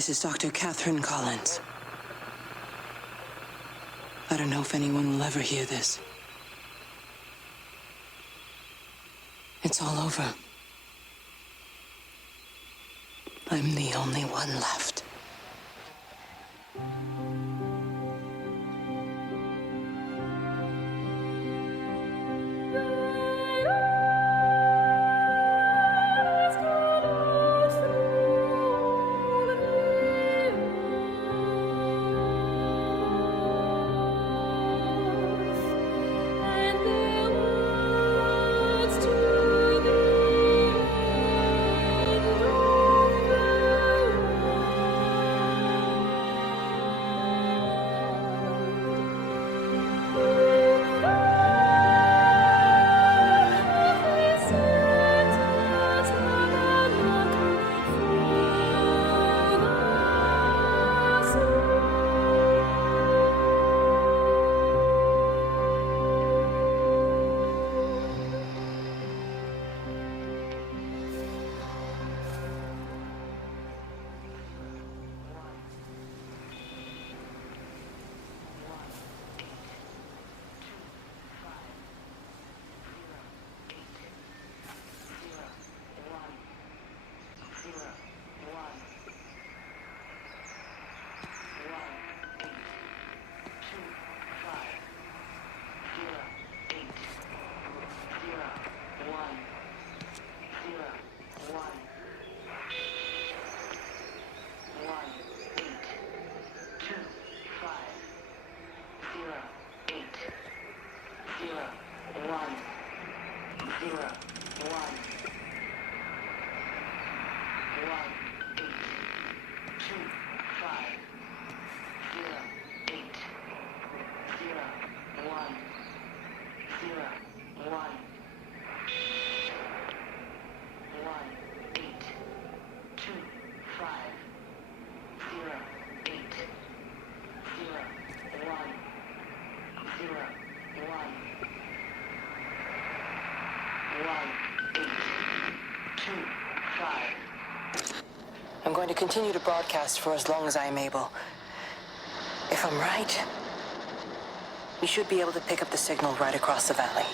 This is Dr. Catherine Collins. I don't know if anyone will ever hear this. It's all over. I'm the only one left. I'm going to continue to broadcast for as long as I am able. If I'm right, we should be able to pick up the signal right across the valley.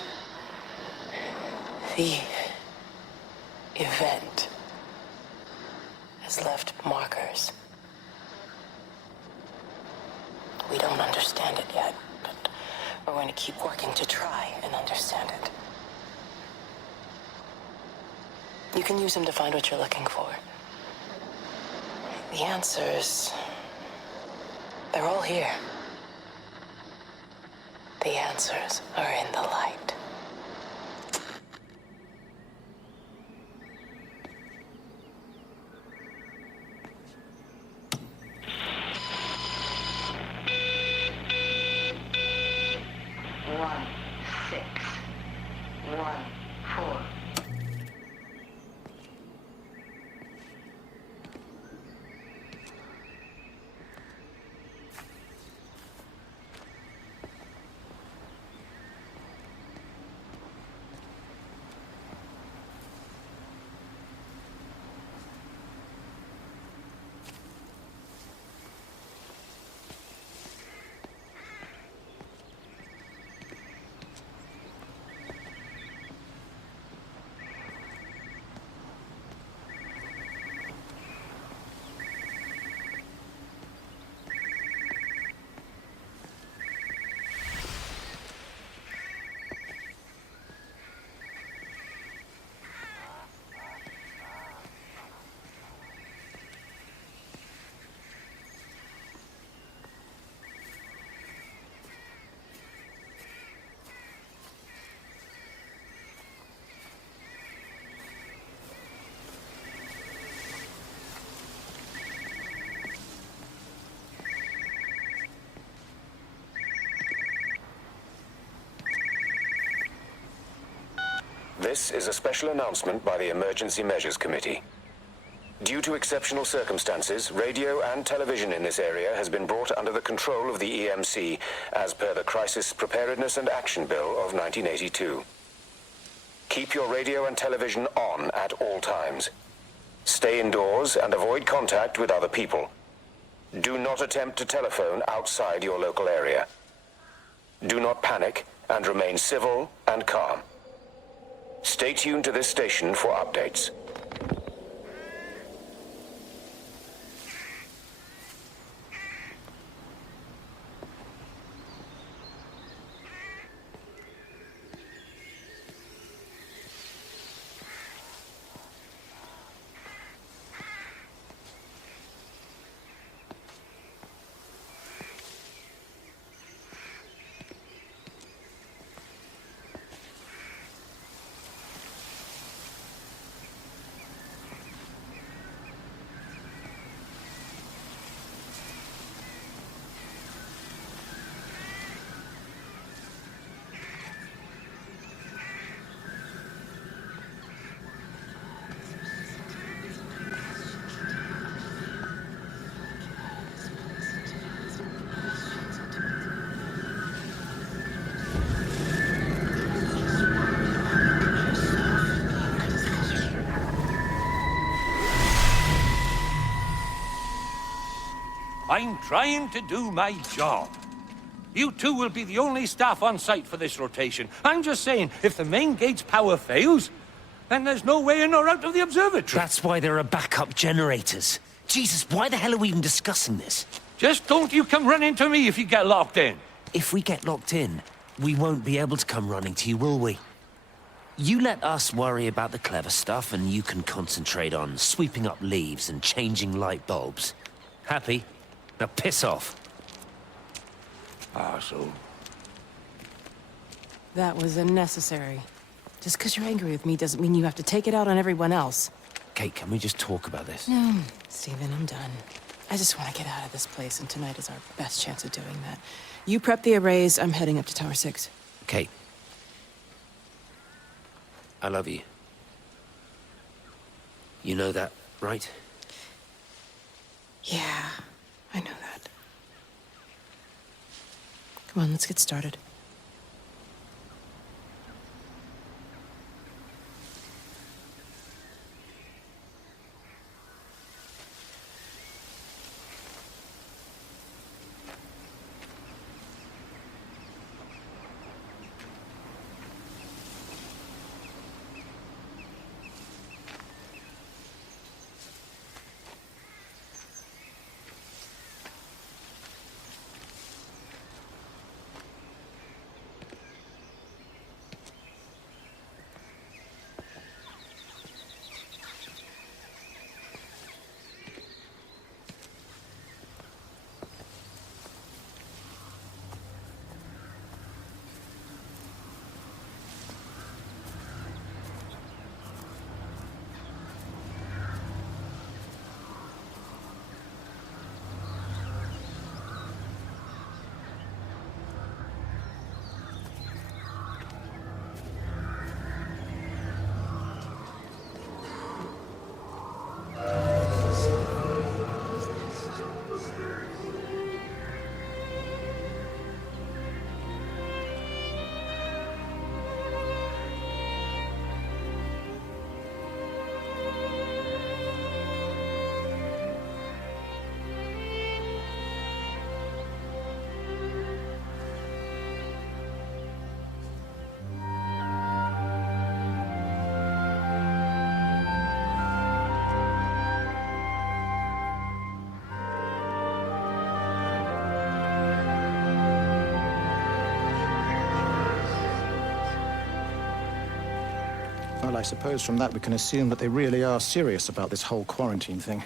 The event has left markers. We don't understand it yet, but we're going to keep working to try and understand it. You can use them to find what you're looking for. The answers, they're all here. The answers are in the light. This is a special announcement by the Emergency Measures Committee. Due to exceptional circumstances, radio and television in this area has been brought under the control of the EMC as per the Crisis Preparedness and Action Bill of 1982. Keep your radio and television on at all times. Stay indoors and avoid contact with other people. Do not attempt to telephone outside your local area. Do not panic and remain civil and calm. Stay tuned to this station for updates. I'm trying to do my job. You two will be the only staff on site for this rotation. I'm just saying, if the main gate's power fails, then there's no way in or out of the observatory. That's why there are backup generators. Jesus, why the hell are we even discussing this? Just don't you come running to me if you get locked in. If we get locked in, we won't be able to come running to you, will we? You let us worry about the clever stuff, and you can concentrate on sweeping up leaves and changing light bulbs. Happy? Now piss off. Arsehole. That was unnecessary. Just because you're angry with me doesn't mean you have to take it out on everyone else. Kate, can we just talk about this? No, Stephen, I'm done. I just want to get out of this place, and tonight is our best chance of doing that. You prep the arrays, I'm heading up to Tower 6. Kate. I love you. You know that, right? Yeah, I know that. Come on, let's get started. Well, I suppose from that we can assume that they really are serious about this whole quarantine thing.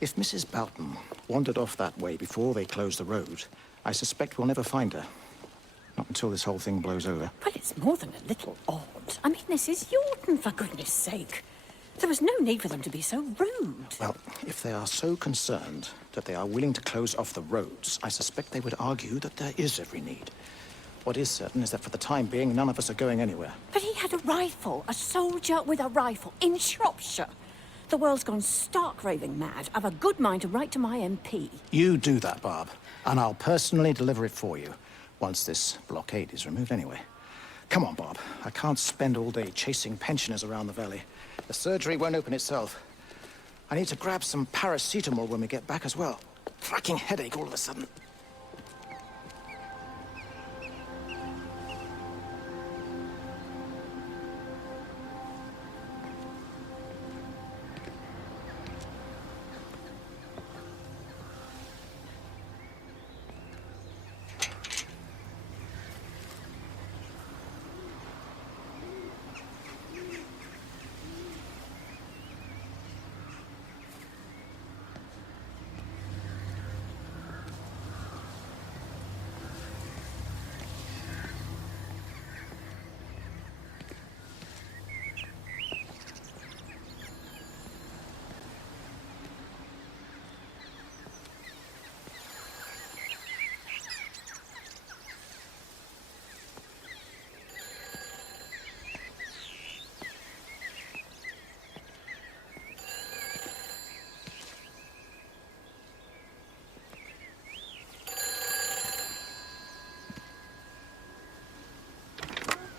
If Mrs. Boughton wandered off that way before they closed the road, I suspect we'll never find her. Not until this whole thing blows over. Well, it's more than a little odd. I mean, this is Yorton, for goodness sake. There was no need for them to be so rude. Well, if they are so concerned that they are willing to close off the roads, I suspect they would argue that there is every need. What is certain is that for the time being, none of us are going anywhere. But he had a rifle, a soldier with a rifle, in Shropshire. The world's gone stark raving mad. I've a good mind to write to my MP. You do that, Barb, and I'll personally deliver it for you, once this blockade is removed anyway. Come on, Bob. I can't spend all day chasing pensioners around the valley. The surgery won't open itself. I need to grab some paracetamol when we get back as well. Fucking headache all of a sudden.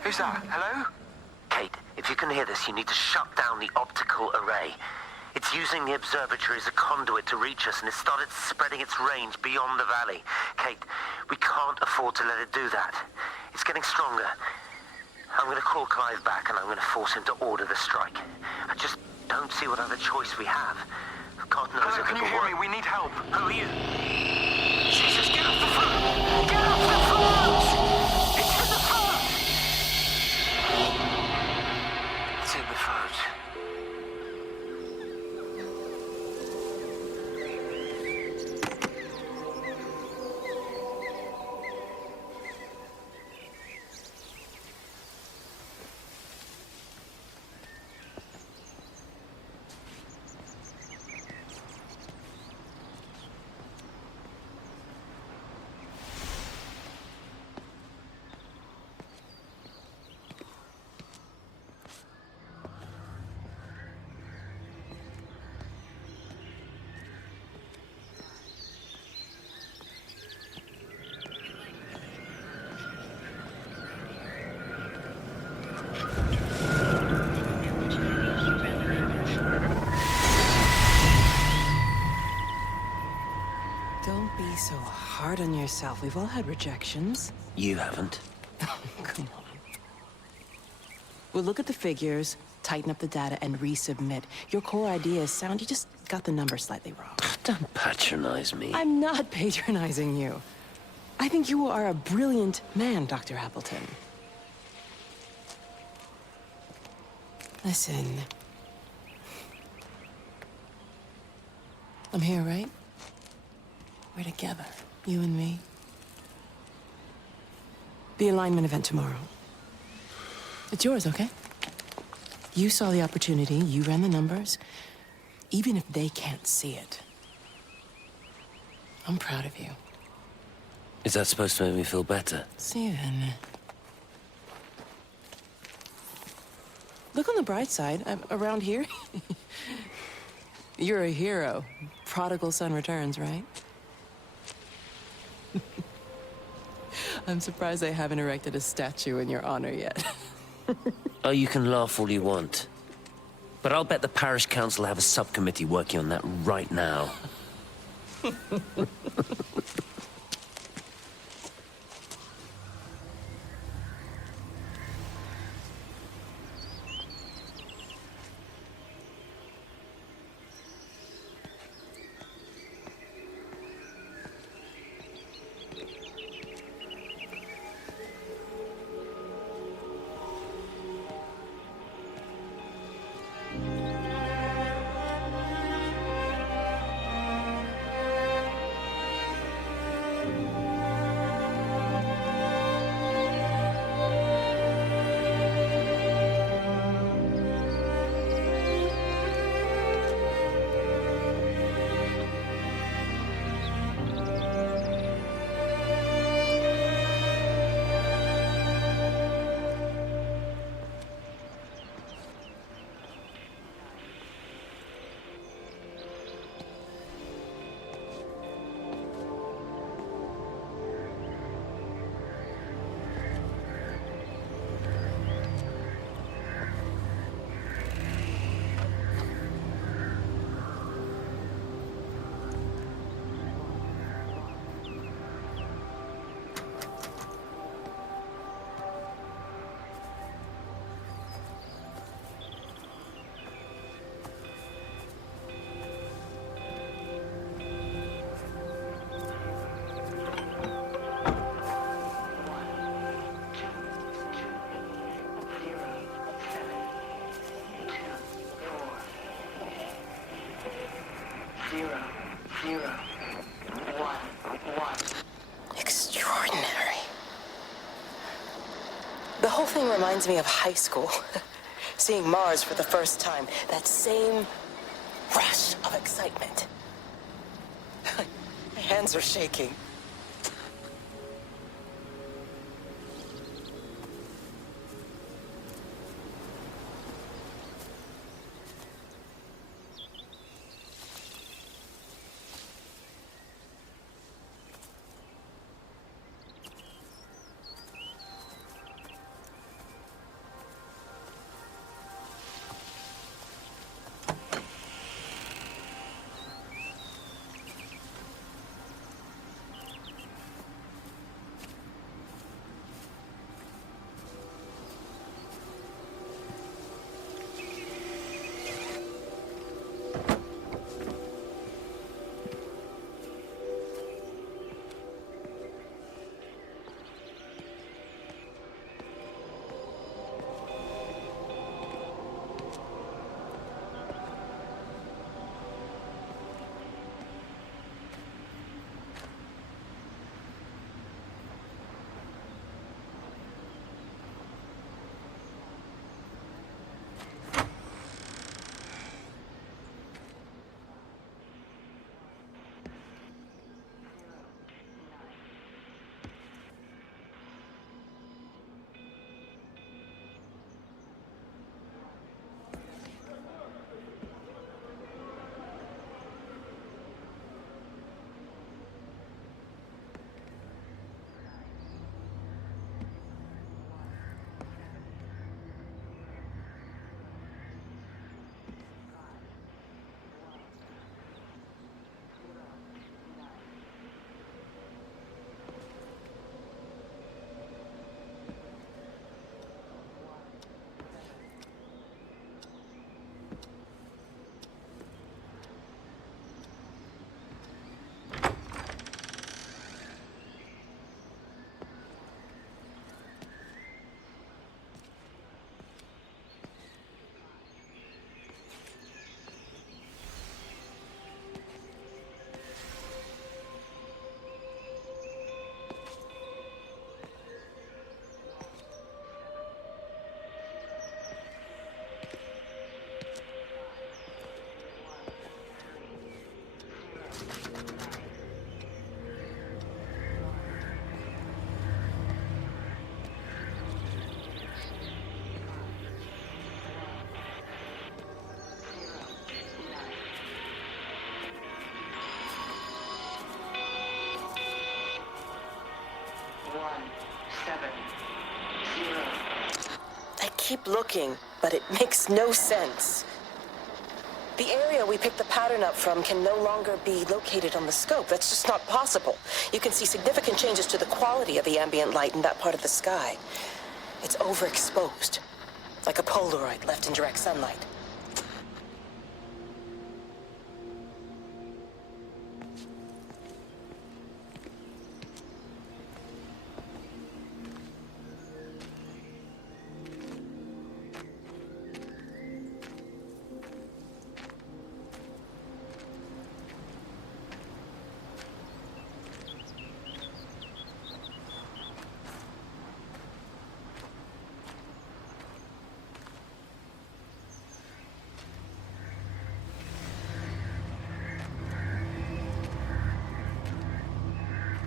Who's that? Hello? Kate, if you can hear this, you need to shut down the optical array. It's using the observatory as a conduit to reach us, and it's started spreading its range beyond the valley. Kate, we can't afford to let it do that. It's getting stronger. I'm going to call Clive back, and I'm going to force him to order the strike. I just don't see what other choice we have. God knows Hello, if can you it'll hear work. me? We need help. Who are you? Jesus, get off the phone! Get off the phone! It's in the phone! It's in the phone. Don't be so hard on yourself. We've all had rejections. You haven't. Come on. We'll look at the figures, tighten up the data, and resubmit. Your core idea is sound, you just got the number slightly wrong. Don't patronize me. I'm not patronizing you. I think you are a brilliant man, Dr. Appleton. Listen. I'm here, right? We're together, you and me. The alignment event tomorrow. It's yours, okay? You saw the opportunity, you ran the numbers. Even if they can't see it, I'm proud of you. Is that supposed to make me feel better? Steven. Look on the bright side. Around here, you're a hero. Prodigal son returns, right? I'm surprised they haven't erected a statue in your honor yet. Oh, you can laugh all you want. But I'll bet the parish council have a subcommittee working on that right now. 0, 0, 1, 1. Extraordinary. The whole thing reminds me of high school. Seeing Mars for the first time. That same rush of excitement. My hands are shaking. I keep looking, but it makes no sense. The area we picked the pattern up from can no longer be located on the scope. That's just not possible. You can see significant changes to the quality of the ambient light in that part of the sky. It's overexposed, like a Polaroid left in direct sunlight.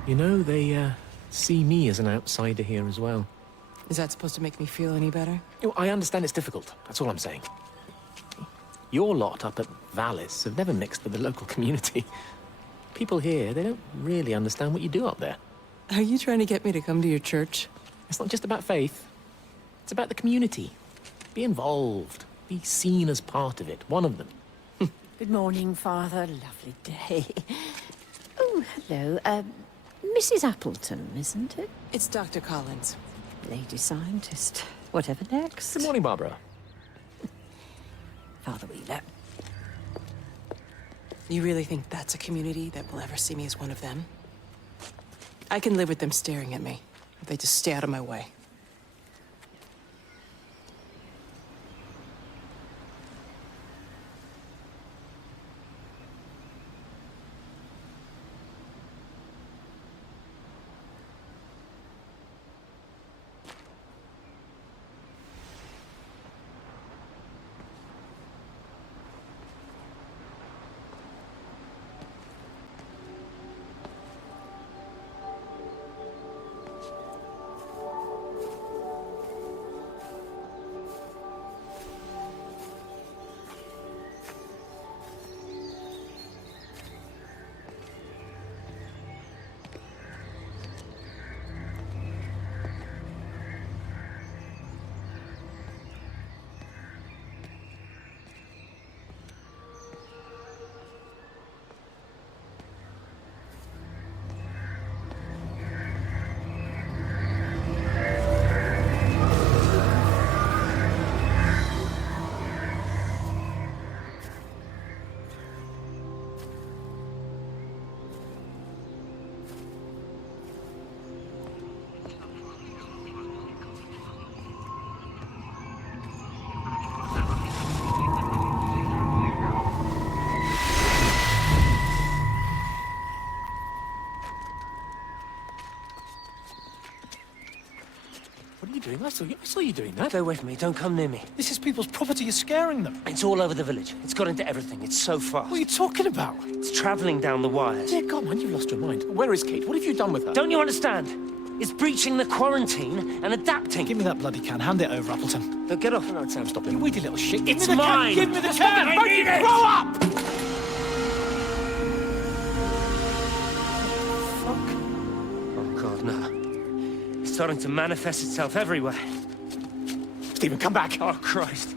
You know, they see me as an outsider here as well. Is that supposed to make me feel any better? You know, I understand it's difficult. That's all I'm saying. Your lot up at Vallis have never mixed with the local community. People here, they don't really understand what you do up there. Are you trying to get me to come to your church? It's not just about faith. It's about the community. Be involved. Be seen as part of it. One of them. Good morning, Father. Lovely day. Oh, hello. Mrs. Appleton, isn't it? It's Dr. Collins. Lady scientist. Whatever next. Good morning, Barbara. Father Wheeler. You really think that's a community that will ever see me as one of them? I can live with them staring at me, if they just stay out of my way. I saw you doing that. Stay away from me. Don't come near me. This is people's property. You're scaring them. It's all over the village. It's got into everything. It's so fast. What are you talking about? It's traveling down the wires. Dear God, man, you've lost your mind. Where is Kate? What have you done with her? Don't you understand? It's breaching the quarantine and adapting. Give me that bloody can. Hand it over, Appleton. No, get off. No, Sam, stop it. You weedy little shit. Give It's me the mine. Can. Give me the That's can. why I need it. Grow up! Oh, God, no. It's starting to manifest itself everywhere. Stephen, come back. Oh, Christ.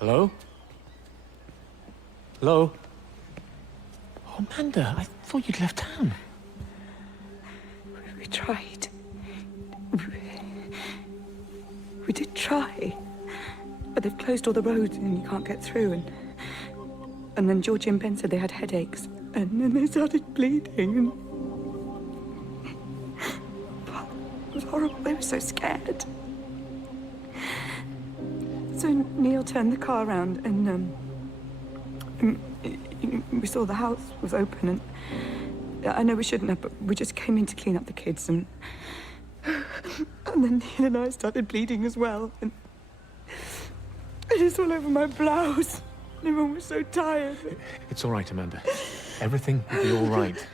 Hello? Hello? Oh, Amanda, I thought you'd left town. We tried. We did try. But they've closed all the roads and you can't get through. And then Georgie and Ben said they had headaches. And then they started bleeding. And it was horrible. They were so scared. So Neil turned the car around and we saw the house was open and I know we shouldn't have, but we just came in to clean up the kids and then Neil and I started bleeding as well and it's all over my blouse. Everyone was so tired. It's all right, Amanda. Everything will be all right.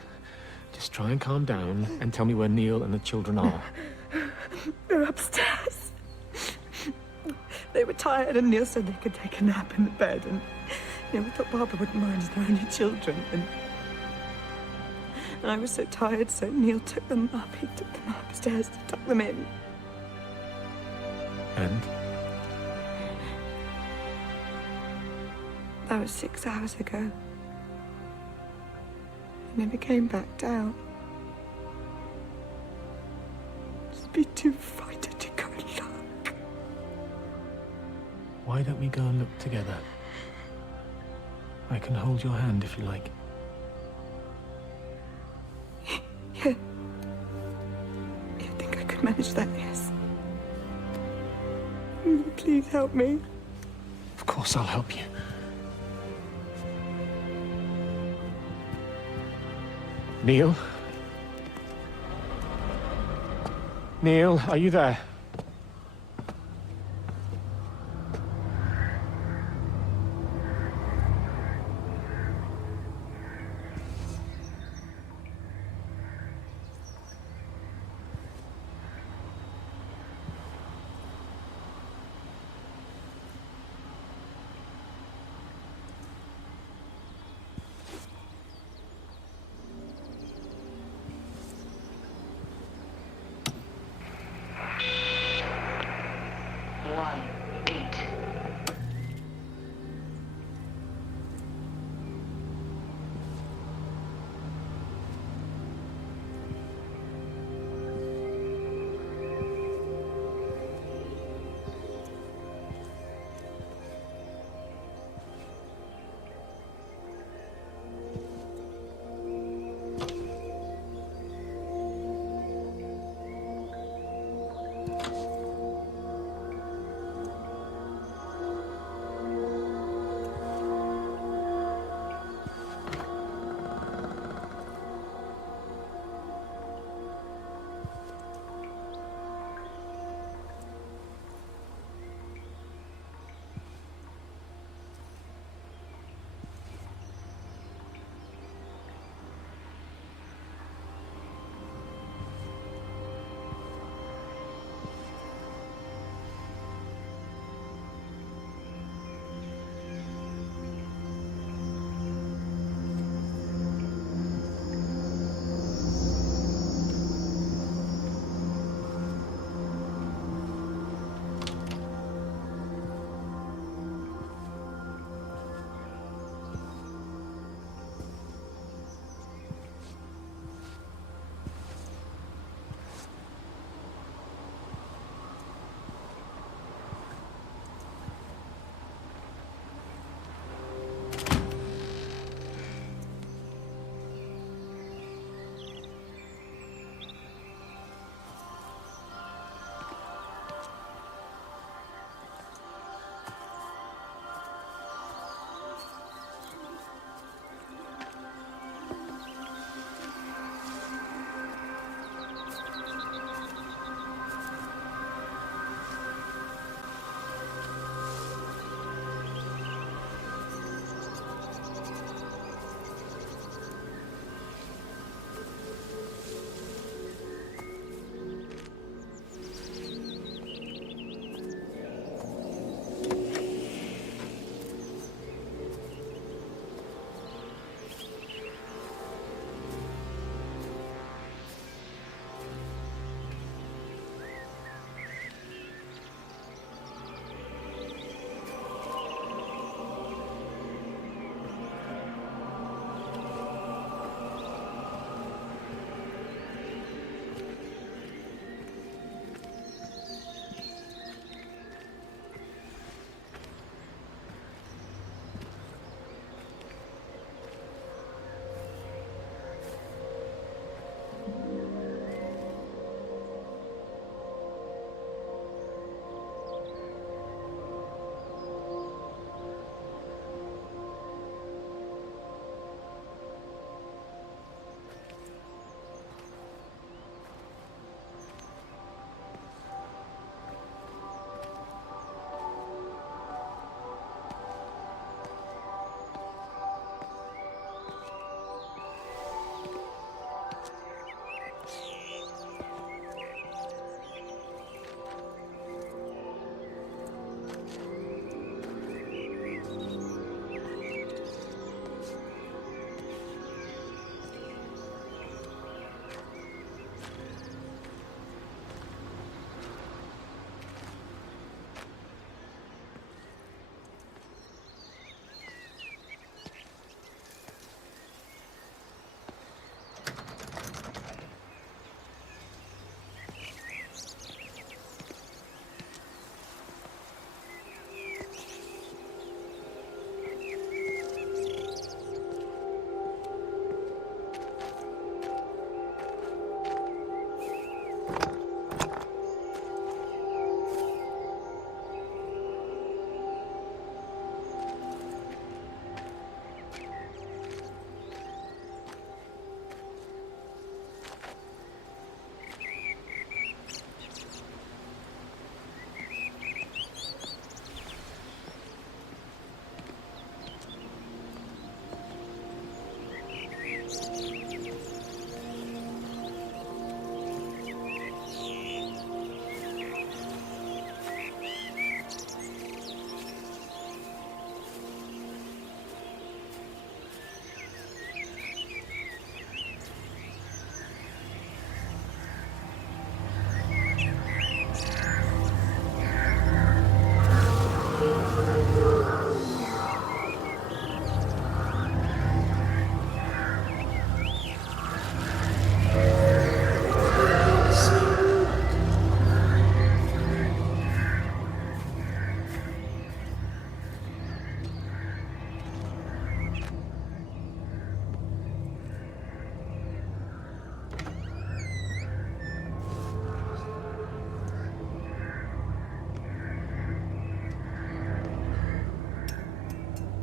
Just try and calm down and tell me where Neil and the children are. They're upstairs. They were tired and Neil said they could take a nap in the bed and we thought Barbara wouldn't mind as they're only children and I was so tired so Neil took them up. He took them upstairs to tuck them in. And? That was 6 hours ago. He never came back down. Just be too frightened to go and look. Why don't we go and look together? I can hold your hand if you like. Yeah. I think I could manage that, yes. Please help me. Of course I'll help you. Neil? Neil, are you there?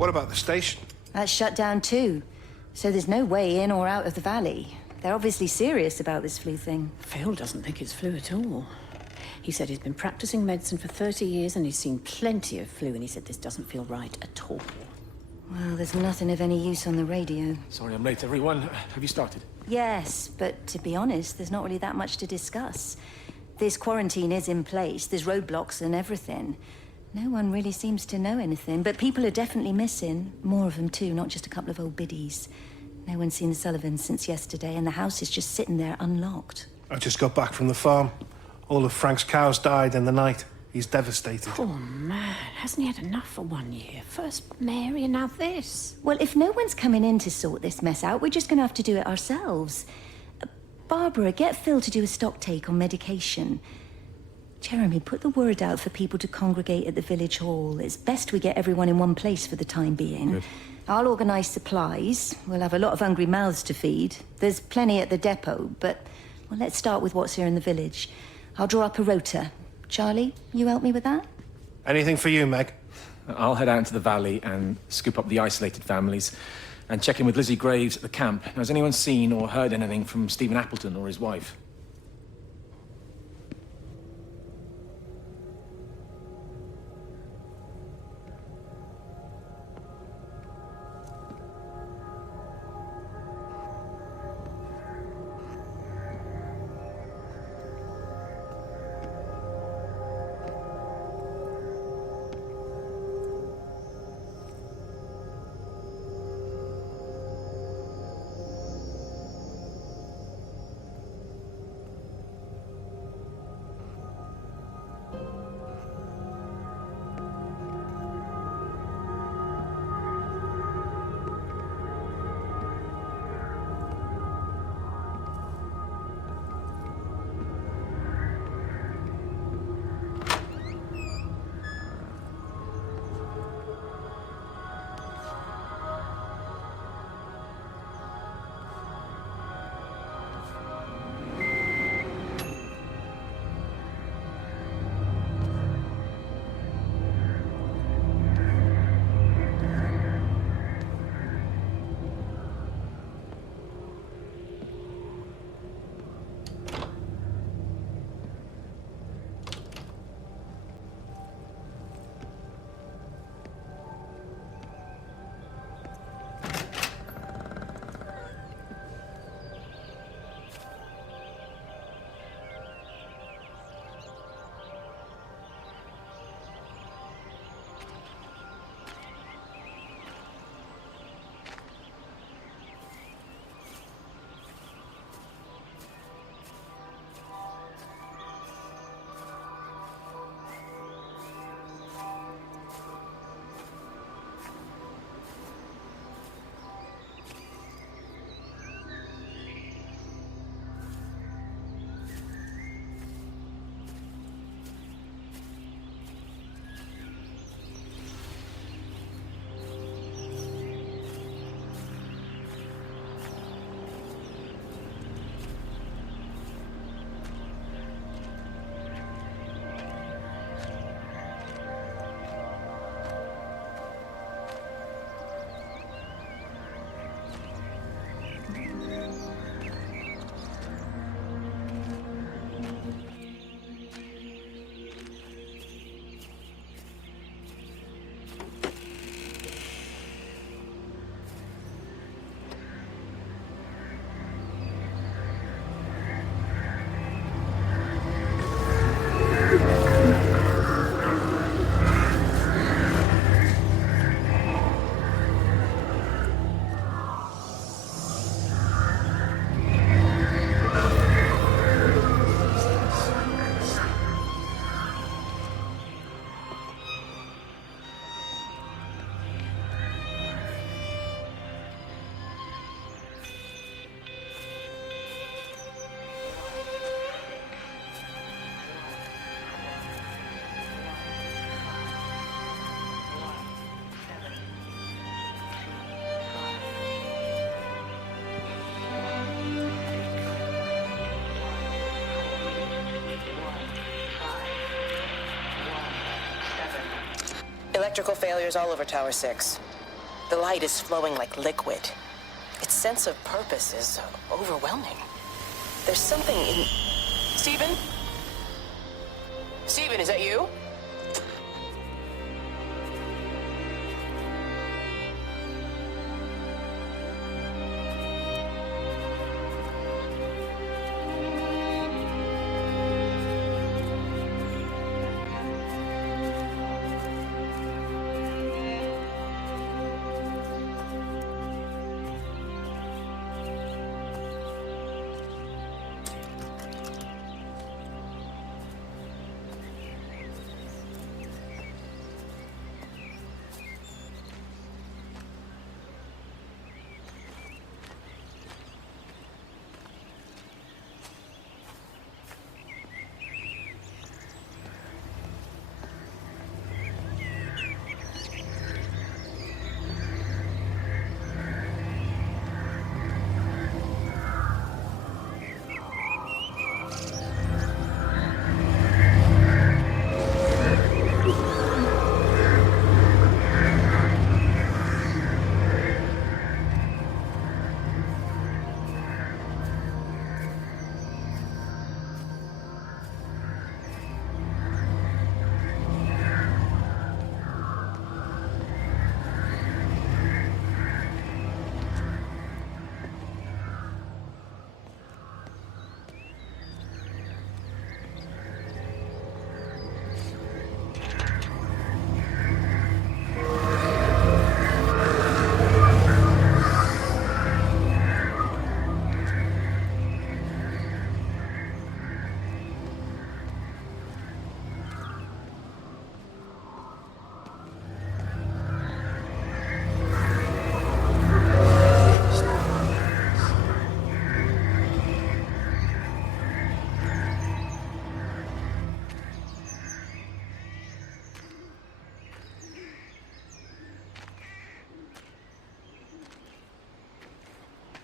What about the station? That's shut down too. So there's no way in or out of the valley. They're obviously serious about this flu thing. Phil doesn't think it's flu at all. He said he's been practicing medicine for 30 years and he's seen plenty of flu, and he said this doesn't feel right at all. Well, there's nothing of any use on the radio. Sorry I'm late, everyone. Have you started? Yes, but to be honest, there's not really that much to discuss. This quarantine is in place, there's roadblocks and everything. No one really seems to know anything, but people are definitely missing. More of them too, not just a couple of old biddies. No one's seen the Sullivans since yesterday, and the house is just sitting there unlocked. I just got back from the farm. All of Frank's cows died in the night. He's devastated. Poor man. Hasn't he had enough for 1 year? First Mary and now this. Well, if no one's coming in to sort this mess out, we're just going to have to do it ourselves. Barbara, get Phil to do a stock take on medication. Jeremy, put the word out for people to congregate at the village hall. It's best we get everyone in one place for the time being. Good. I'll organise supplies. We'll have a lot of hungry mouths to feed. There's plenty at the depot, but well, let's start with what's here in the village. I'll draw up a rota. Charlie, you help me with that? Anything for you, Meg? I'll head out into the valley and scoop up the isolated families and check in with Lizzie Graves at the camp. Now, has anyone seen or heard anything from Stephen Appleton or his wife? Electrical failures all over Tower 6. The light is flowing like liquid. Its sense of purpose is overwhelming. There's something in... Stephen? Stephen, is that you?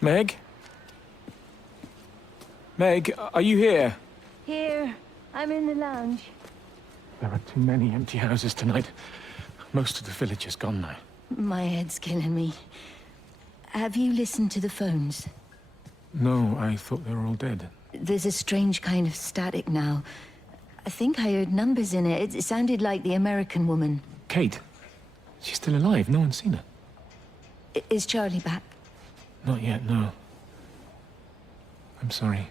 Meg? Meg, are you here? Here. I'm in the lounge. There are too many empty houses tonight. Most of the village is gone now. My head's killing me. Have you listened to the phones? No, I thought they were all dead. There's a strange kind of static now. I think I heard numbers in it. It sounded like the American woman. Kate? She's still alive. No one's seen her. Is Charlie back? Not yet, no. I'm sorry.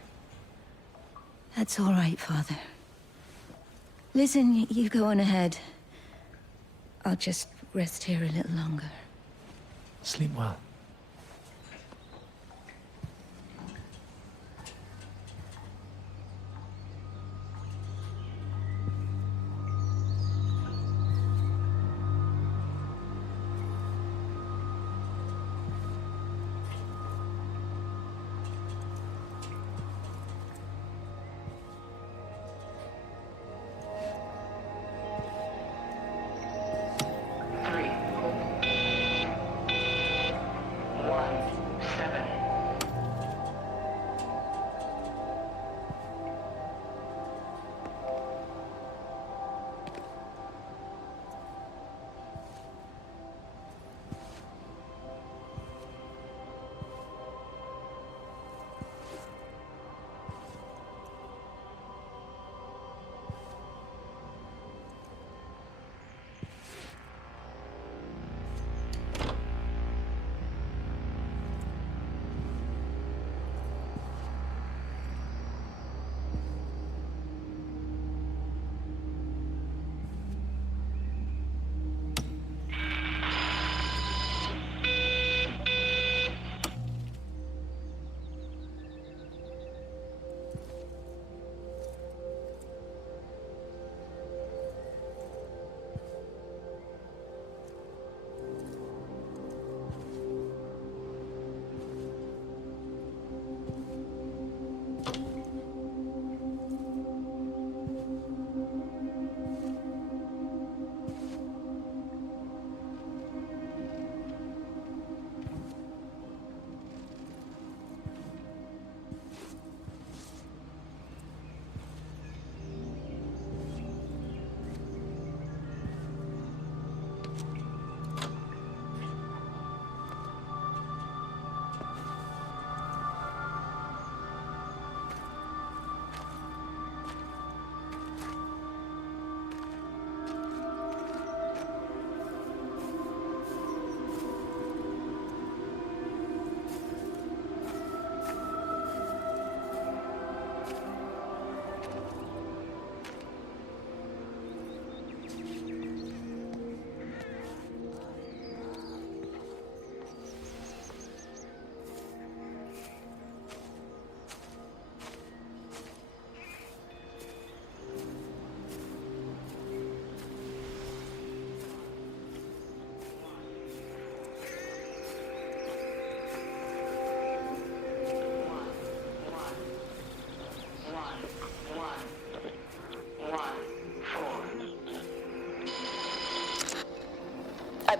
That's all right, Father. Listen, you go on ahead. I'll just rest here a little longer. Sleep well.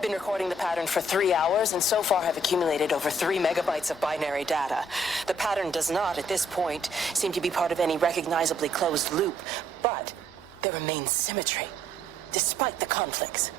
I've been recording the pattern for 3 hours, and so far have accumulated over 3 megabytes of binary data. The pattern does not, at this point, seem to be part of any recognizably closed loop, but there remains symmetry, despite the conflicts.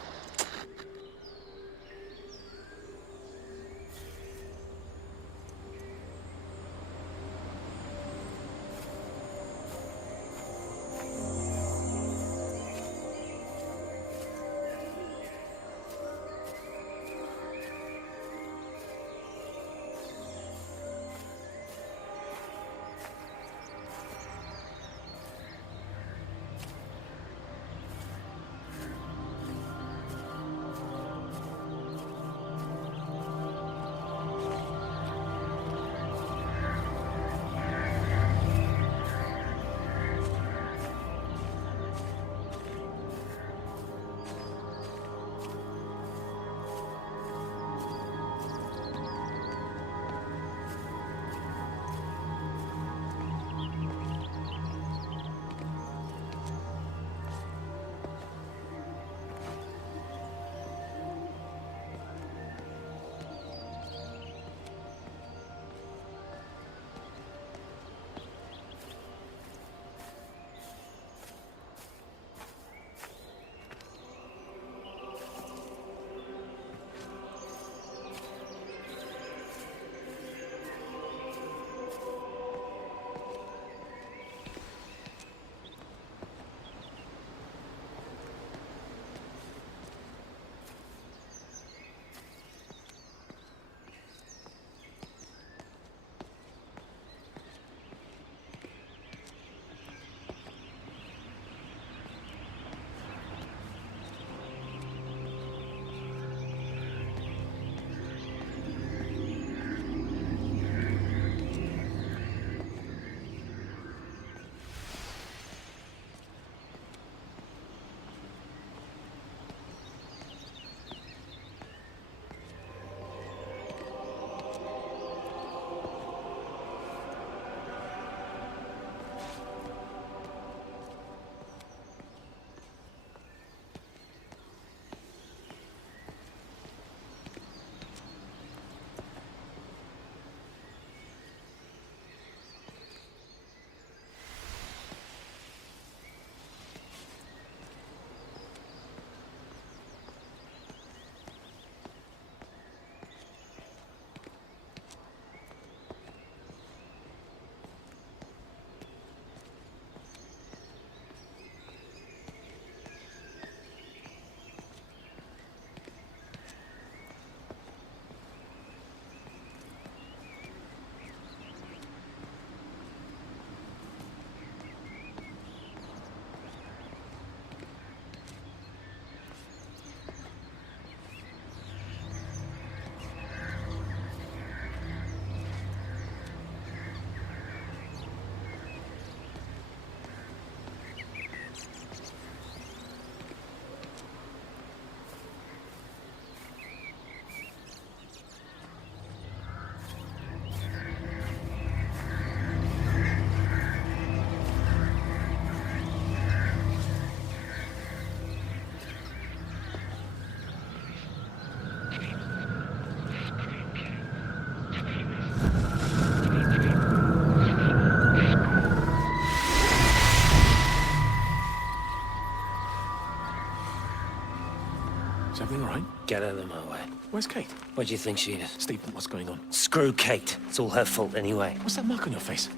Is everything all right? Get out of my way. Where's Kate? Where do you think she is? Stephen, what's going on? Screw Kate. It's all her fault anyway. What's that mark on your face?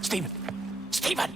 Stephen! Stephen!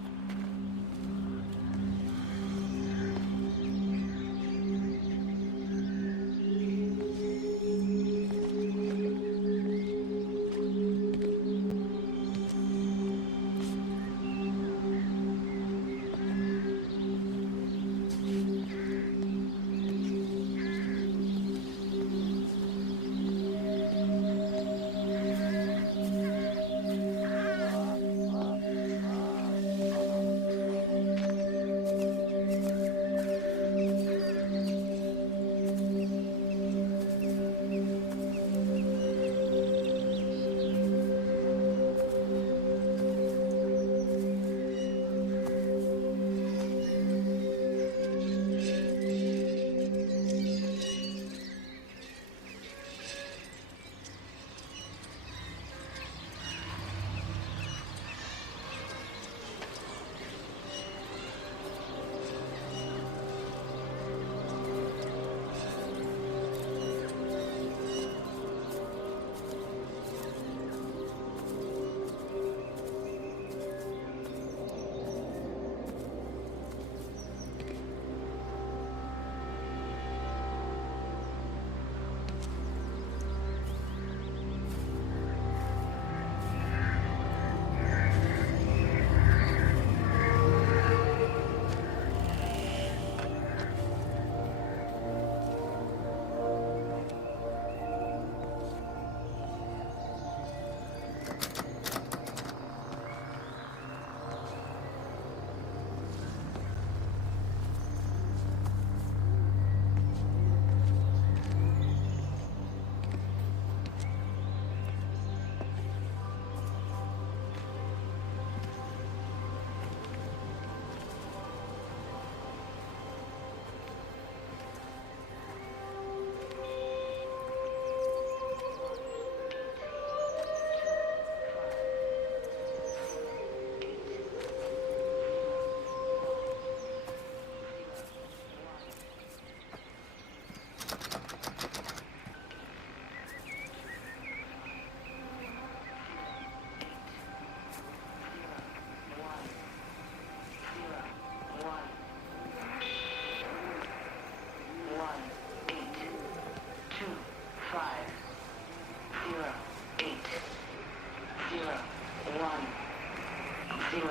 0,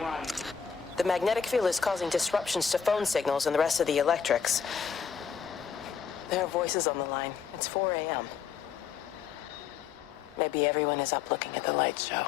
1. The magnetic field is causing disruptions to phone signals and the rest of the electrics. There are voices on the line. It's 4 a.m. Maybe everyone is up looking at the light show.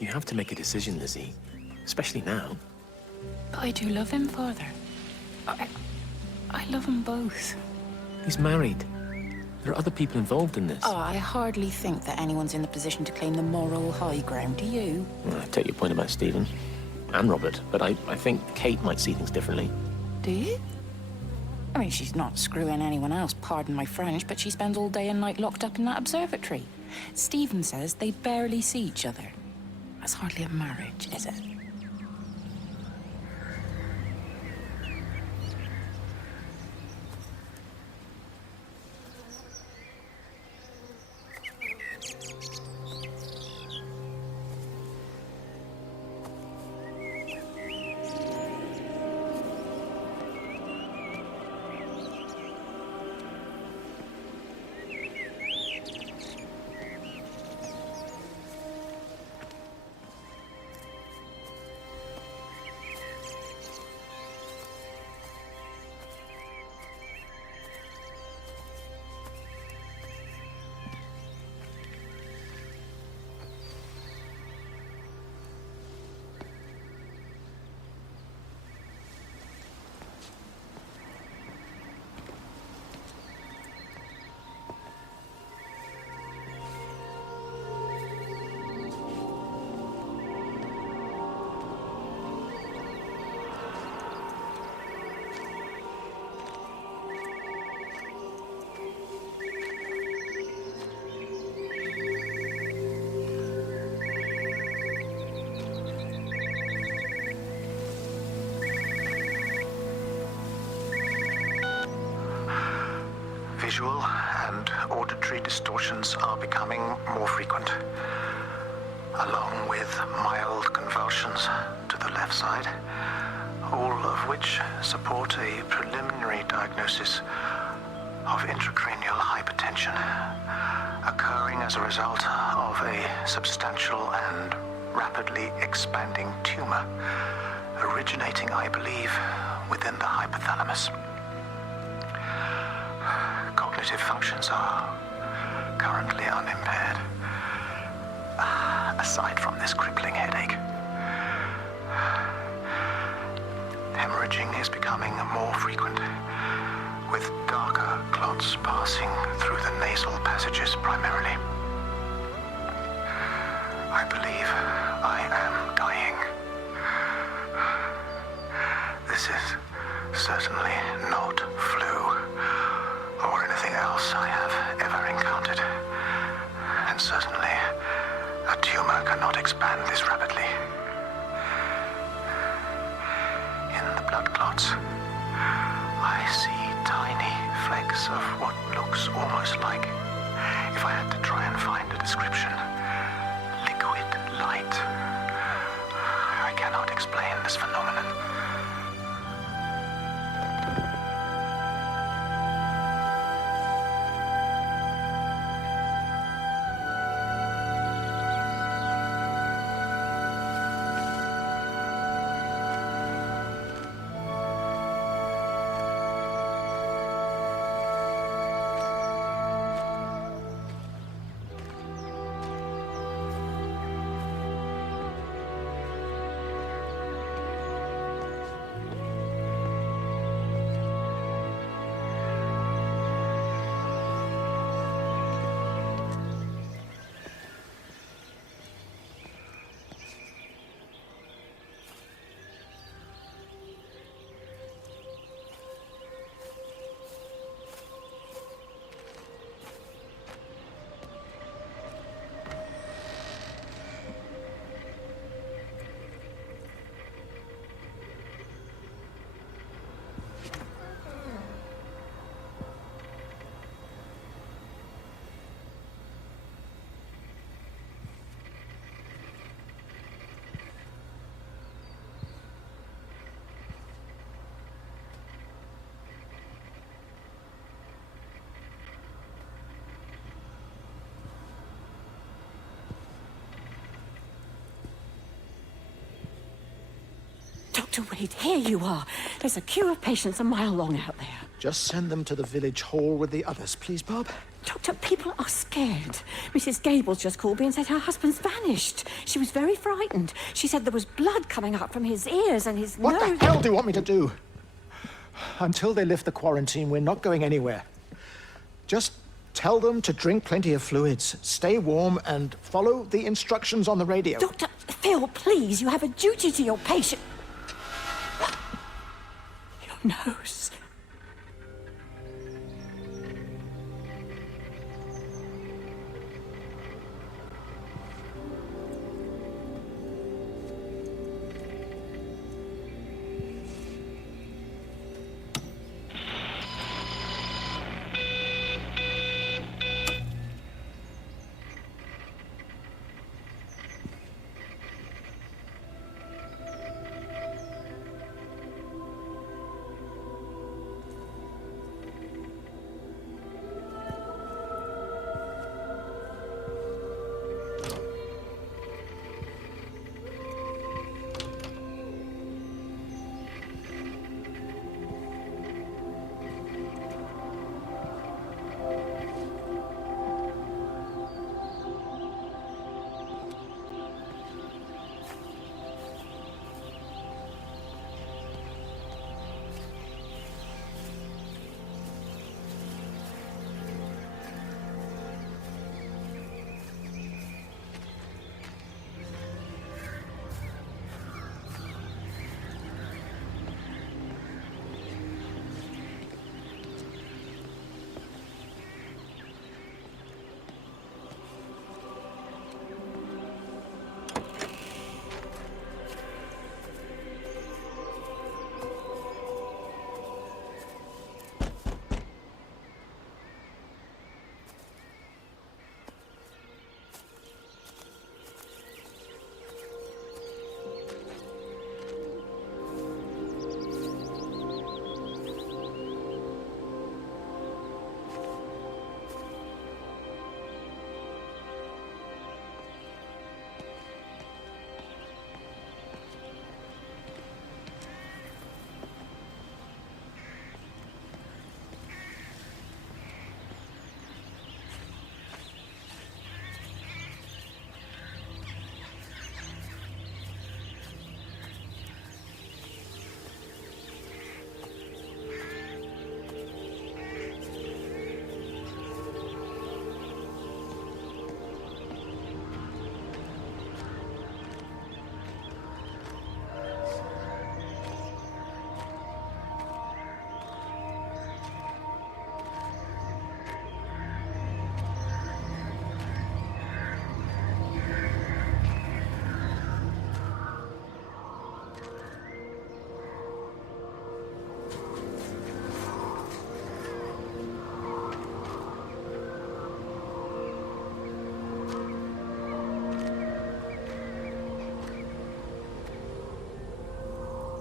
You have to make a decision, Lizzie. Especially now. But I do love him, Father. I love them both. He's married. There are other people involved in this. Oh, I hardly think that anyone's in the position to claim the moral high ground, do you? Well, I take your point about Stephen. And Robert. But I think Kate might see things differently. Do you? I mean, she's not screwing anyone else, pardon my French, but she spends all day and night locked up in that observatory. Stephen says they barely see each other. That's hardly a marriage, is it? Visual and auditory distortions are becoming more frequent, along with mild convulsions to the left side, all of which support a preliminary diagnosis of intracranial hypertension, occurring as a result of a substantial and rapidly expanding tumor, originating, I believe, within the hypothalamus. Cognitive functions are currently unimpaired, aside from this crippling headache. Hemorrhage hemorrhaging is becoming more frequent, with darker clots passing through the nasal passages primarily. I believe I am dying. This is certainly not flu or anything else I have ever encountered. And certainly, a tumor cannot expand this rapidly. In the blood clots, I see tiny flecks of what looks almost like, if I had to try and find a description, liquid light. I cannot explain this phenomenon. Dr. Wade, here you are. There's a queue of patients a mile long out there. Just send them to the village hall with the others, please, Bob. Doctor, people are scared. Mrs. Gables just called me and said her husband's vanished. She was very frightened. She said there was blood coming up from his ears and his nose. What the hell do you want me to do? Until they lift the quarantine, we're not going anywhere. Just tell them to drink plenty of fluids, stay warm, and follow the instructions on the radio. Dr. Phil, please, you have a duty to your patient. Your nose.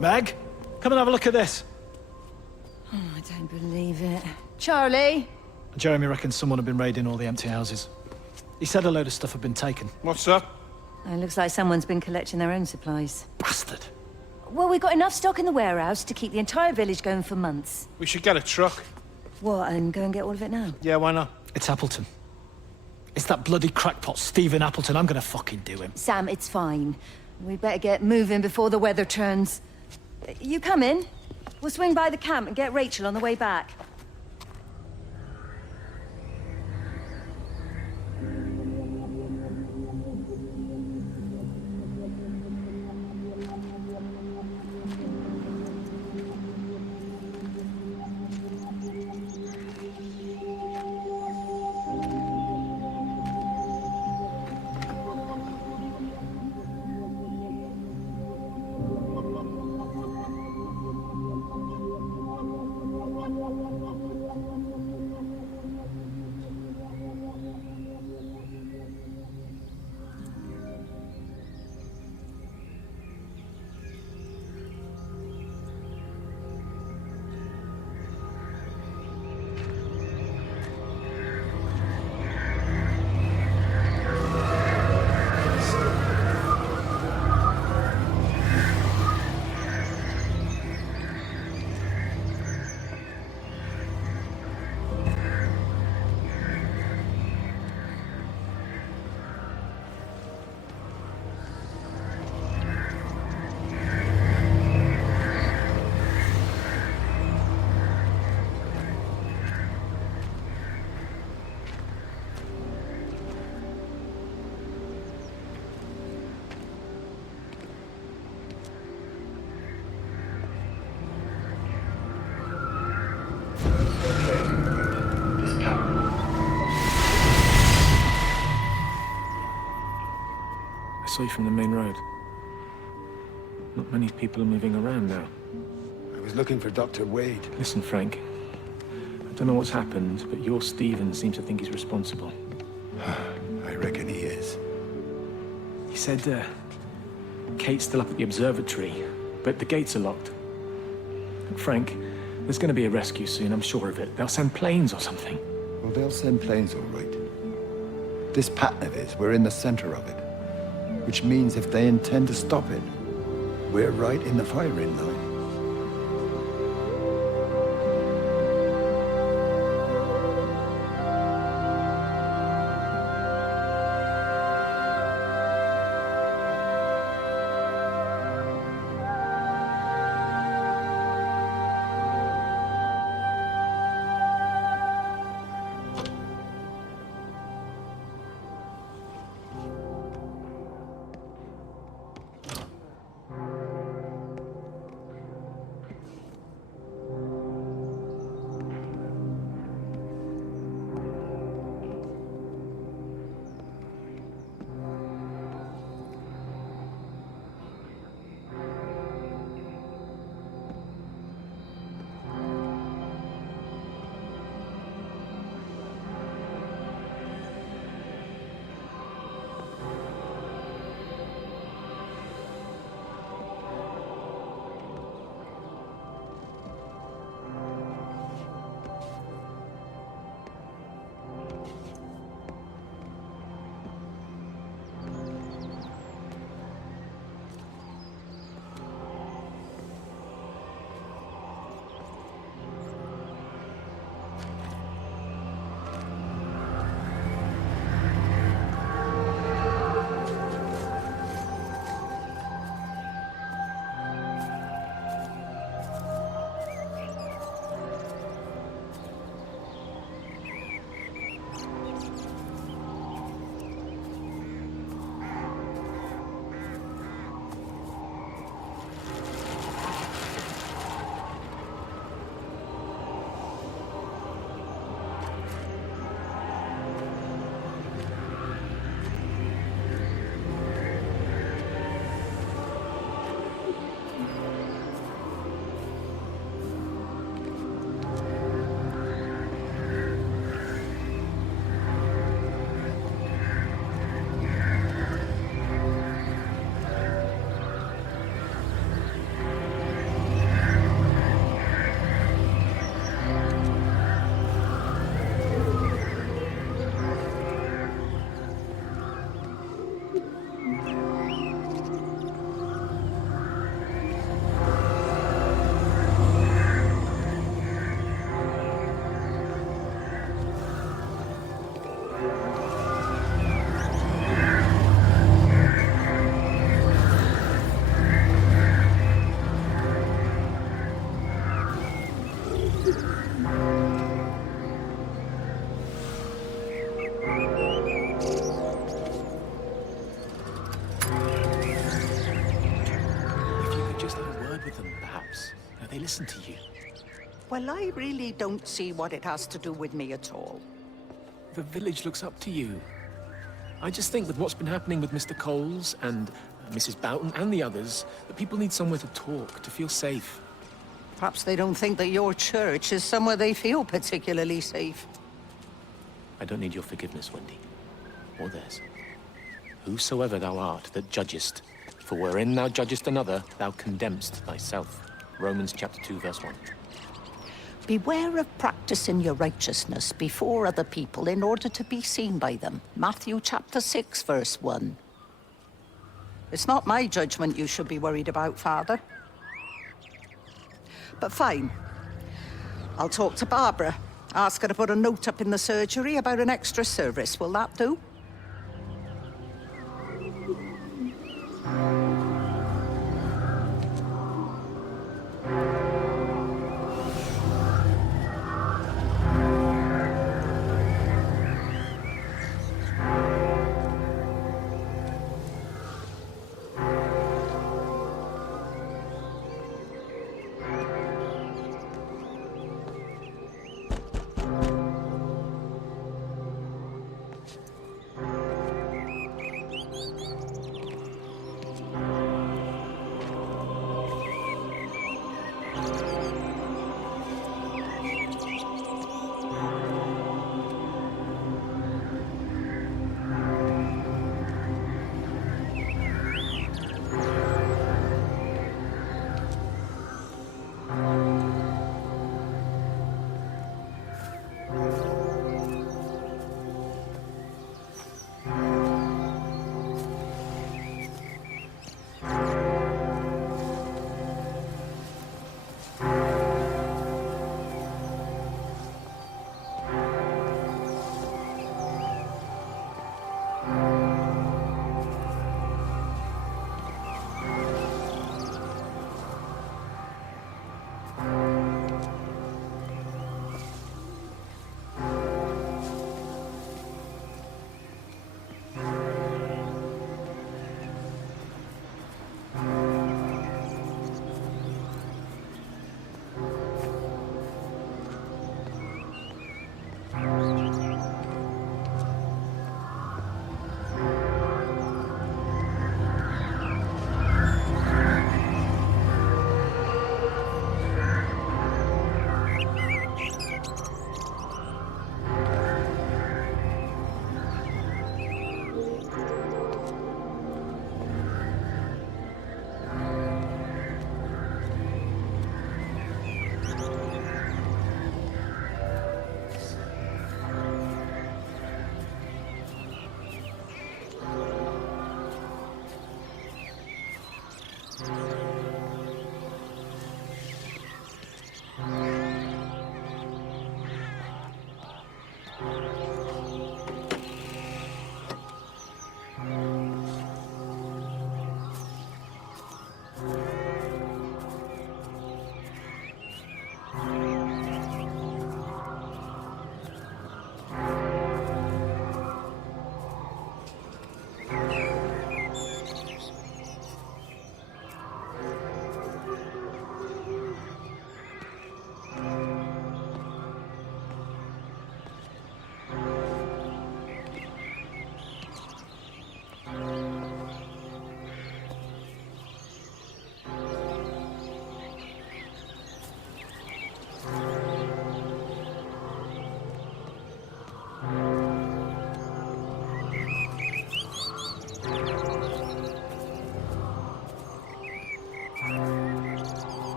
Meg, come and have a look at this. Oh, I don't believe it. Charlie? Jeremy reckons someone had been raiding all the empty houses. He said a load of stuff had been taken. What's up? It looks like someone's been collecting their own supplies. Bastard. Well, we've got enough stock in the warehouse to keep the entire village going for months. We should get a truck. What, and go and get all of it now? Yeah, why not? It's Appleton. It's that bloody crackpot Stephen Appleton. I'm gonna fucking do him. Sam, it's fine. We better get moving before the weather turns. You come in. We'll swing by the camp and get Rachel on the way back. I saw you from the main road. Not many people are moving around now. I was looking for Dr. Wade. Listen, Frank. I don't know what's happened, but your Stephen seems to think he's responsible. I reckon he is. He said, Kate's still up at the observatory, but the gates are locked. Look, Frank, there's going to be a rescue soon, I'm sure of it. They'll send planes or something. Well, they'll send planes, all right. This pattern of his, we're in the center of it. Which means if they intend to stop it, we're right in the firing line. with them, perhaps. They listen to you. Well, I really don't see what it has to do with me at all. The village looks up to you. I just think with what's been happening with Mr. Coles and Mrs. Boughton and the others, that people need somewhere to talk, to feel safe. Perhaps they don't think that your church is somewhere they feel particularly safe. I don't need your forgiveness, Wendy. Or theirs. Whosoever thou art that judgest, for wherein thou judgest another, thou condemnest thyself. Romans chapter 2, verse 1. Beware of practicing your righteousness before other people in order to be seen by them. Matthew chapter 6, verse 1. It's not my judgment you should be worried about, Father. But fine. I'll talk to Barbara. Ask her to put a note up in the surgery about an extra service. Will that do?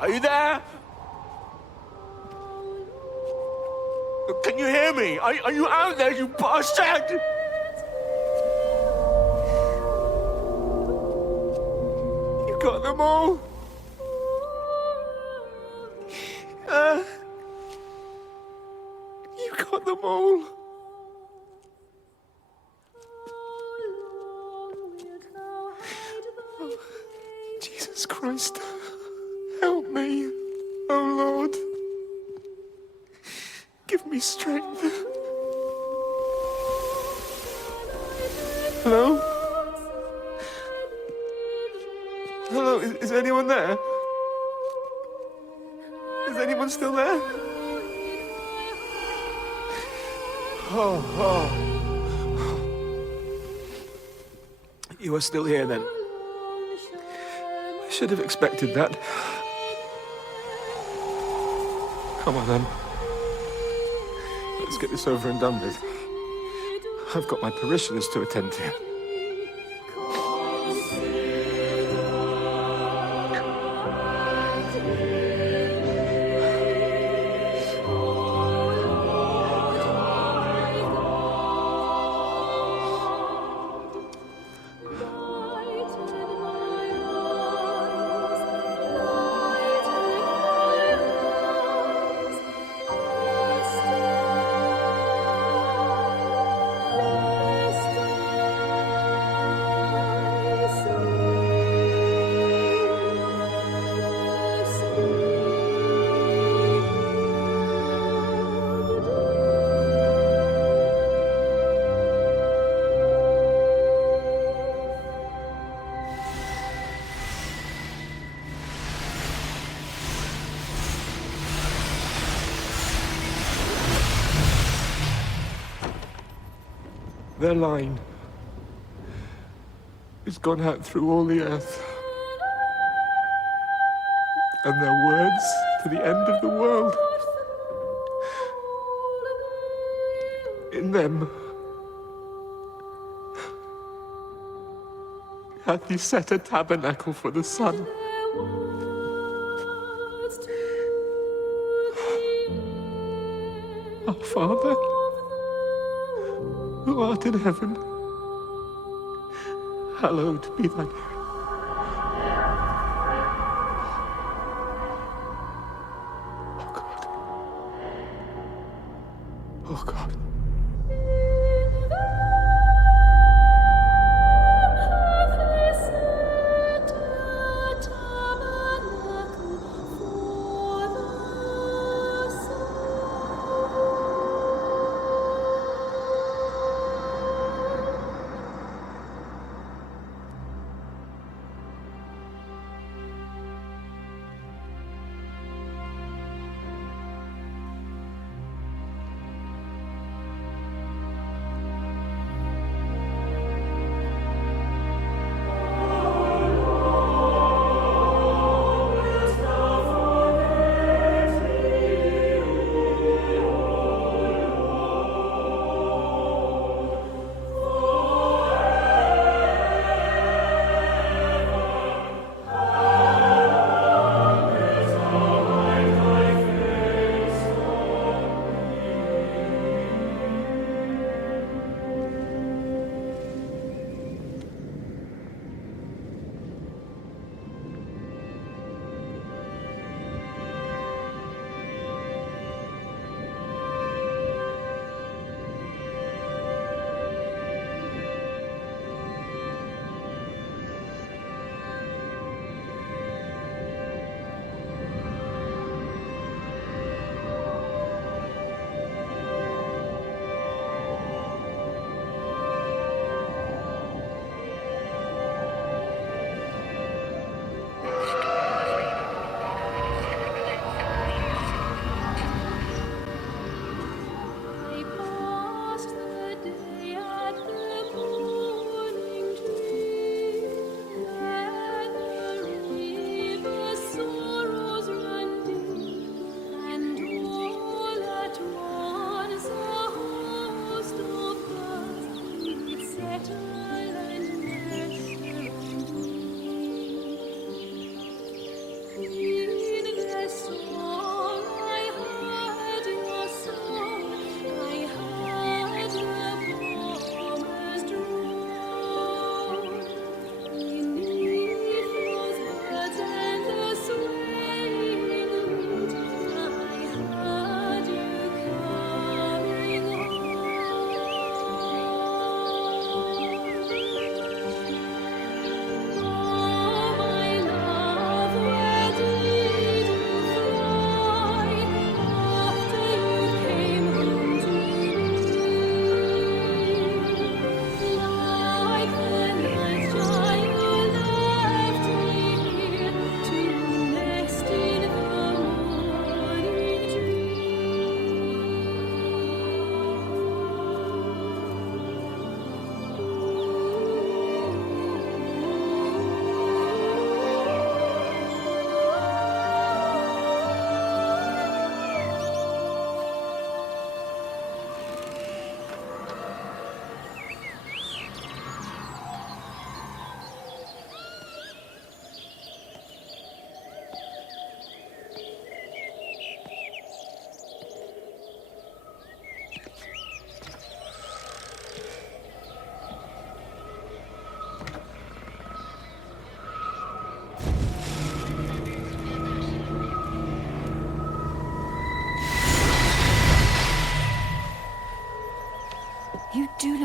Are you there? Can you hear me? Are you out there, you bastard? You got them all? You got them all? Oh, Jesus Christ. Help me, oh Lord. Give me strength. Hello? Hello, is anyone there? Is anyone still there? Oh. You are still here then? I should have expected that. Come on then. Let's get this over and done with. I've got my parishioners to attend to. Their line has gone out through all the earth. And their words to the end of the world. In them hath he set a tabernacle for the sun. Our Father, who art in heaven, hallowed be thy name. Oh God.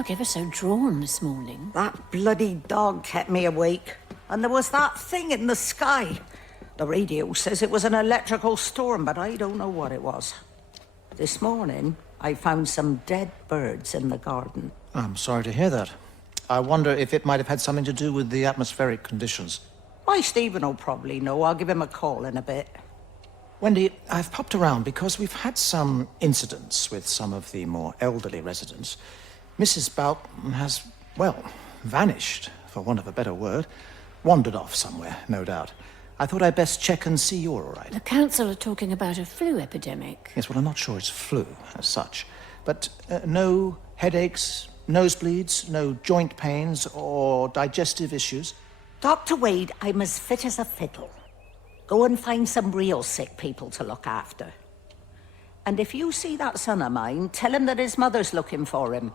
look ever so drawn this morning. That bloody dog kept me awake. And there was that thing in the sky. The radio says it was an electrical storm, but I don't know what it was. This morning, I found some dead birds in the garden. I'm sorry to hear that. I wonder if it might have had something to do with the atmospheric conditions. Why, Stephen will probably know. I'll give him a call in a bit. Wendy, I've popped around because we've had some incidents with some of the more elderly residents. Mrs. Boughton has, well, vanished, for want of a better word. Wandered off somewhere, no doubt. I thought I'd best check and see you're all right. The council are talking about a flu epidemic. Yes, well, I'm not sure it's flu as such. But no headaches, nosebleeds, no joint pains or digestive issues? Dr. Wade, I'm as fit as a fiddle. Go and find some real sick people to look after. And if you see that son of mine, tell him that his mother's looking for him.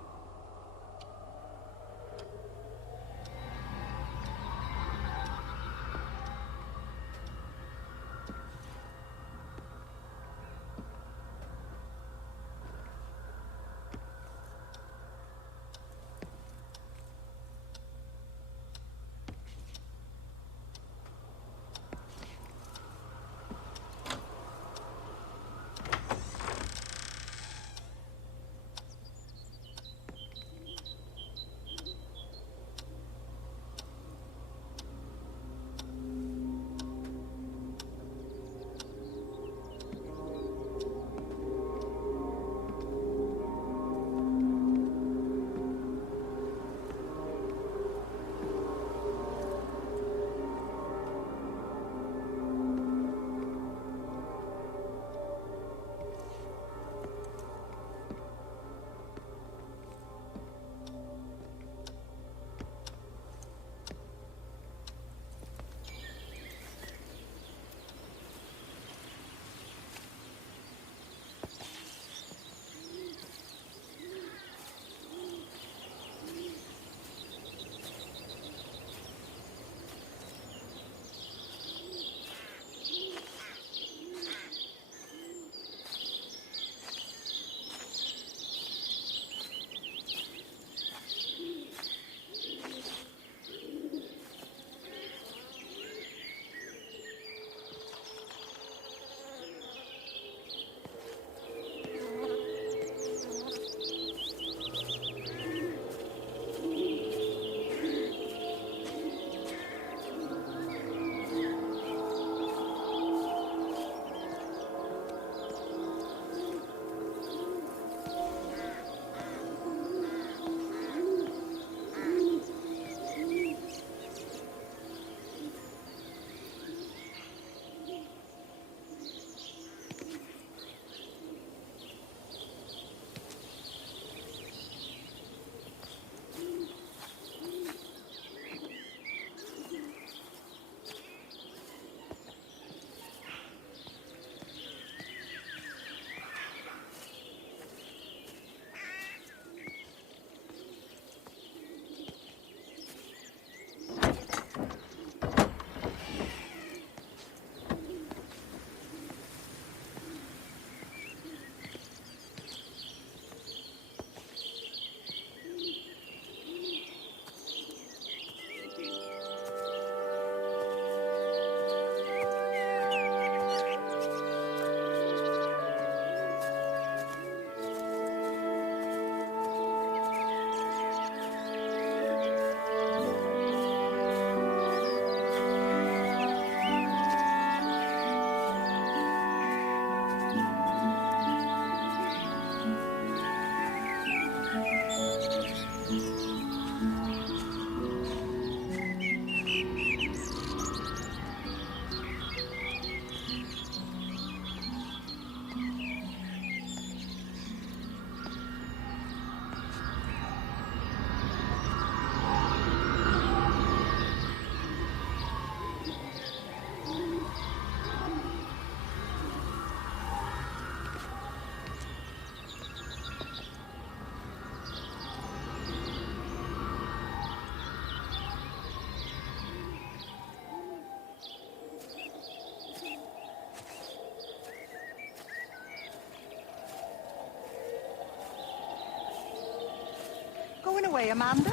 away, Amanda?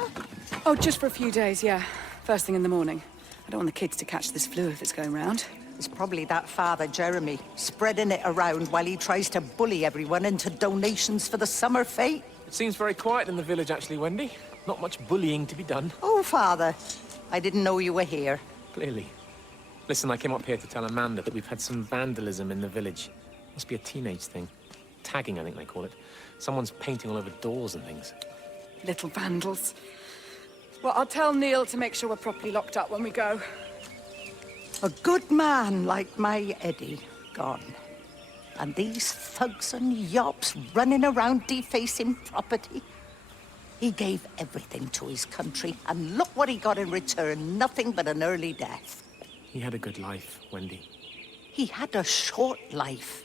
Oh, just for a few days, yeah. First thing in the morning. I don't want the kids to catch this flu if it's going round. It's probably that father, Jeremy, spreading it around while he tries to bully everyone into donations for the summer fete. It seems very quiet in the village, actually, Wendy. Not much bullying to be done. Oh, Father. I didn't know you were here. Clearly. Listen, I came up here to tell Amanda that we've had some vandalism in the village. Must be a teenage thing. Tagging, I think they call it. Someone's painting all over doors and things. Little vandals. Well, I'll tell Neil to make sure we're properly locked up when we go. A good man like my Eddie gone. And these thugs and yops running around defacing property. He gave everything to his country, and look what he got in return. Nothing but an early death. He had a good life, Wendy. He had a short life.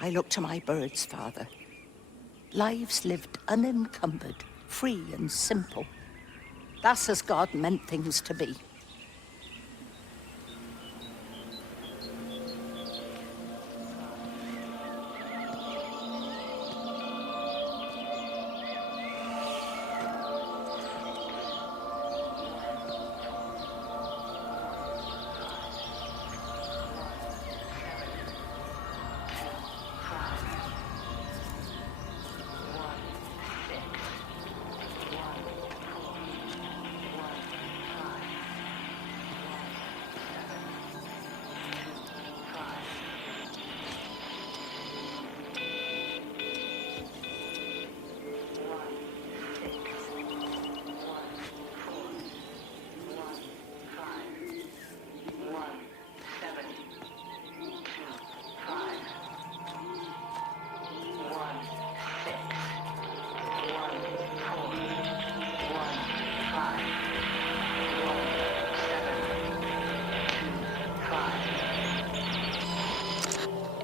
I look to my birds, Father. Lives lived unencumbered, free and simple. That's as God meant things to be.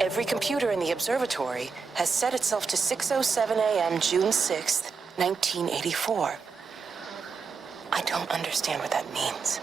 Every computer in the observatory has set itself to 6:07 a.m. June 6th, 1984. I don't understand what that means.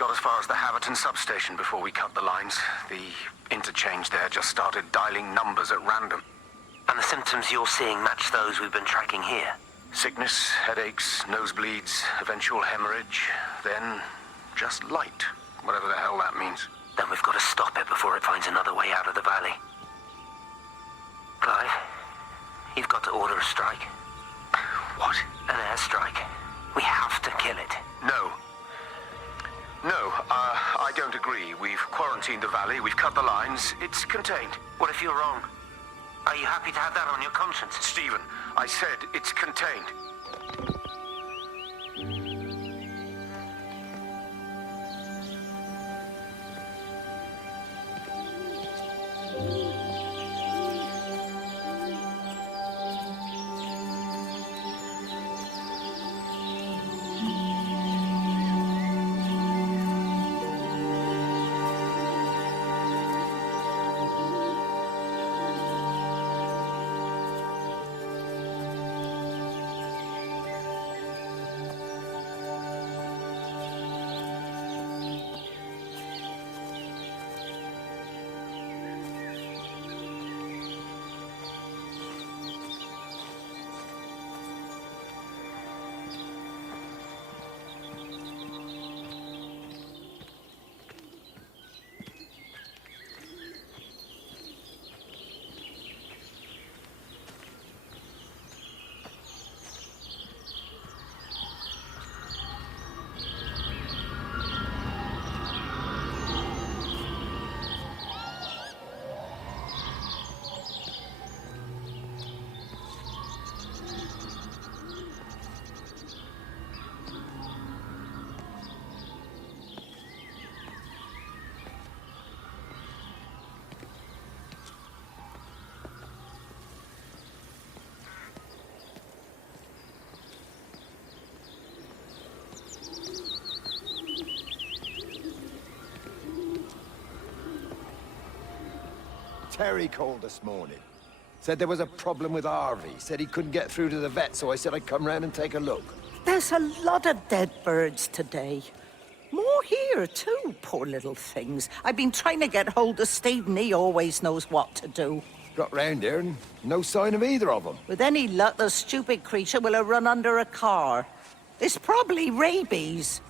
got as far as the Haverton substation before we cut the lines. The interchange there just started dialing numbers at random. And the symptoms you're seeing match those we've been tracking here? Sickness, headaches, nosebleeds, eventual hemorrhage, then just light, whatever the hell that means. Then we've got to stop it before it finds another way out of the valley. Clive, you've got to order a strike. What? An airstrike. We have to kill it. No. No, I don't agree. We've quarantined the valley, we've cut the lines, it's contained. What if you're wrong? Are you happy to have that on your conscience? Stephen, I said it's contained. Terry called this morning. Said there was a problem with Harvey. Said he couldn't get through to the vet, so I said I'd come round and take a look. There's a lot of dead birds today. More here, too, poor little things. I've been trying to get hold of Stephen. He always knows what to do. Got round here and no sign of either of them. With any luck, the stupid creature will have run under a car. It's probably rabies.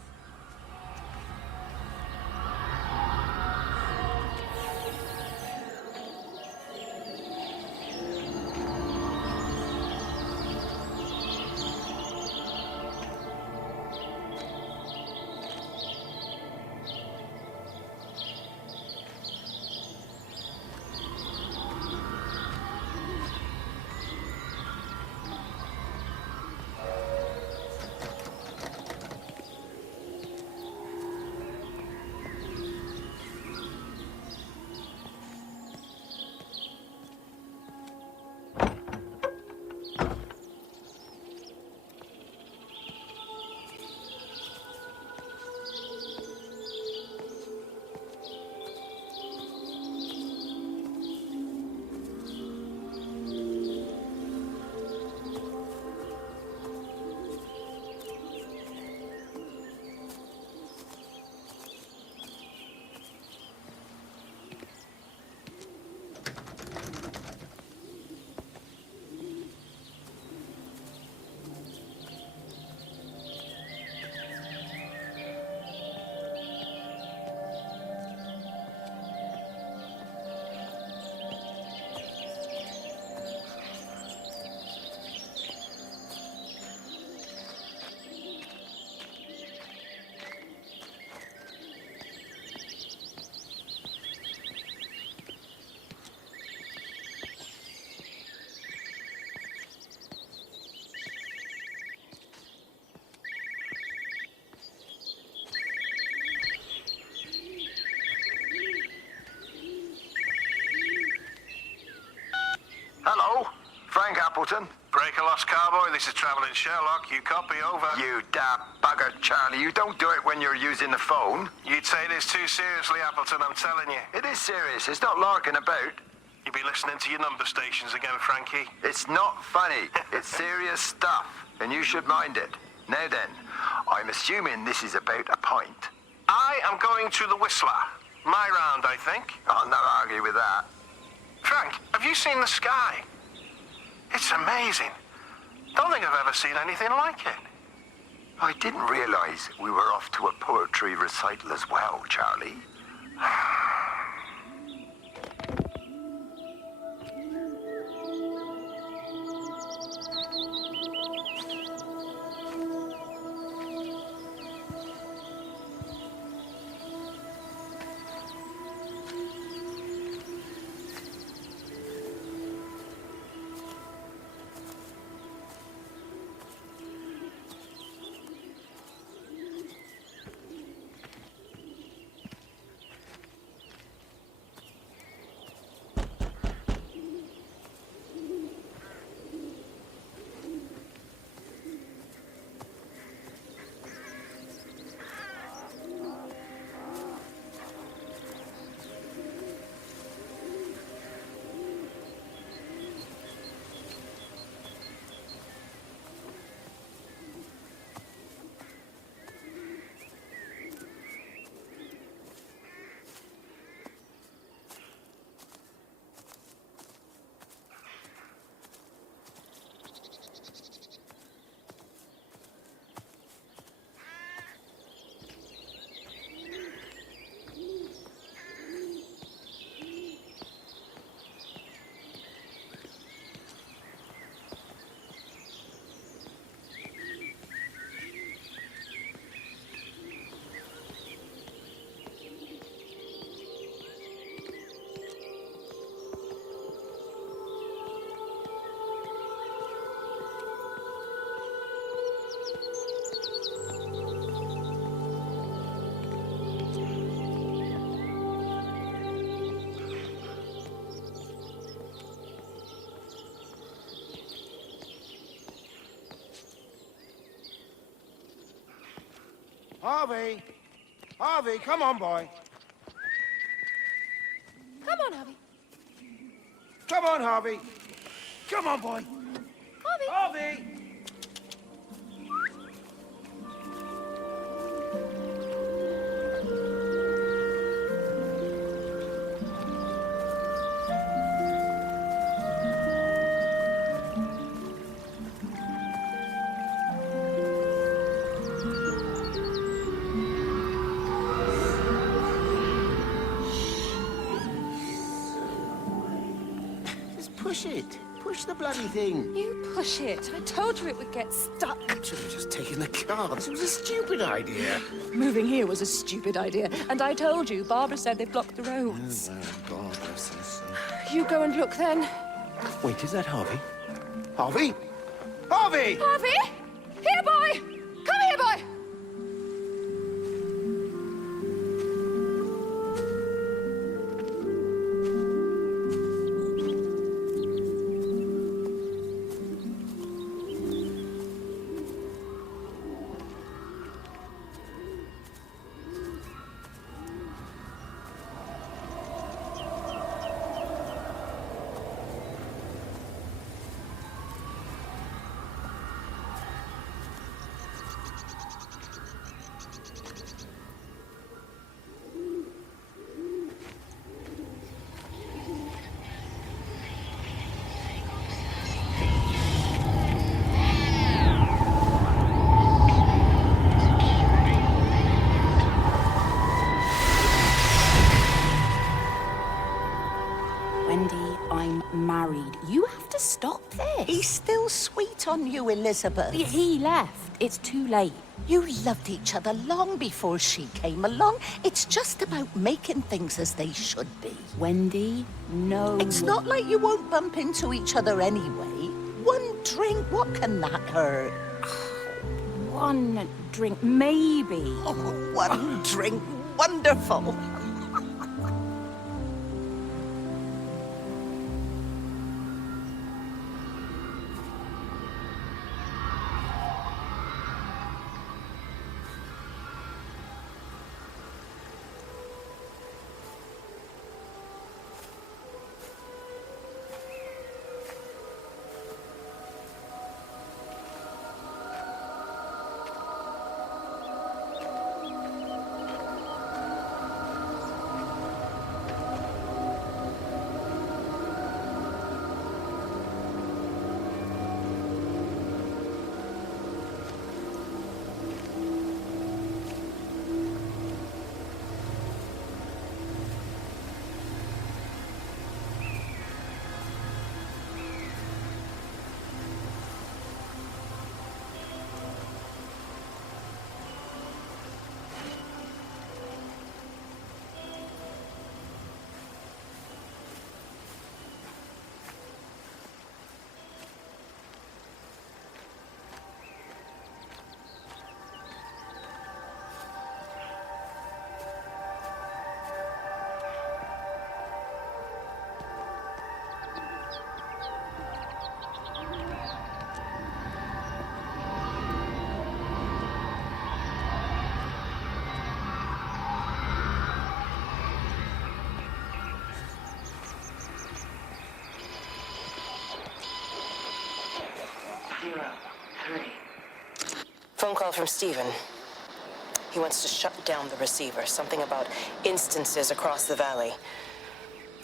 Hello, Frank Appleton. Breaker lost cowboy, this is Travelling Sherlock. You copy, over. You daft bugger, Charlie. You don't do it when you're using the phone. You'd say this too seriously, Appleton, I'm telling you. It is serious. It's not larking about. You be listening to your number stations again, Frankie. It's not funny. It's serious stuff, and you should mind it. Now then, I'm assuming this is about a pint. I am going to the Whistler. My round, I think. I'll not argue with that. Frank, have you seen the sky? It's amazing. Don't think I've ever seen anything like it. I didn't realize we were off to a poetry recital as well, Charlie. Harvey! Harvey, come on, boy. Come on, Harvey. Come on, Harvey. Come on, boy. Harvey! Harvey! Push it. Push the bloody thing. You push it. I told you it would get stuck. You should have just taken the cards. It was a stupid idea. Moving here was a stupid idea. And I told you, Barbara said they've blocked the roads. Oh, God, bless her. You go and look then. Wait, is that Harvey? Harvey? Harvey! Harvey! Here, boy! Come here, boy! Stop this. He's still sweet on you, Elizabeth. He left. It's too late. You loved each other long before she came along. It's just about making things as they should be. Wendy, no. It's not like you won't bump into each other anyway. One drink, what can that hurt? One drink, maybe. Oh, one drink, wonderful. Phone call from Stephen. He wants to shut down the receiver. Something about instances across the valley.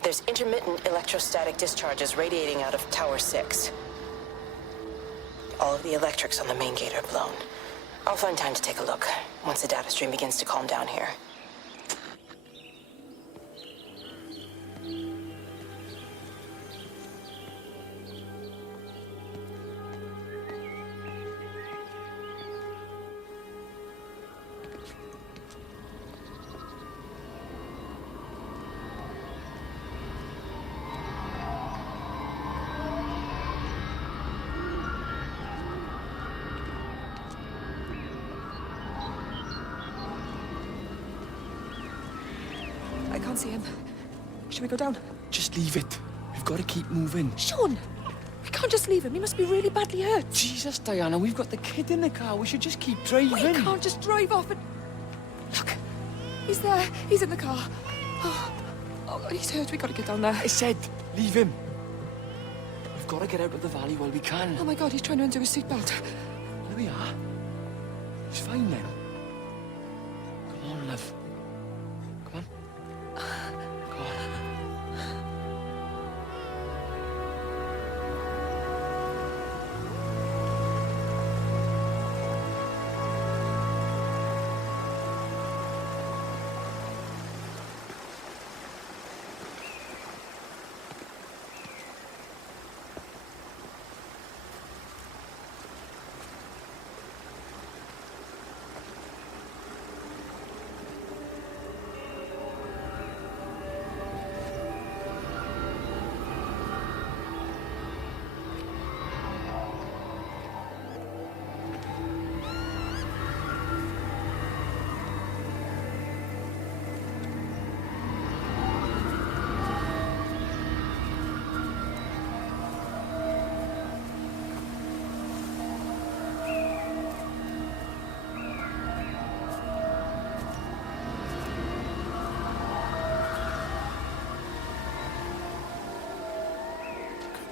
There's intermittent electrostatic discharges radiating out of Tower 6. All of the electrics on the main gate are blown. I'll find time to take a look once the data stream begins to calm down here. I can't see him. Should we go down? Just leave it. We've got to keep moving. Sean! We can't just leave him. He must be really badly hurt. Jesus, Diana, we've got the kid in the car. We should just keep driving. We can't just drive off and... Look! He's there. He's in the car. Oh, God, he's hurt. We got to get down there. I said, leave him. We've got to get out of the valley while we can. Oh, my God, he's trying to undo his seatbelt. There we are. He's fine then. Come on, love. Come on. Go on.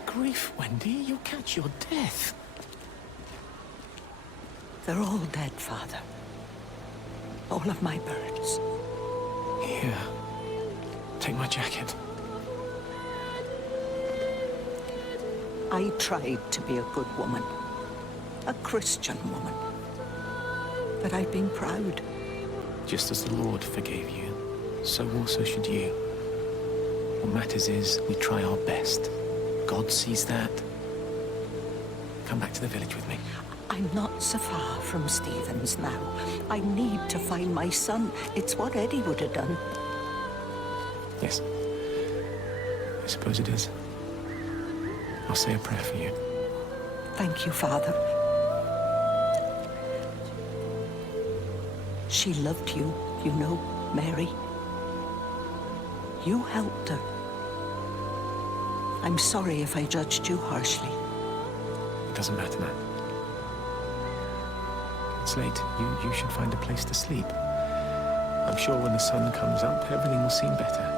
Grief, Wendy, you'll catch your death. They're all dead, Father. All of my birds. Here. Take my jacket. I tried to be a good woman. A Christian woman. But I've been proud. Just as the Lord forgave you, so also should you. What matters is we try our best. God sees that. Come back to the village with me. I'm not so far from Stephen's now. I need to find my son. It's what Eddie would have done. Yes. I suppose it is. I'll say a prayer for you. Thank you, Father. She loved you, you know, Mary. You helped her. I'm sorry if I judged you harshly. It doesn't matter now. It's late. You should find a place to sleep. I'm sure when the sun comes up, everything will seem better.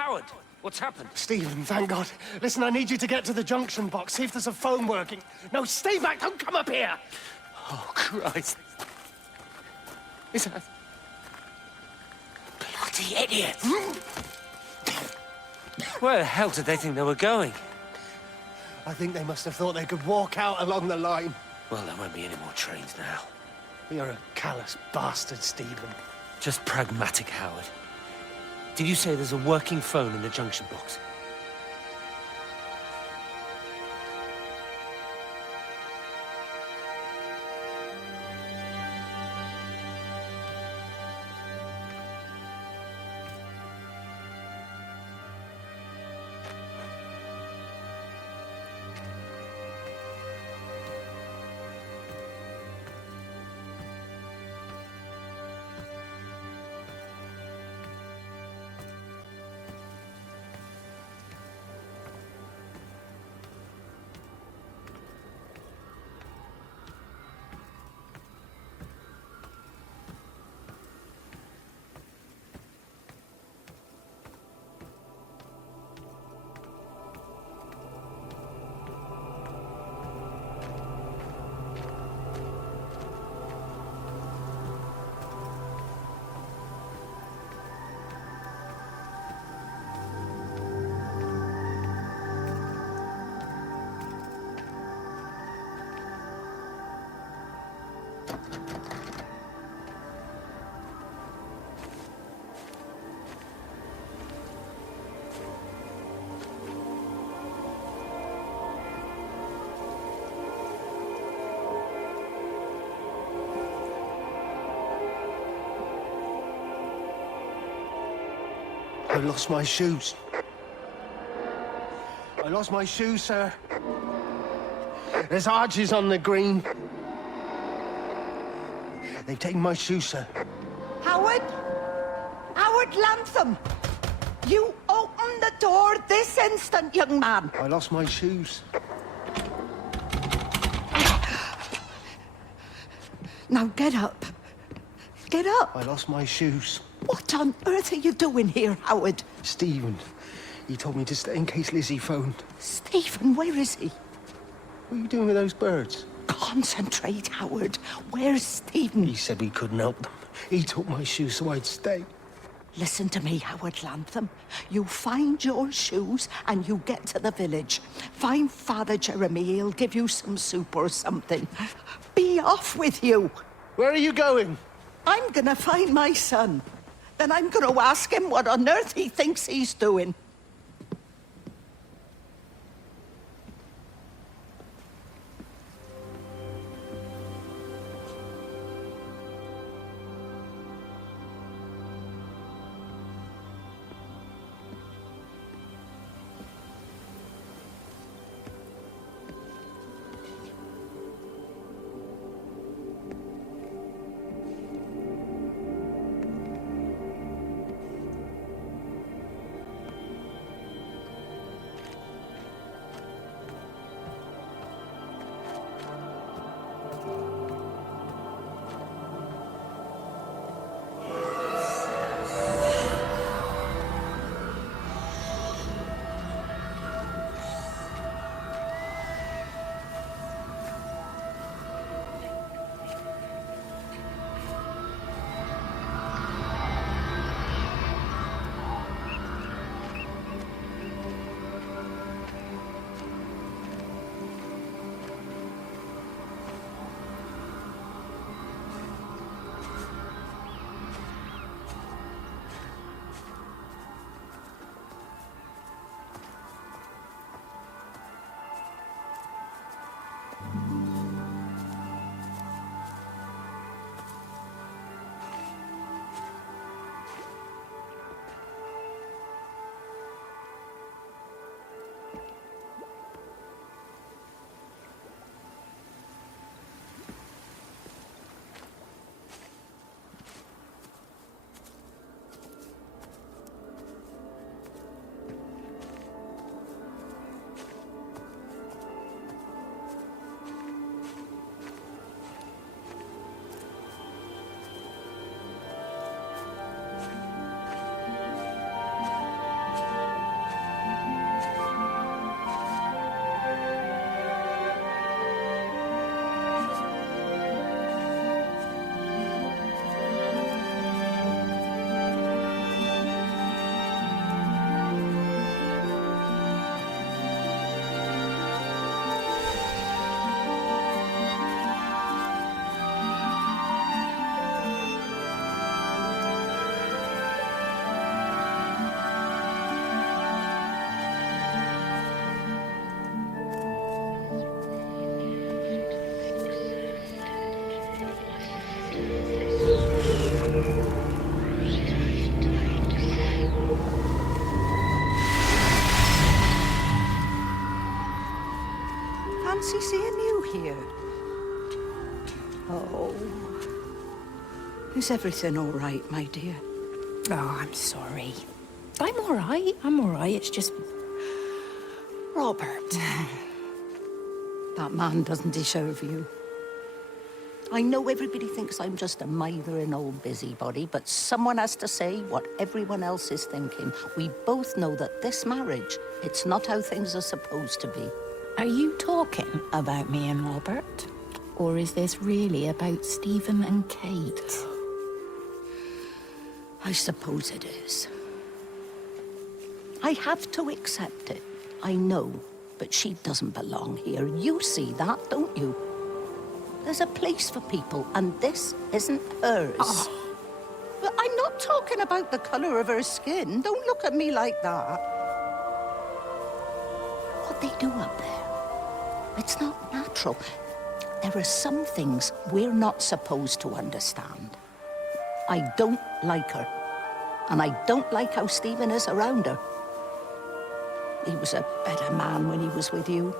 Howard, what's happened? Stephen, thank God. Listen, I need you to get to the junction box, see if there's a phone working. No, stay back, don't come up here! Oh, Christ. Is that... Bloody idiot! Where the hell did they think they were going? I think they must have thought they could walk out along the line. Well, there won't be any more trains now. You're a callous bastard, Stephen. Just pragmatic, Howard. Did you say there's a working phone in the junction box? I lost my shoes. I lost my shoes, sir. There's arches on the green. They've taken my shoes, sir. Howard? Howard Lantham! You open the door this instant, young man. I lost my shoes. Now get up. Get up. I lost my shoes. What on earth are you doing here, Howard? Stephen, he told me to stay in case Lizzie phoned. Stephen, where is he? What are you doing with those birds? Concentrate, Howard. Where's Stephen? He said we couldn't help them. He took my shoes so I'd stay. Listen to me, Howard Lantham. You find your shoes and you get to the village. Find Father Jeremy. He'll give you some soup or something. Be off with you. Where are you going? I'm gonna find my son. Then I'm gonna ask him what on earth he thinks he's doing. fancy seeing you here. Oh. Is everything all right, my dear? Oh, I'm sorry. I'm all right. I'm all right. It's just... Robert. That man doesn't deserve you. I know everybody thinks I'm just a mithering old busybody, but someone has to say what everyone else is thinking. We both know that this marriage, it's not how things are supposed to be. Are you talking about me and Robert? Or is this really about Stephen and Kate? I suppose it is. I have to accept it. I know, but she doesn't belong here. You see that, don't you? There's a place for people, and this isn't hers. Oh. But I'm not talking about the color of her skin. Don't look at me like that. What they do up there, it's not natural. There are some things we're not supposed to understand. I don't like her, and I don't like how Stephen is around her. He was a better man when he was with you.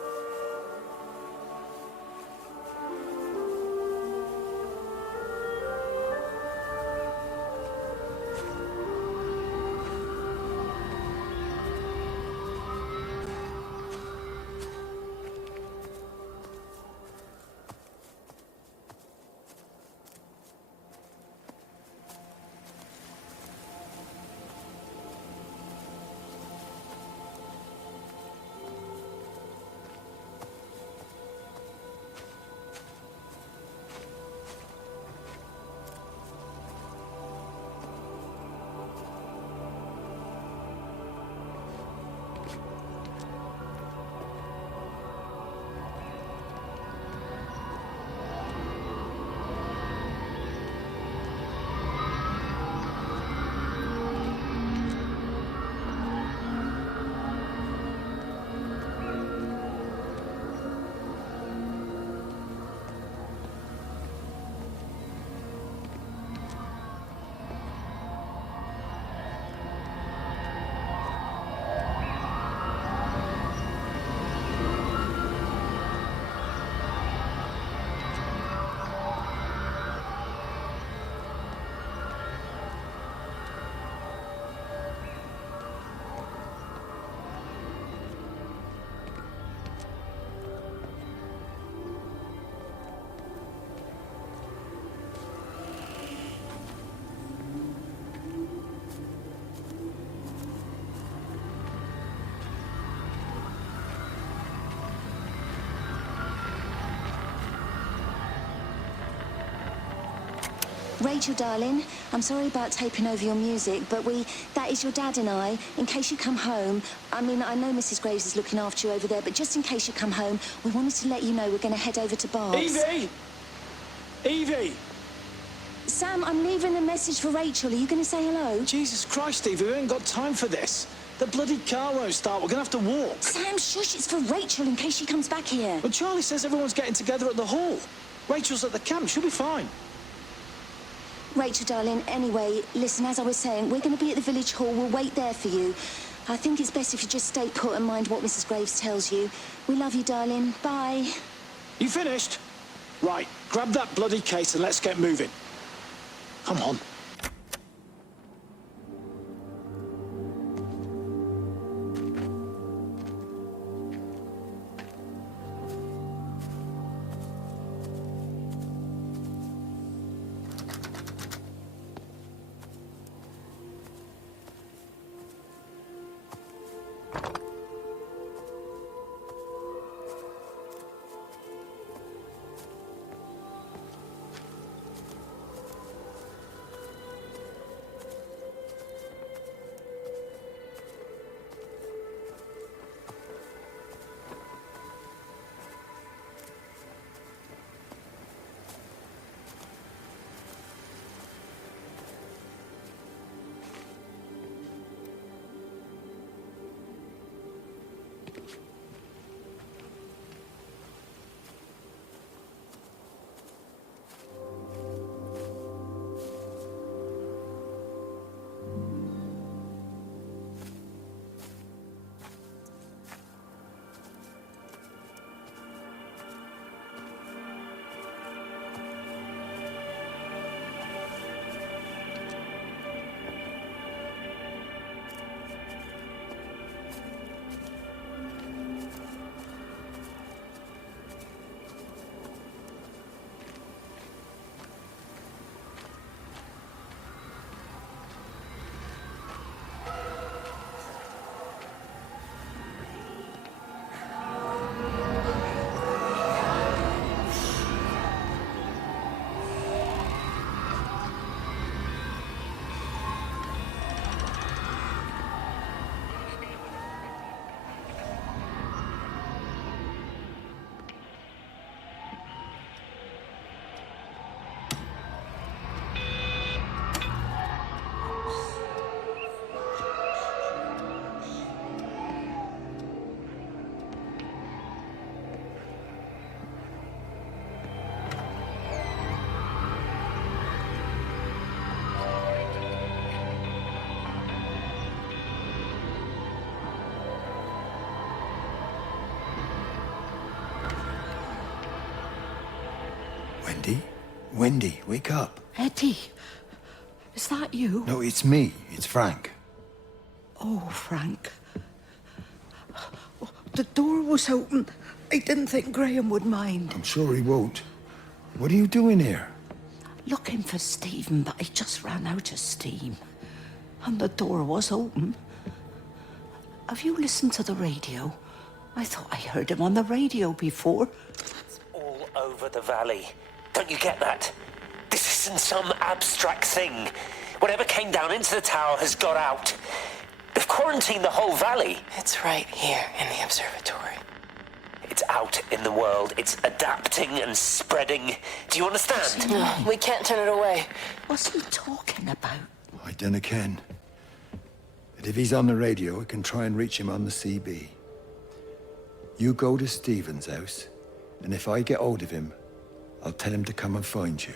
Rachel, darling, I'm sorry about taping over your music, but that is your dad and I, in case you come home. I mean, I know Mrs. Graves is looking after you over there, but just in case you come home, we wanted to let you know we're going to head over to Barb's. Evie! Evie! Sam, I'm leaving a message for Rachel. Are you going to say hello? Jesus Christ, Evie, we haven't got time for this. The bloody car won't start. We're going to have to walk. Sam, shush, it's for Rachel in case she comes back here. But Charlie says everyone's getting together at the hall. Rachel's at the camp. She'll be fine. Rachel, darling, anyway, listen, as I was saying, we're going to be at the village hall. We'll wait there for you. I think it's best if you just stay put and mind what Mrs. Graves tells you. We love you, darling. Bye. You finished? Right, grab that bloody case and let's get moving. Come on. Wendy, wake up. Eddie, is that you? No, it's me. It's Frank. Oh, Frank. The door was open. I didn't think Graham would mind. I'm sure he won't. What are you doing here? Looking for Stephen, but I just ran out of steam. And the door was open. Have you listened to the radio? I thought I heard him on the radio before. It's all over the valley. Don't you get that? This isn't some abstract thing. Whatever came down into the tower has got out. They've quarantined the whole valley. It's right here in the observatory. It's out in the world. It's adapting and spreading. Do you understand? No, we can't turn it away. What's he talking about? I dunno ken. But if he's on the radio, I can try and reach him on the CB. You go to Stephen's house, and if I get hold of him, I'll tell him to come and find you.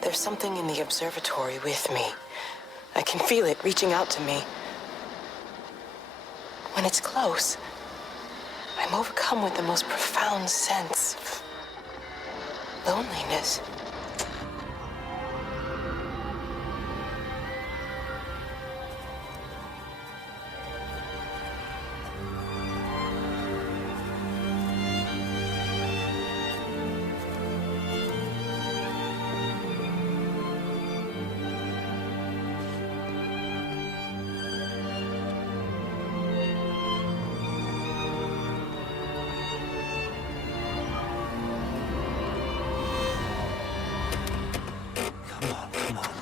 There's something in the observatory with me. I can feel it reaching out to me. When it's close, I'm overcome with the most profound sense of loneliness.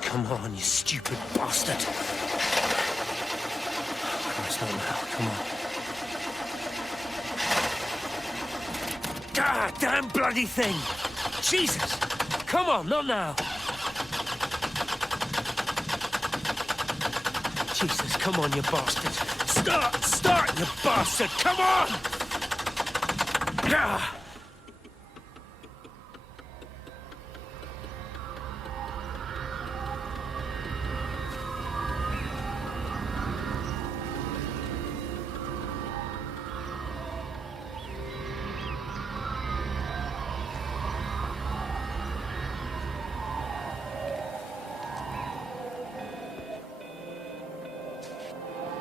Come on, you stupid bastard. Christ, not now. Come on. Ah, damn bloody thing! Jesus! Come on, not now. Jesus, come on, you bastard. Start, you bastard! Come on! Ah!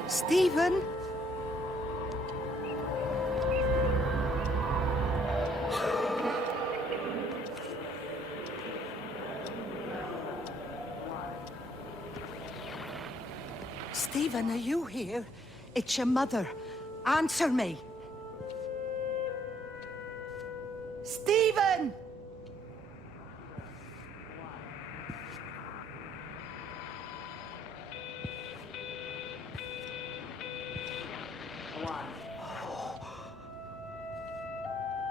Stephen? Stephen, are you here? It's your mother. Answer me. Stephen!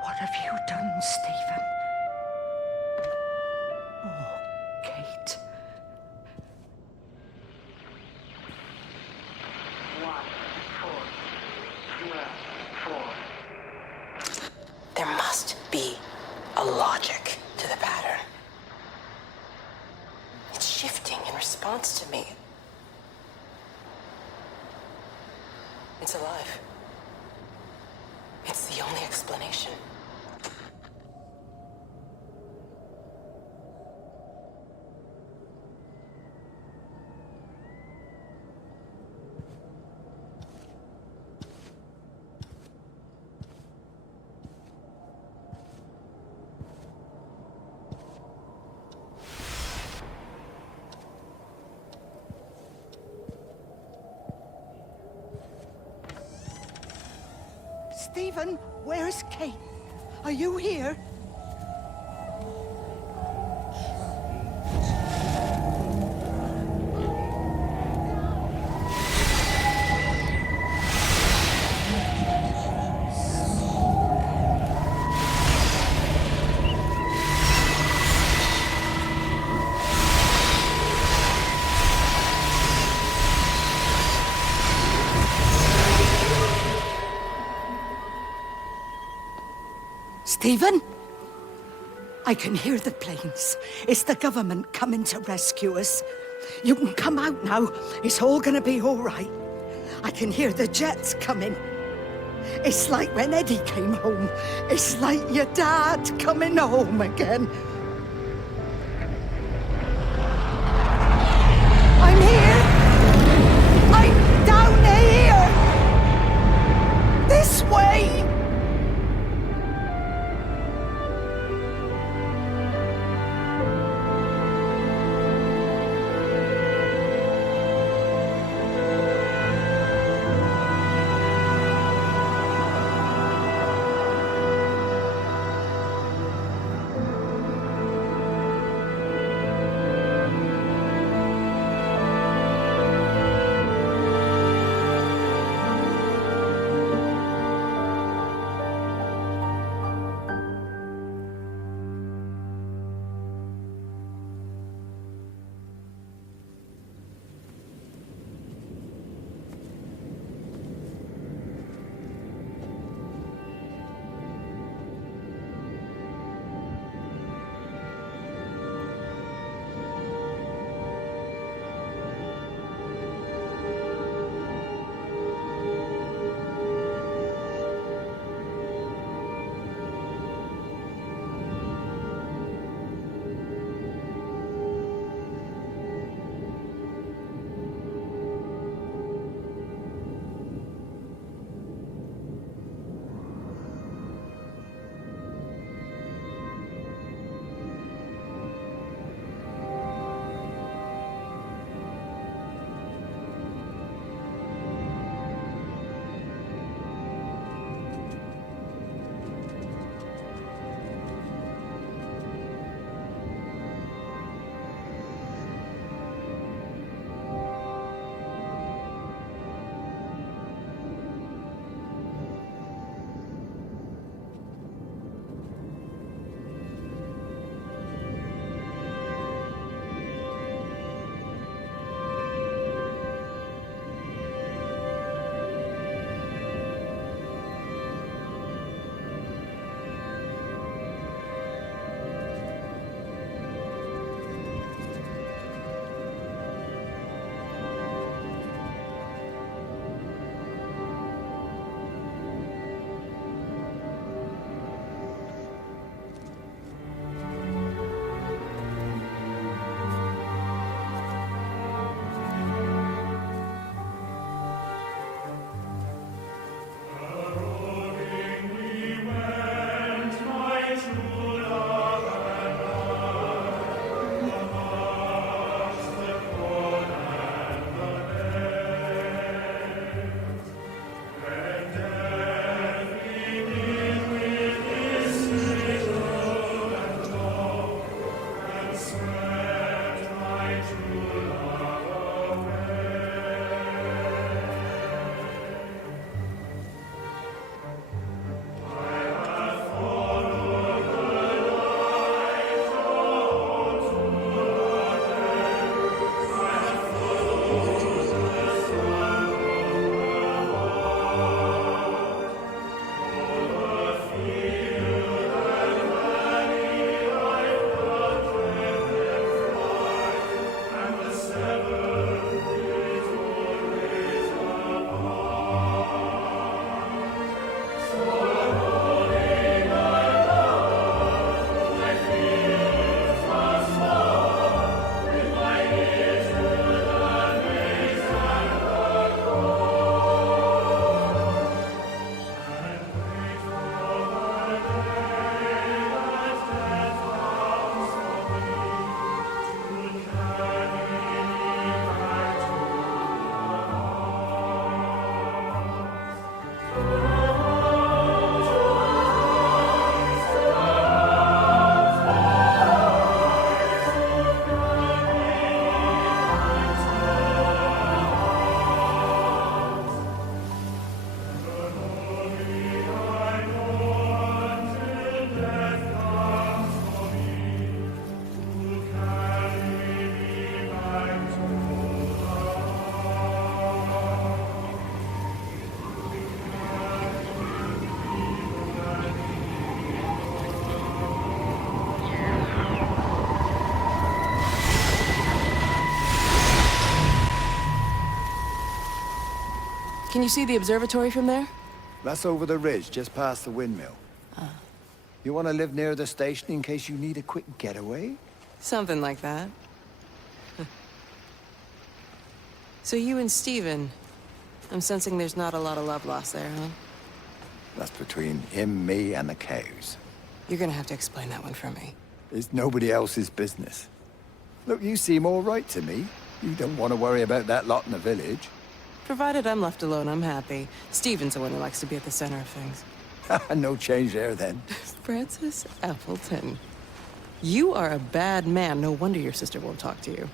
What have you done, Stephen? Oh, Kate. There must be a logic to the pattern. It's shifting in response to me. It's alive. It's the only explanation. Stephen, where's Kate? Are you here? Stephen? I can hear the planes. It's the government coming to rescue us. You can come out now. It's all gonna be all right. I can hear the jets coming. It's like when Eddie came home. It's like your dad coming home again. I'm here. I'm down here. This way. Can you see the observatory from there? That's over the ridge, just past the windmill. You want to live near the station in case you need a quick getaway? Something like that. So you and Stephen, I'm sensing there's not a lot of love lost there, huh? That's between him, me, and the cows. You're gonna have to explain that one for me. It's nobody else's business. Look, you seem all right to me. You don't want to worry about that lot in the village. Provided I'm left alone, I'm happy. Stephen's the one who likes to be at the center of things. No change there, then. Francis Appleton. You are a bad man. No wonder your sister won't talk to you.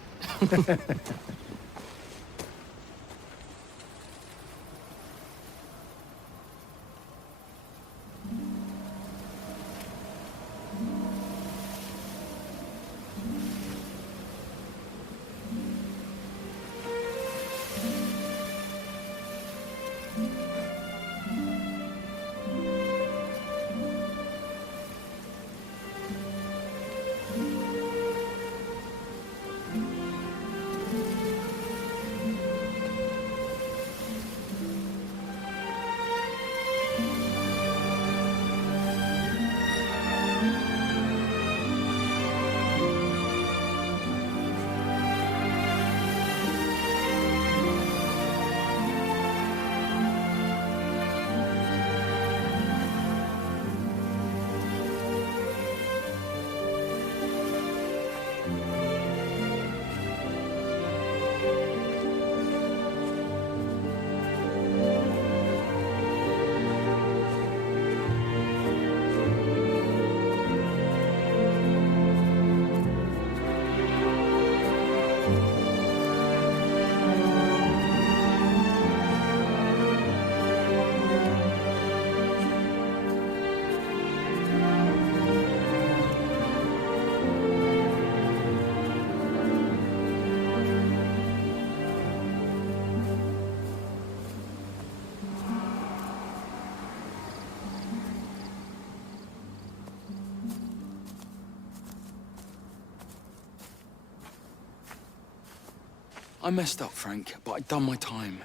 I messed up, Frank, but I'd done my time.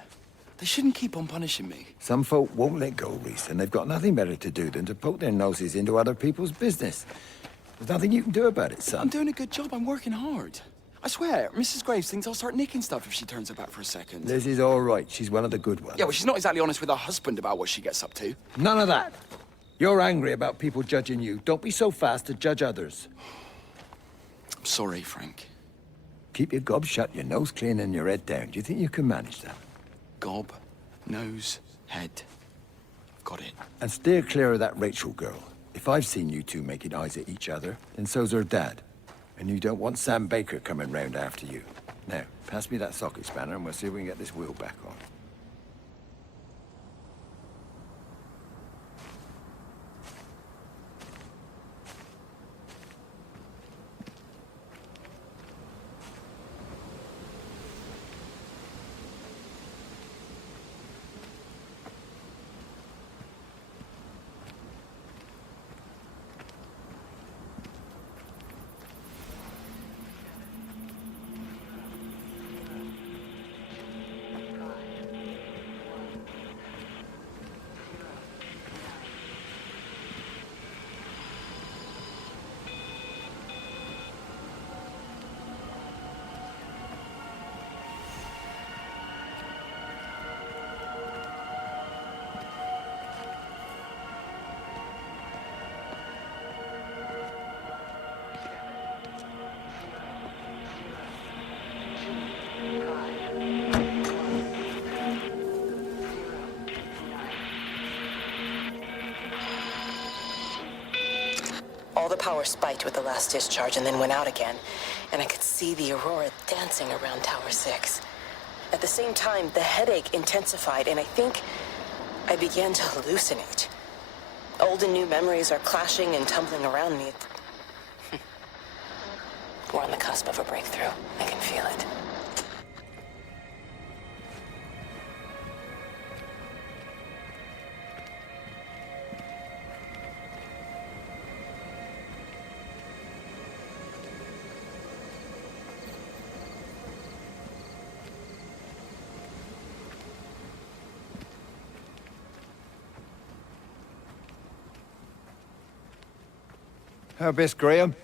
They shouldn't keep on punishing me. Some folk won't let go, Reese, and they've got nothing better to do than to poke their noses into other people's business. There's nothing you can do about it, son. I'm doing a good job. I'm working hard. I swear, Mrs. Graves thinks I'll start nicking stuff if she turns her back for a second. Liz is all right. She's one of the good ones. Yeah, well, she's not exactly honest with her husband about what she gets up to. None of that. You're angry about people judging you. Don't be so fast to judge others. I'm sorry, Frank. Keep your gob shut, your nose clean, and your head down. Do you think you can manage that? Gob, nose, head. I've got it. And steer clear of that Rachel girl. If I've seen you two making eyes at each other, then so's her dad. And you don't want Sam Baker coming round after you. Now, pass me that socket spanner and we'll see if we can get this wheel back on. All the power spiked with the last discharge and then went out again, and I could see the aurora dancing around Tower 6. At the same time, the headache intensified, and I think I began to hallucinate. Old and new memories are clashing and tumbling around me. We're on the cusp of a breakthrough. I can feel it. How Miss Graham?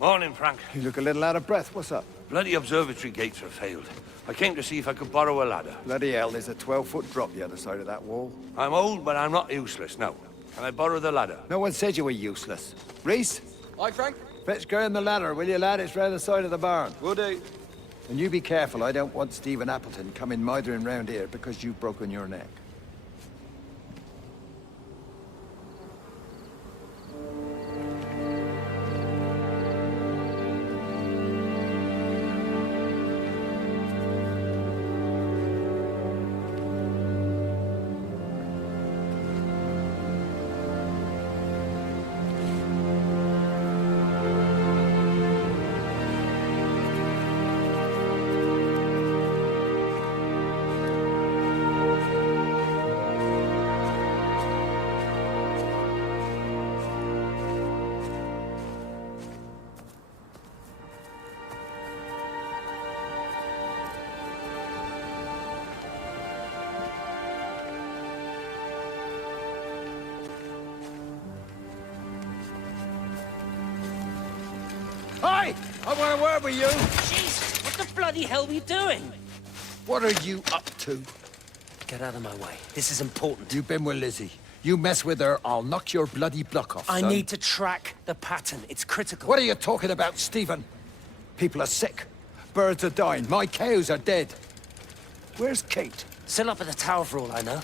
Morning, Frank. You look a little out of breath. What's up? Bloody observatory gates have failed. I came to see if I could borrow a ladder. Bloody hell, there's a 12-foot drop the other side of that wall. I'm old, but I'm not useless, no. Can I borrow the ladder? No one said you were useless. Reese? Aye, Frank? Fetch Graham the ladder, will you, lad? It's round the side of the barn. Will do. And you be careful. I don't want Stephen Appleton coming mithering round here because you've broken your neck. Hi! I want a word with you! Jesus, what the bloody hell are you doing? What are you up to? Get out of my way. This is important. You've been with Lizzie. You mess with her, I'll knock your bloody block off, I son. need to track the pattern. It's critical. What are you talking about, Stephen? People are sick. Birds are dying. My cows are dead. Where's Kate? Still up at the tower for all I know.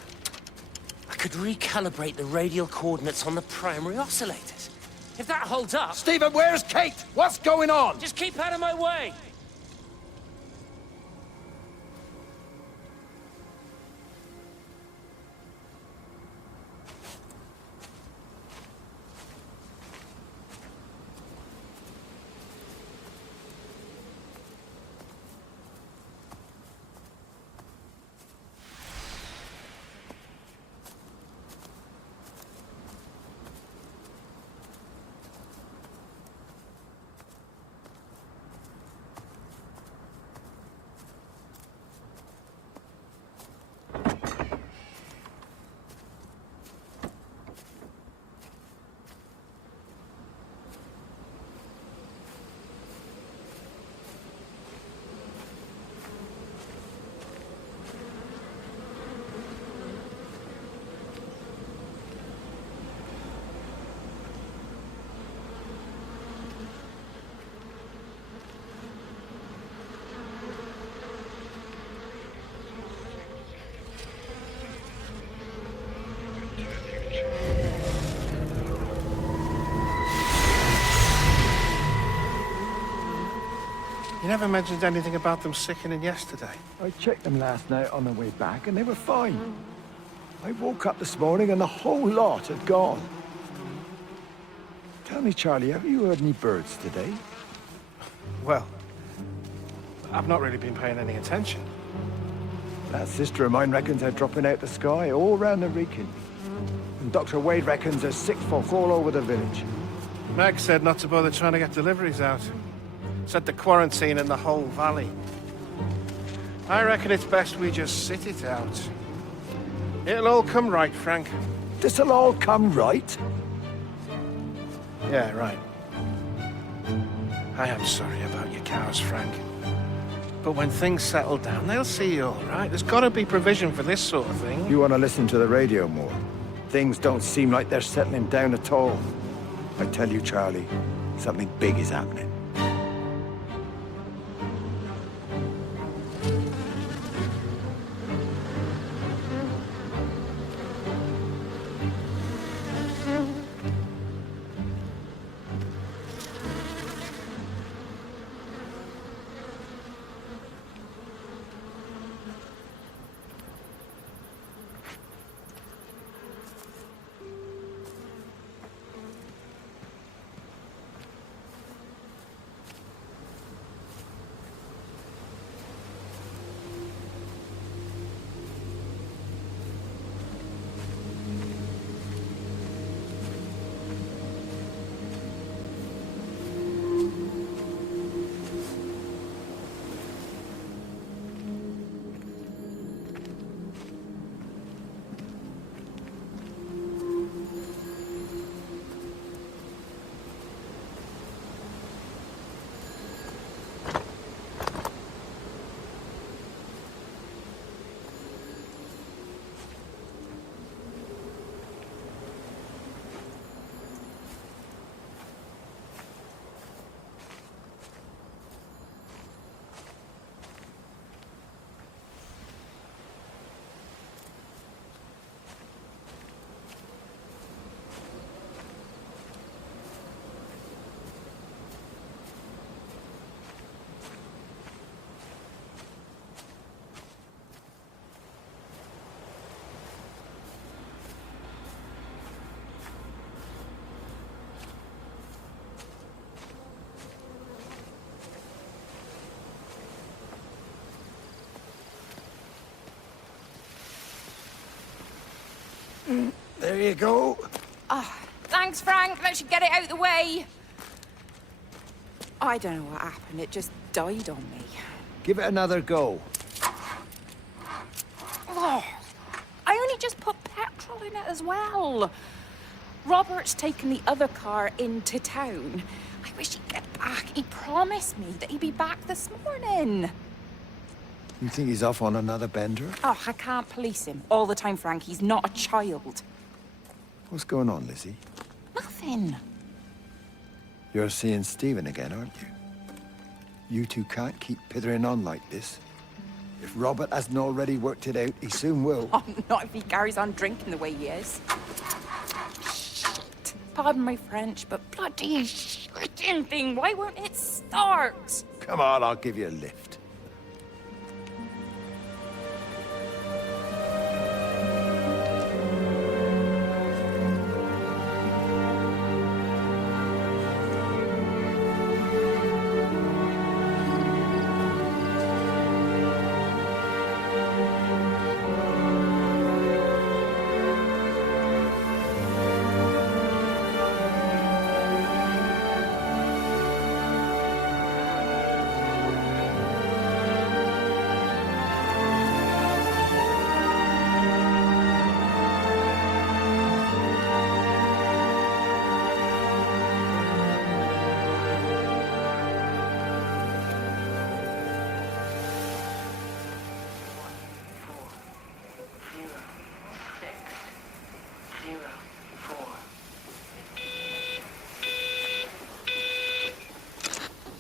I could recalibrate the radial coordinates on the primary oscillators. If that holds up... Stephen, where's Kate? What's going on? Just keep out of my way! You never mentioned anything about them sickening yesterday. I checked them last night on the way back, and they were fine. I woke up this morning, and the whole lot had gone. Tell me, Charlie, have you heard any birds today? Well, I've not really been paying any attention. That sister of mine reckons they're dropping out the sky all round the Wrekin. And Dr. Wade reckons there's sick folk all over the village. Meg said not to bother trying to get deliveries out. Said the quarantine in the whole valley. I reckon it's best we just sit it out. It'll all come right, Frank. This'll all come right? Yeah, right. I am sorry about your cows, Frank. But when things settle down, they'll see you all right. There's got to be provision for this sort of thing. You want to listen to the radio more? Things don't seem like they're settling down at all. I tell you, Charlie, something big is happening. There you go. Ah, thanks, Frank. That should get it out of the way. I don't know what happened. It just died on me. Give it another go. Oh, I only just put petrol in it as well. Robert's taken the other car into town. I wish he'd get back. He promised me that he'd be back this morning. You think he's off on another bender? Oh, I can't police him all the time, Frank. He's not a child. What's going on, Lizzie? Nothing. You're seeing Stephen again, aren't you? You two can't keep pithering on like this. If Robert hasn't already worked it out, he soon will. Oh, not if he carries on drinking the way he is. Shit. Pardon my French, but bloody shitting thing, why won't it start? Come on, I'll give you a lift.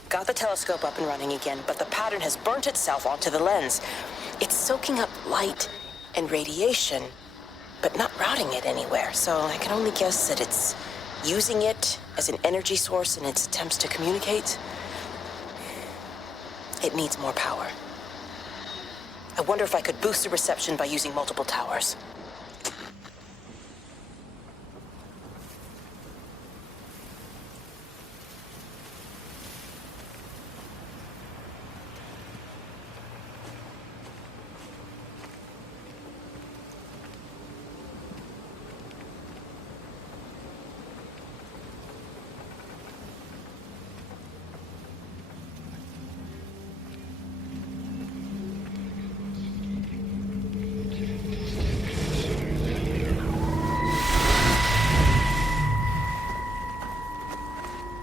Got the telescope up and running again, but the pattern has burnt itself onto the lens. It's soaking up light and radiation, but not routing it anywhere, so I can only guess that it's using it as an energy source in its attempts to communicate. It needs more power. I wonder if I could boost the reception by using multiple towers.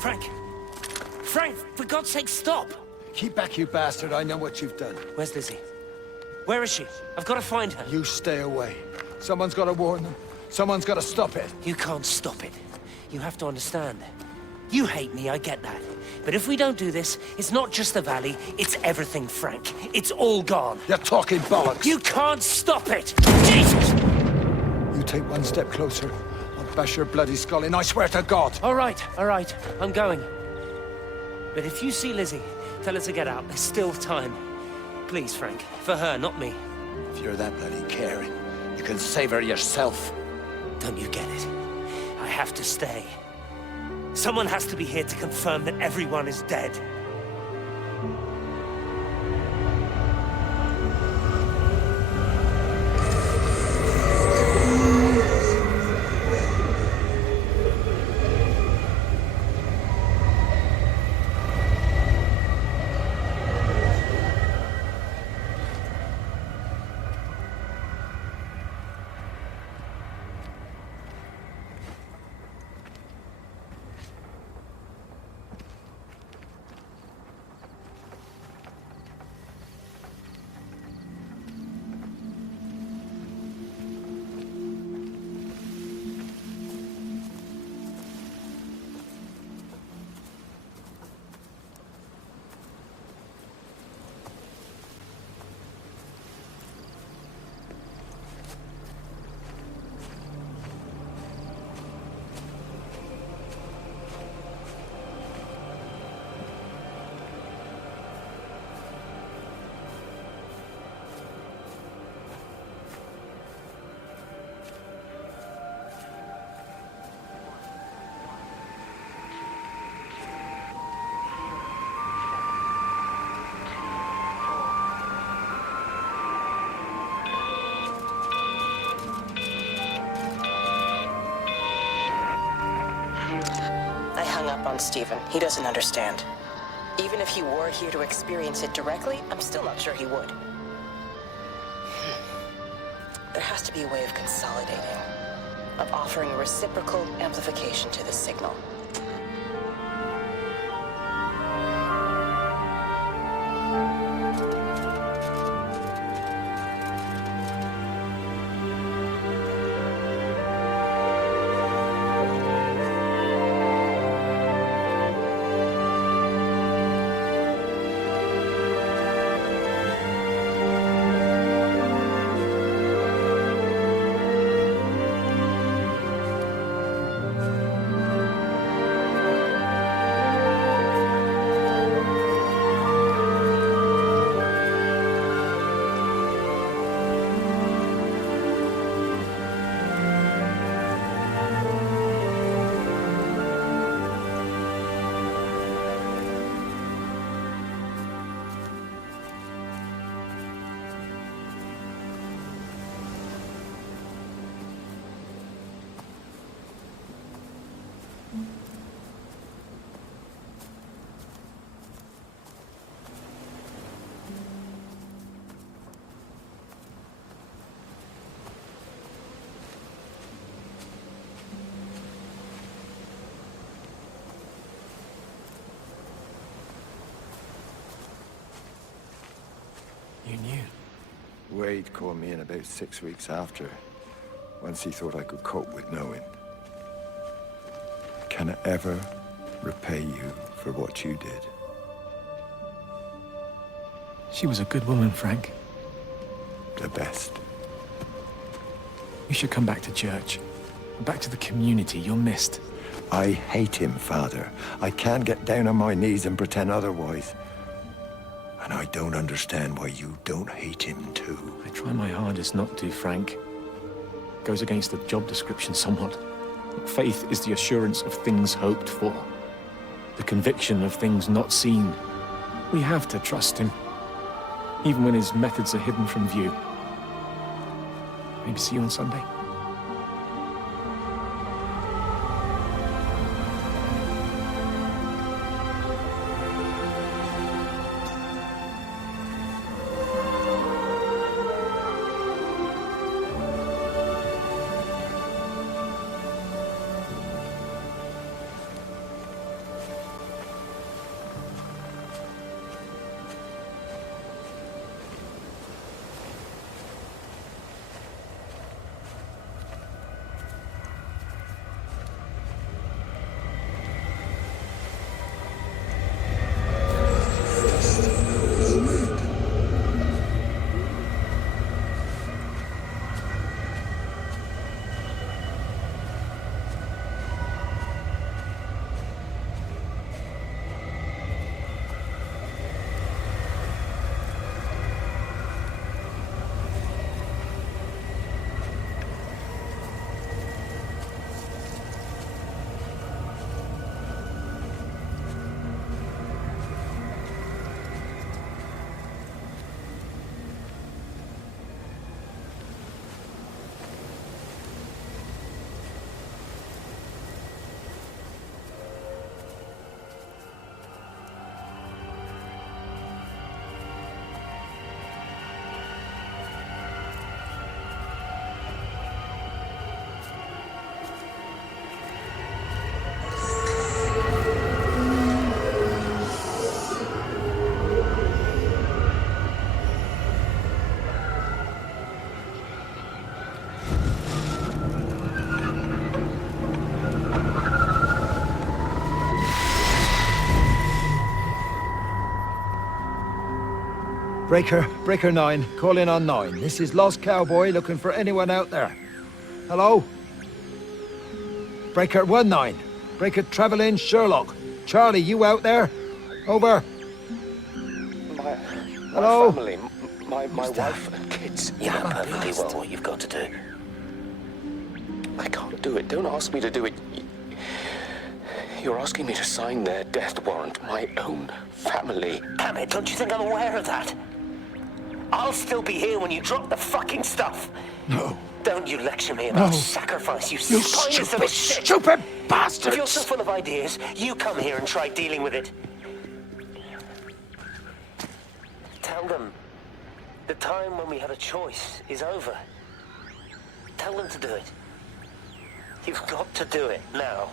Frank! Frank, for God's sake, stop! Keep back, you bastard. I know what you've done. Where's Lizzie? Where is she? I've got to find her. You stay away. Someone's got to warn them. Someone's got to stop it. You can't stop it. You have to understand. You hate me, I get that. But if we don't do this, it's not just the valley, it's everything, Frank. It's all gone. You're talking bollocks. You can't stop it! Jesus! You take one step closer, I'll bash your bloody skull in, I swear to God. All right, I'm going. But if you see Lizzie, tell her to get out. There's still time. Please, Frank. For her, not me. If you're that bloody caring, you can save her yourself. Don't you get it? I have to stay. Someone has to be here to confirm that everyone is dead. tap on Stephen. He doesn't understand. Even if he were here to experience it directly, I'm still not sure he would. There has to be a way of consolidating, of offering reciprocal amplification to this signal. You knew? Wade called me in about 6 weeks after, once he thought I could cope with knowing. Can I ever repay you for what you did? She was a good woman, Frank. The best. You should come back to church. Back to the community. You're missed. I hate him, Father. I can't get down on my knees and pretend otherwise. And I don't understand why you don't hate him too. I try my hardest not to, Frank. Goes against the job description somewhat. Faith is the assurance of things hoped for. The conviction of things not seen. We have to trust him. Even when his methods are hidden from view. Maybe see you on Sunday. Breaker 9, call in on 9. This is Lost Cowboy looking for anyone out there. Hello? Breaker 19. Breaker Travelin' Sherlock. Charlie, you out there? Over. Hello? My family, my wife and kids. You know perfectly well what you've got to do. I can't do it. Don't ask me to do it. You're asking me to sign their death warrant. My own family. Damn it, don't you think I'm aware of that? I'll still be here when you drop the fucking stuff. No, Don't you lecture me about sacrifice, you spineless little shit! Stupid bastard! If you're so full of ideas, you come here and try dealing with it. Tell them the time when we had a choice is over. Tell them to do it. You've got to do it now.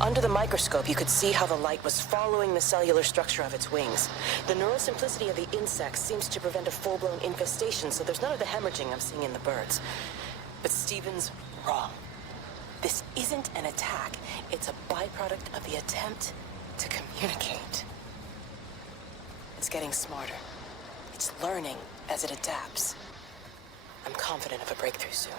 Under the microscope, you could see how the light was following the cellular structure of its wings. The neural simplicity of the insects seems to prevent a full-blown infestation, so there's none of the hemorrhaging I'm seeing in the birds. But Stephen's wrong. This isn't an attack. It's a byproduct of the attempt to communicate. It's getting smarter. It's learning as it adapts. I'm confident of a breakthrough soon.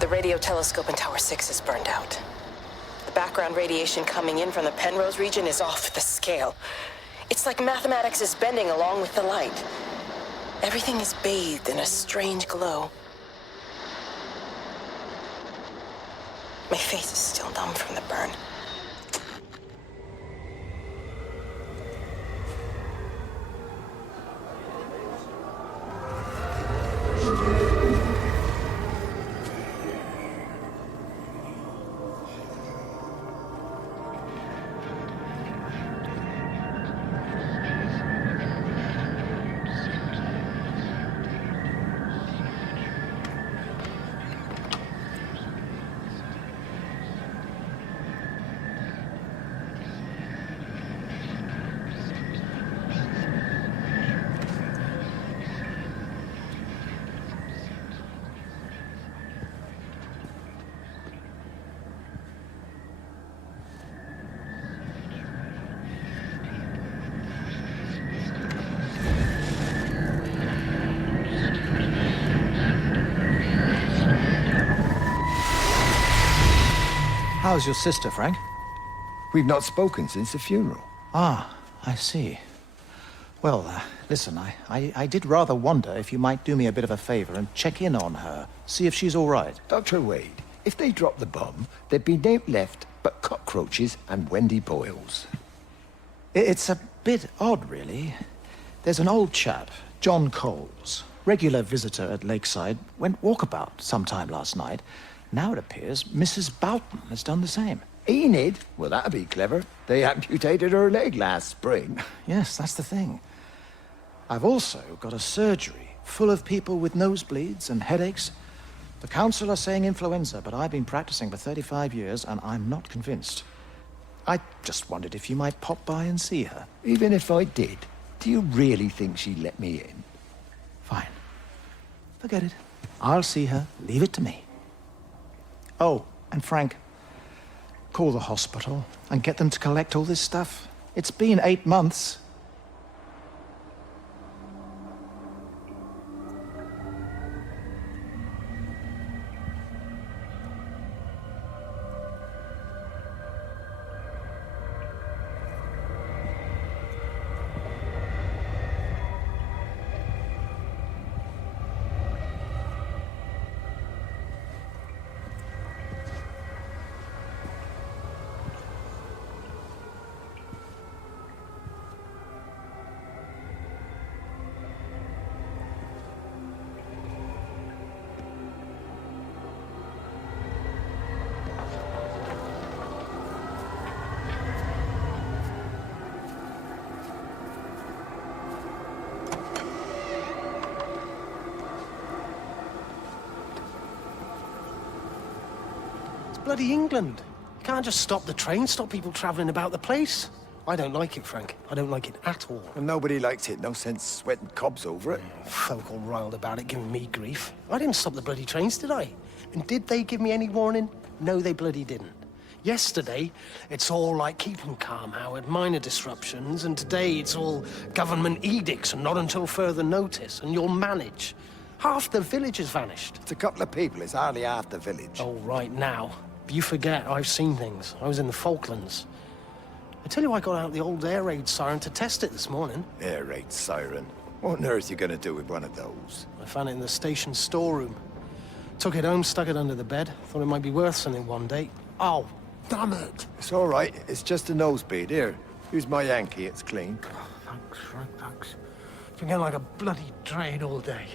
The radio telescope in Tower 6 is burned out. The background radiation coming in from the Penrose region is off the scale. It's like mathematics is bending along with the light. Everything is bathed in a strange glow. My face is still numb from the burn. How's your sister, Frank? We've not spoken since the funeral. Ah, I see. Well, listen, I did rather wonder if you might do me a bit of a favor and check in on her, see if she's all right. Dr. Wade, if they dropped the bomb, there'd be no left but cockroaches and Wendy Boyles. It's a bit odd, really. There's an old chap, John Coles, regular visitor at Lakeside, went walkabout sometime last night. Now it appears Mrs. Boughton has done the same. Enid? Well, that'd be clever. They amputated her leg last spring. Yes, that's the thing. I've also got a surgery full of people with nosebleeds and headaches. The council are saying influenza, but I've been practicing for 35 years and I'm not convinced. I just wondered if you might pop by and see her. Even if I did, do you really think she'd let me in? Fine. Forget it. I'll see her. Leave it to me. Oh, and Frank, call the hospital and get them to collect all this stuff. It's been 8 months. Bloody England. You can't just stop the train, stop people travelling about the place. I don't like it, Frank. I don't like it at all. Well, nobody likes it. No sense sweating cobs over it. Folk all riled about it, giving me grief. I didn't stop the bloody trains, did I? And did they give me any warning? No, they bloody didn't. Yesterday, it's all like keep 'em calm, Howard, minor disruptions, and today it's all government edicts and not until further notice, and you'll manage. Half the village has vanished. It's a couple of people. It's hardly half the village. Oh, right now. You forget, I've seen things. I was in the Falklands. I tell you, I got out the old air raid siren to test it this morning. Air raid siren? What on earth are you going to do with one of those? I found it in the station storeroom. Took it home, stuck it under the bed. Thought it might be worth something one day. Oh, damn it! It's all right. It's just a nosebleed. Here, use my Yankee. It's clean. Thanks, Frank, thanks. Been getting like a bloody train all day.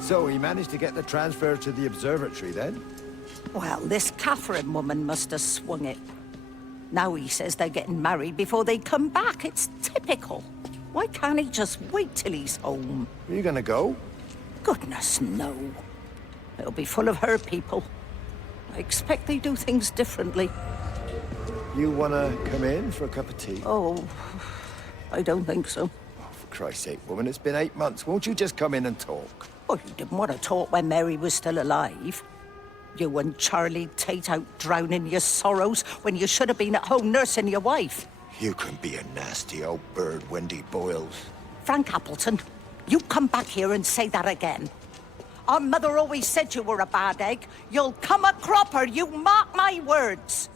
So he managed to get the transfer to the observatory then? Well, this Catherine woman must have swung it. Now he says they're getting married before they come back. It's typical. Why can't he just wait till he's home? Are you gonna go? Goodness, no. It'll be full of her people. I expect they do things differently. You wanna come in for a cup of tea? Oh, I don't think so. Oh, for Christ's sake, woman, it's been 8 months. Won't you just come in and talk? Oh, you didn't want to talk when Mary was still alive. You and Charlie Tate out drowning your sorrows when you should have been at home nursing your wife. You can be a nasty old bird, Wendy Boyles. Frank Appleton, you come back here and say that again. Our mother always said you were a bad egg. You'll come a cropper, you mark my words.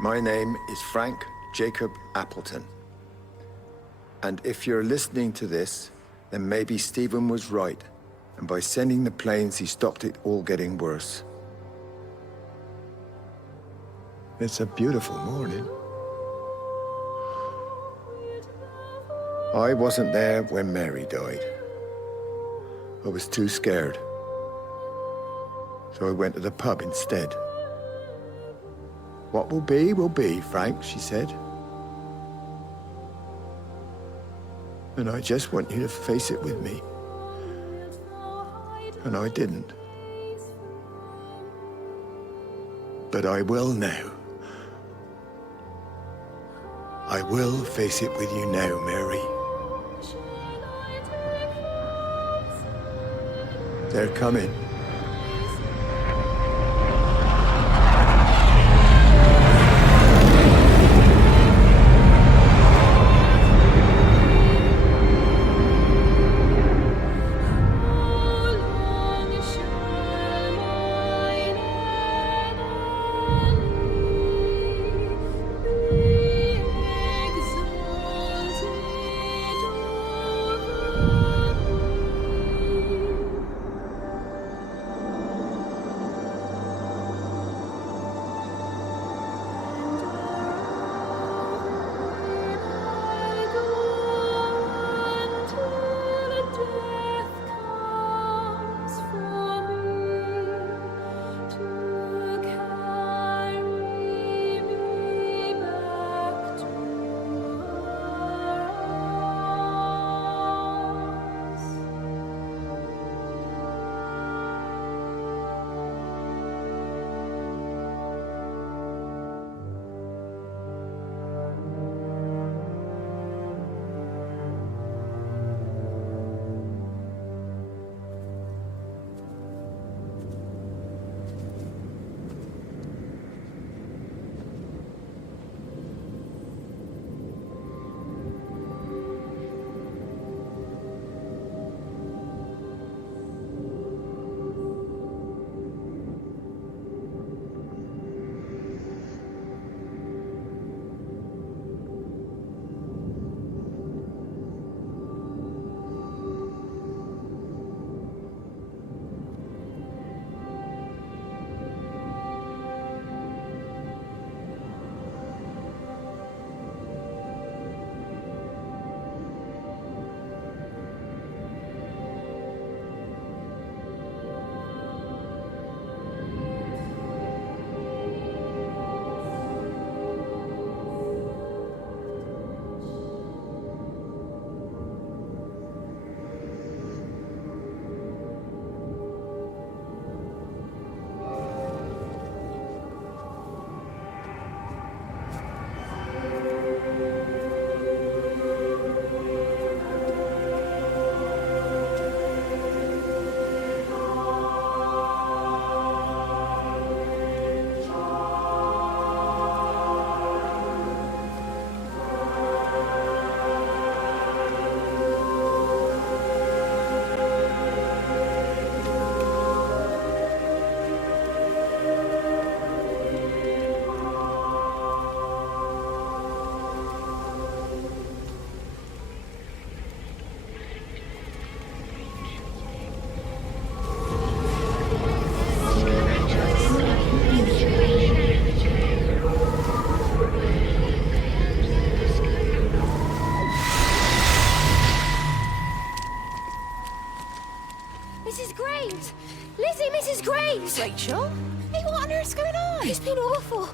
My name is Frank Jacob Appleton. And if you're listening to this, then maybe Stephen was right. And by sending the planes, he stopped it all getting worse. It's a beautiful morning. I wasn't there when Mary died. I was too scared. So I went to the pub instead. What will be, Frank, she said. And I just want you to face it with me. And I didn't. But I will now. I will face it with you now, Mary. They're coming. Mrs. Graves! Lizzie, Mrs. Graves! Rachel? Hey, what on earth's going on? It's been awful.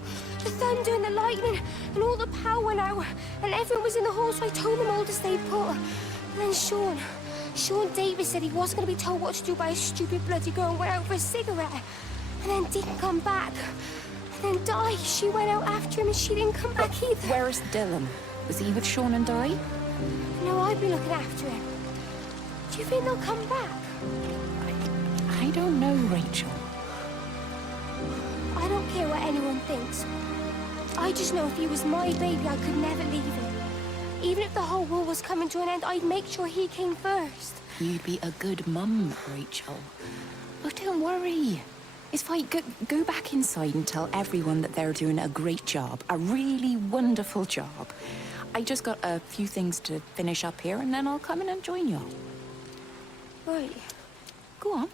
The thunder and the lightning and all the power went out. And everyone was in the hall, so I told them all to stay put. And then Sean Davis said he wasn't going to be told what to do by a stupid bloody girl and went out for a cigarette. And then didn't come back. And then Di, she went out after him and she didn't come back either. Where's Dylan? Was he with Sean and Di? No, I've been looking after him. Do you think they'll come back? I don't know, Rachel. I don't care what anyone thinks. I just know if he was my baby, I could never leave him. Even if the whole world was coming to an end, I'd make sure he came first. You'd be a good mum, Rachel. Oh, don't worry. It's fine. Go back inside and tell everyone that they're doing a great job. A really wonderful job. I just got a few things to finish up here, and then I'll come in and join you. Right. Go on.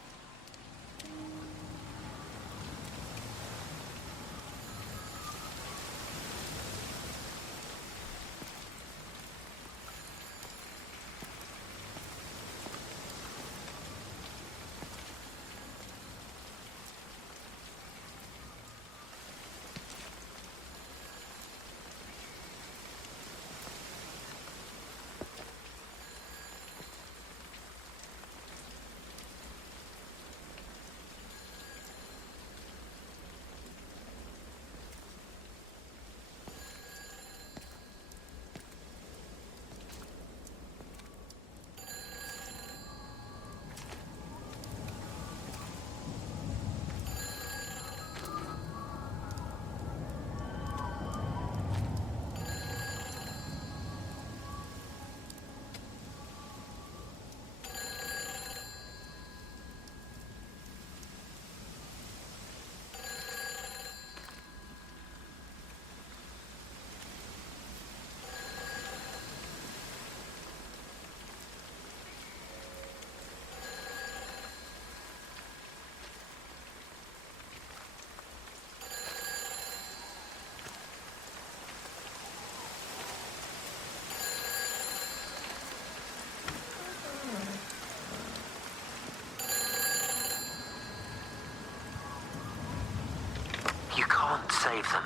You can't save them.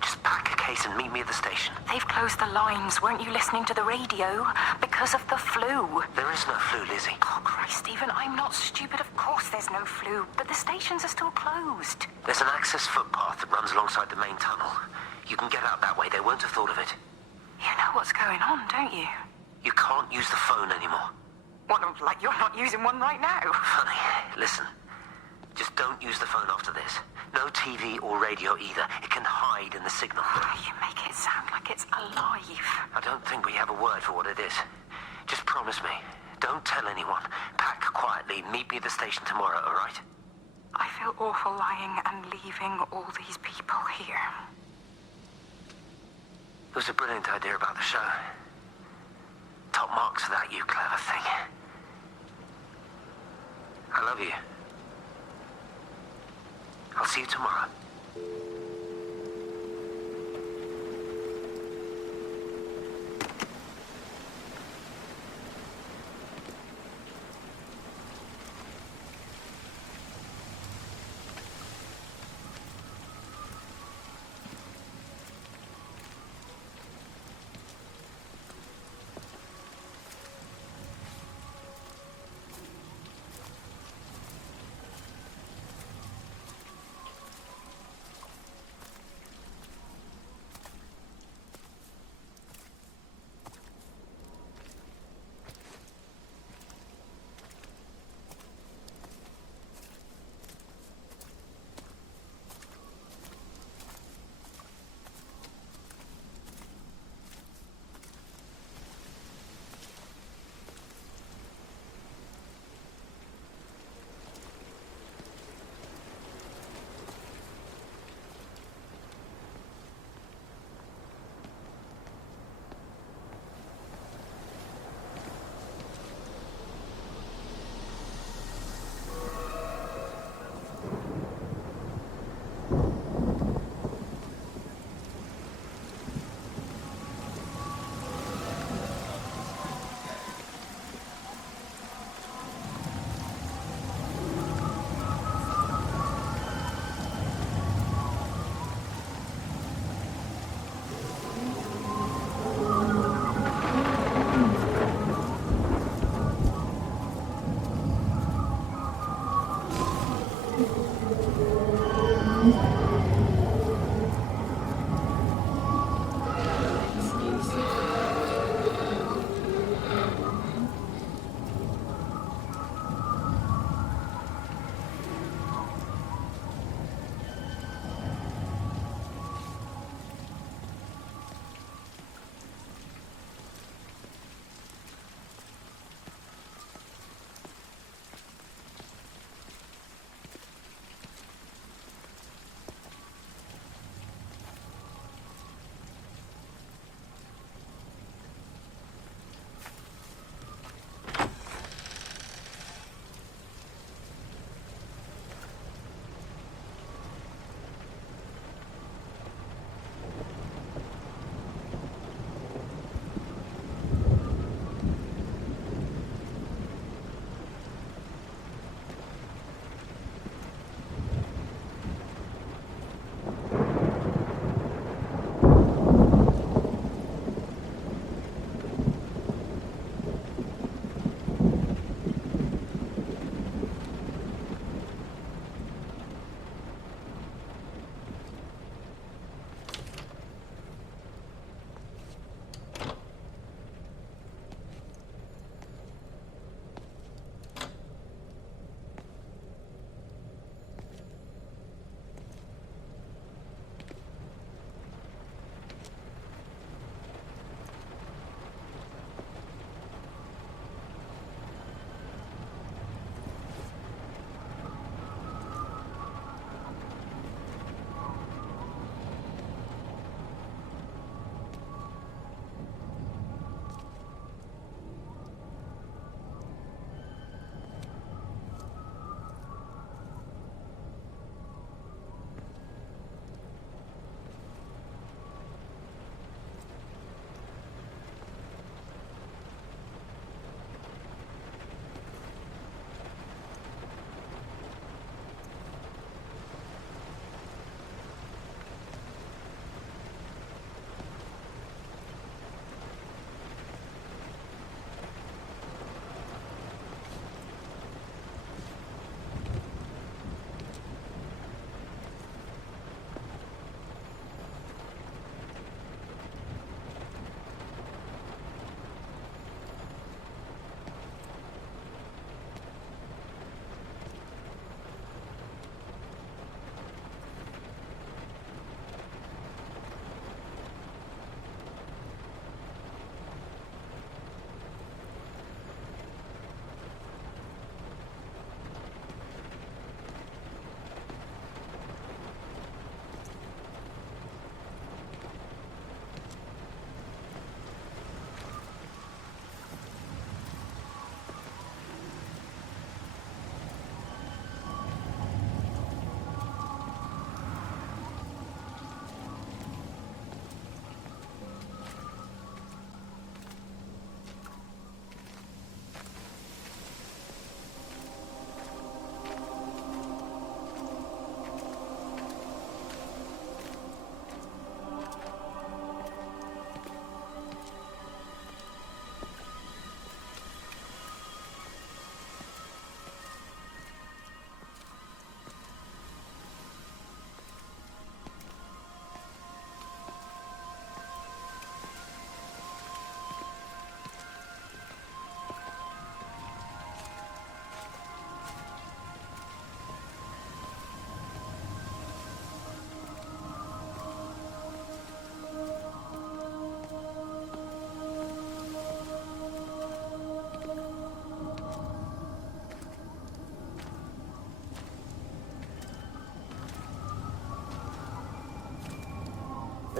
Just pack a case and meet me at the station. They've closed the lines. Weren't you listening to the radio? Because of the flu. There is no flu, Lizzie. Oh, Christ, Stephen, I'm not stupid. Of course there's no flu. But the stations are still closed. There's an access footpath that runs alongside the main tunnel. You can get out that way. They won't have thought of it. You know what's going on, don't you? You can't use the phone anymore. What, like you're not using one right now? Funny. Listen. Just don't use the phone after this. No TV or radio either. It can hide in the signal. You make it sound like it's alive. I don't think we have a word for what it is. Just promise me. Don't tell anyone. Pack quietly. Meet me at the station tomorrow, all right? I feel awful lying and leaving all these people here. It was a brilliant idea about the show. Top marks for that, you clever thing. I love you. I'll see you tomorrow.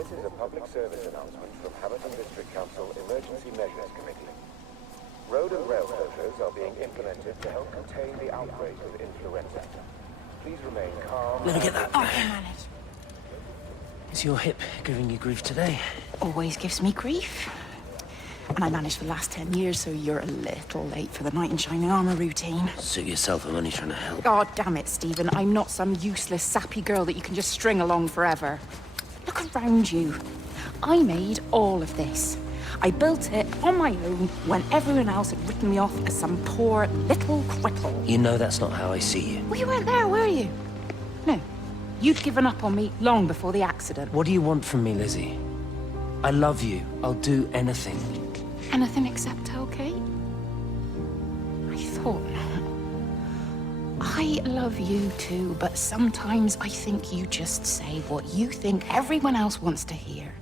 This is a public service announcement from Hamilton District Council Emergency Measures Committee. Road and rail closures are being implemented to help contain the outbreak of influenza. Please remain calm. Let me get that. I can manage. Is your hip giving you grief today? Always gives me grief. And I managed for the last 10 years, so you're a little late for the knight in shining armor routine. Suit yourself, I'm only trying to help. God damn it, Stephen. I'm not some useless, sappy girl that you can just string along forever. Look around you. I made all of this. I built it on my own when everyone else had written me off as some poor little cripple. You know that's not how I see you. Well, you weren't there, were you? No. You'd given up on me long before the accident. What do you want from me, Lizzie? I love you. I'll do anything. Anything except tell Kate? I thought not. I love you too, but sometimes I think you just say what you think everyone else wants to hear.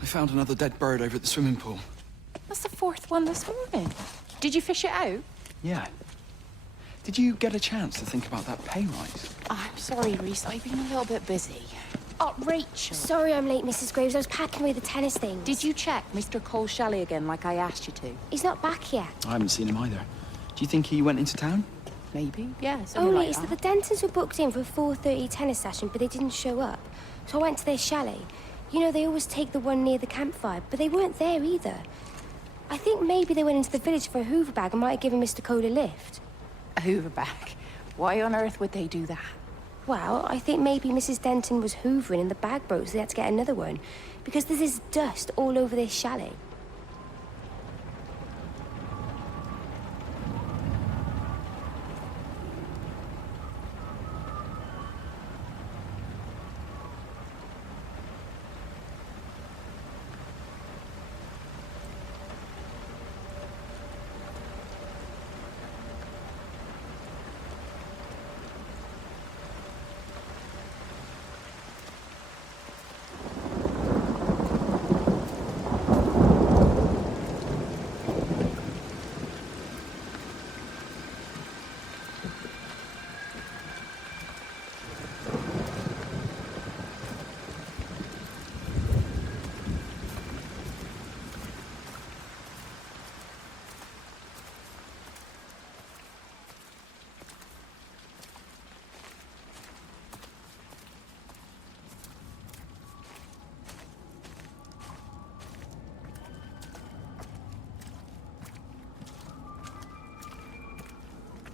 I found another dead bird over at the swimming pool. That's the fourth one this morning. Did you fish it out? Yeah. Did you get a chance to think about that pay rise? I'm sorry, Reese. I've been a little bit busy. Oh, Rachel. Sorry I'm late, Mrs. Graves. I was packing away the tennis things. Did you check Mr. Cole Shelley again like I asked you to? He's not back yet. I haven't seen him either. Do you think he went into town? Maybe, yes. Only it's that the Dentons were booked in for a 4:30 tennis session, but they didn't show up. So I went to their chalet. You know, they always take the one near the campfire, but they weren't there either. I think maybe they went into the village for a Hoover bag and might have given Mr. Cole a lift. A Hoover bag? Why on earth would they do that? Well, I think maybe Mrs. Denton was hoovering and the bag broke, so they had to get another one. Because there's this dust all over this chalet.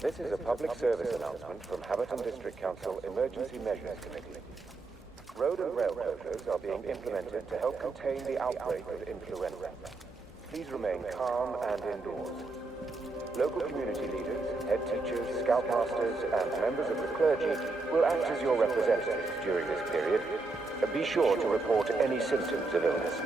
This is a public service announcement from Haverton District Council Emergency Measures Committee. Road and rail closures are being implemented to help contain the outbreak of influenza. Please remain calm and indoors. Local community leaders, head teachers, scoutmasters, and members of the clergy will act as your representatives during this period. Be sure to report any symptoms of illness.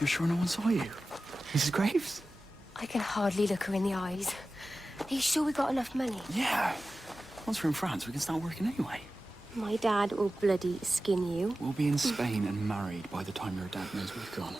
You're sure no one saw you? Mrs. Graves? I can hardly look her in the eyes. Are you sure we got enough money? Yeah. Once we're in France, we can start working anyway. My dad will bloody skin you. We'll be in Spain and married by the time your dad knows we've gone.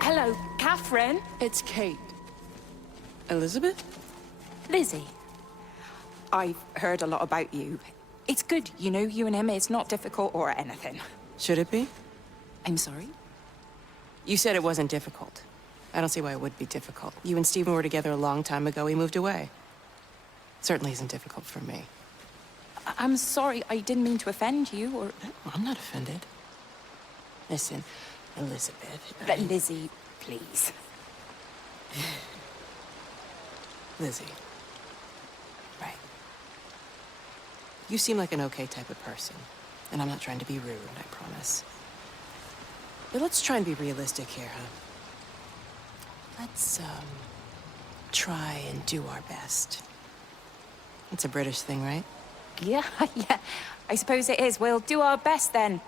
Hello, Catherine. It's Kate. Elizabeth? Lizzie. I've heard a lot about you. It's good, you know, you and him. It's not difficult or anything. Should it be? I'm sorry? You said it wasn't difficult. I don't see why it would be difficult. You and Stephen were together a long time ago. He moved away. Certainly isn't difficult for me. I'm sorry. I didn't mean to offend you, or... I'm not offended. Listen, Elizabeth... But Lizzie, please. Lizzie. Right. You seem like an okay type of person. And I'm not trying to be rude, I promise. But let's try and be realistic here, huh? Let's, try and do our best. It's a British thing, right? Yeah, yeah. I suppose it is. We'll do our best then.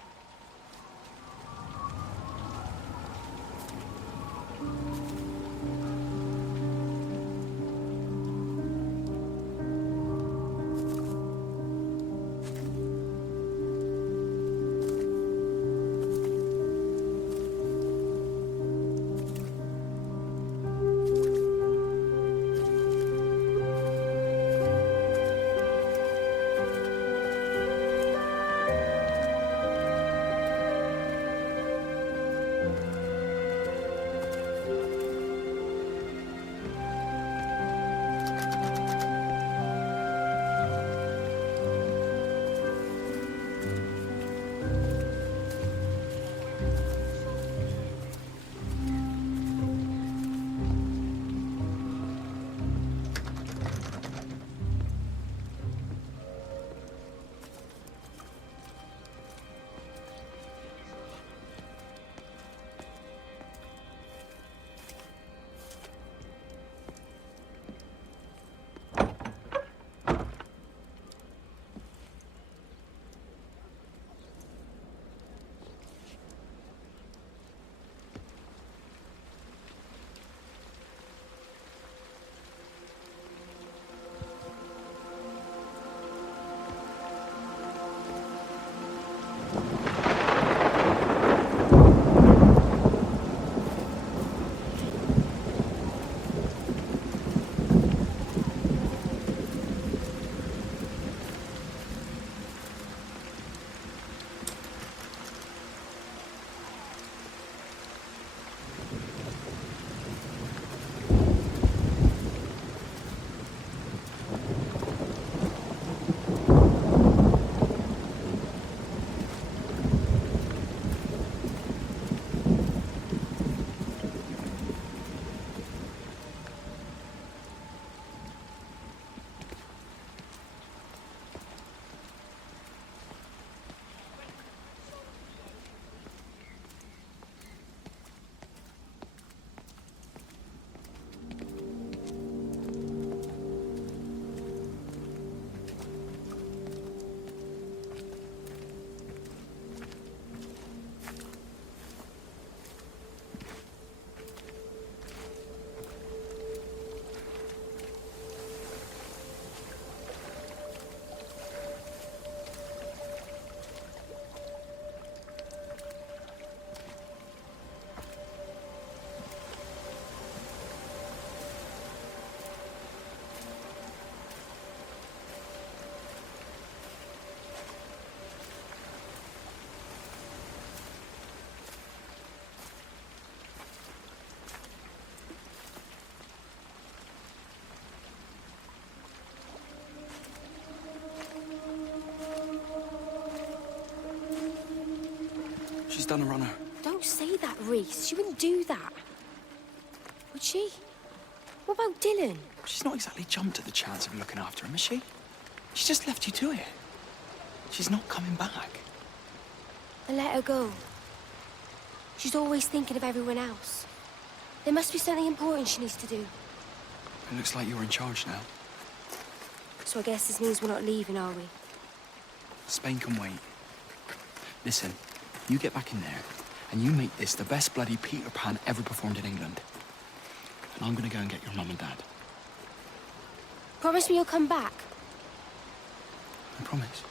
She's done a runner. Don't say that, Reese. She wouldn't do that. Would she? What about Dylan? She's not exactly jumped at the chance of looking after him, has she? She just left you to it. She's not coming back. And let her go. She's always thinking of everyone else. There must be something important she needs to do. It looks like you're in charge now. So I guess this means we're not leaving, are we? Spain can wait. Listen, you get back in there, and you make this the best bloody Peter Pan ever performed in England. And I'm gonna go and get your mum and dad. Promise me you'll come back. I promise.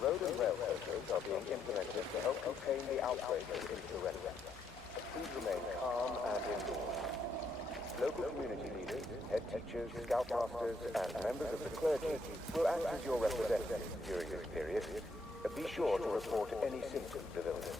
Road and rail closures are being implemented to help contain the outbreak of influenza. Please remain calm and indoors. Local community leaders, head teachers, scoutmasters, and members of the clergy will act as your representatives during this period. Be sure to report any symptoms of illness.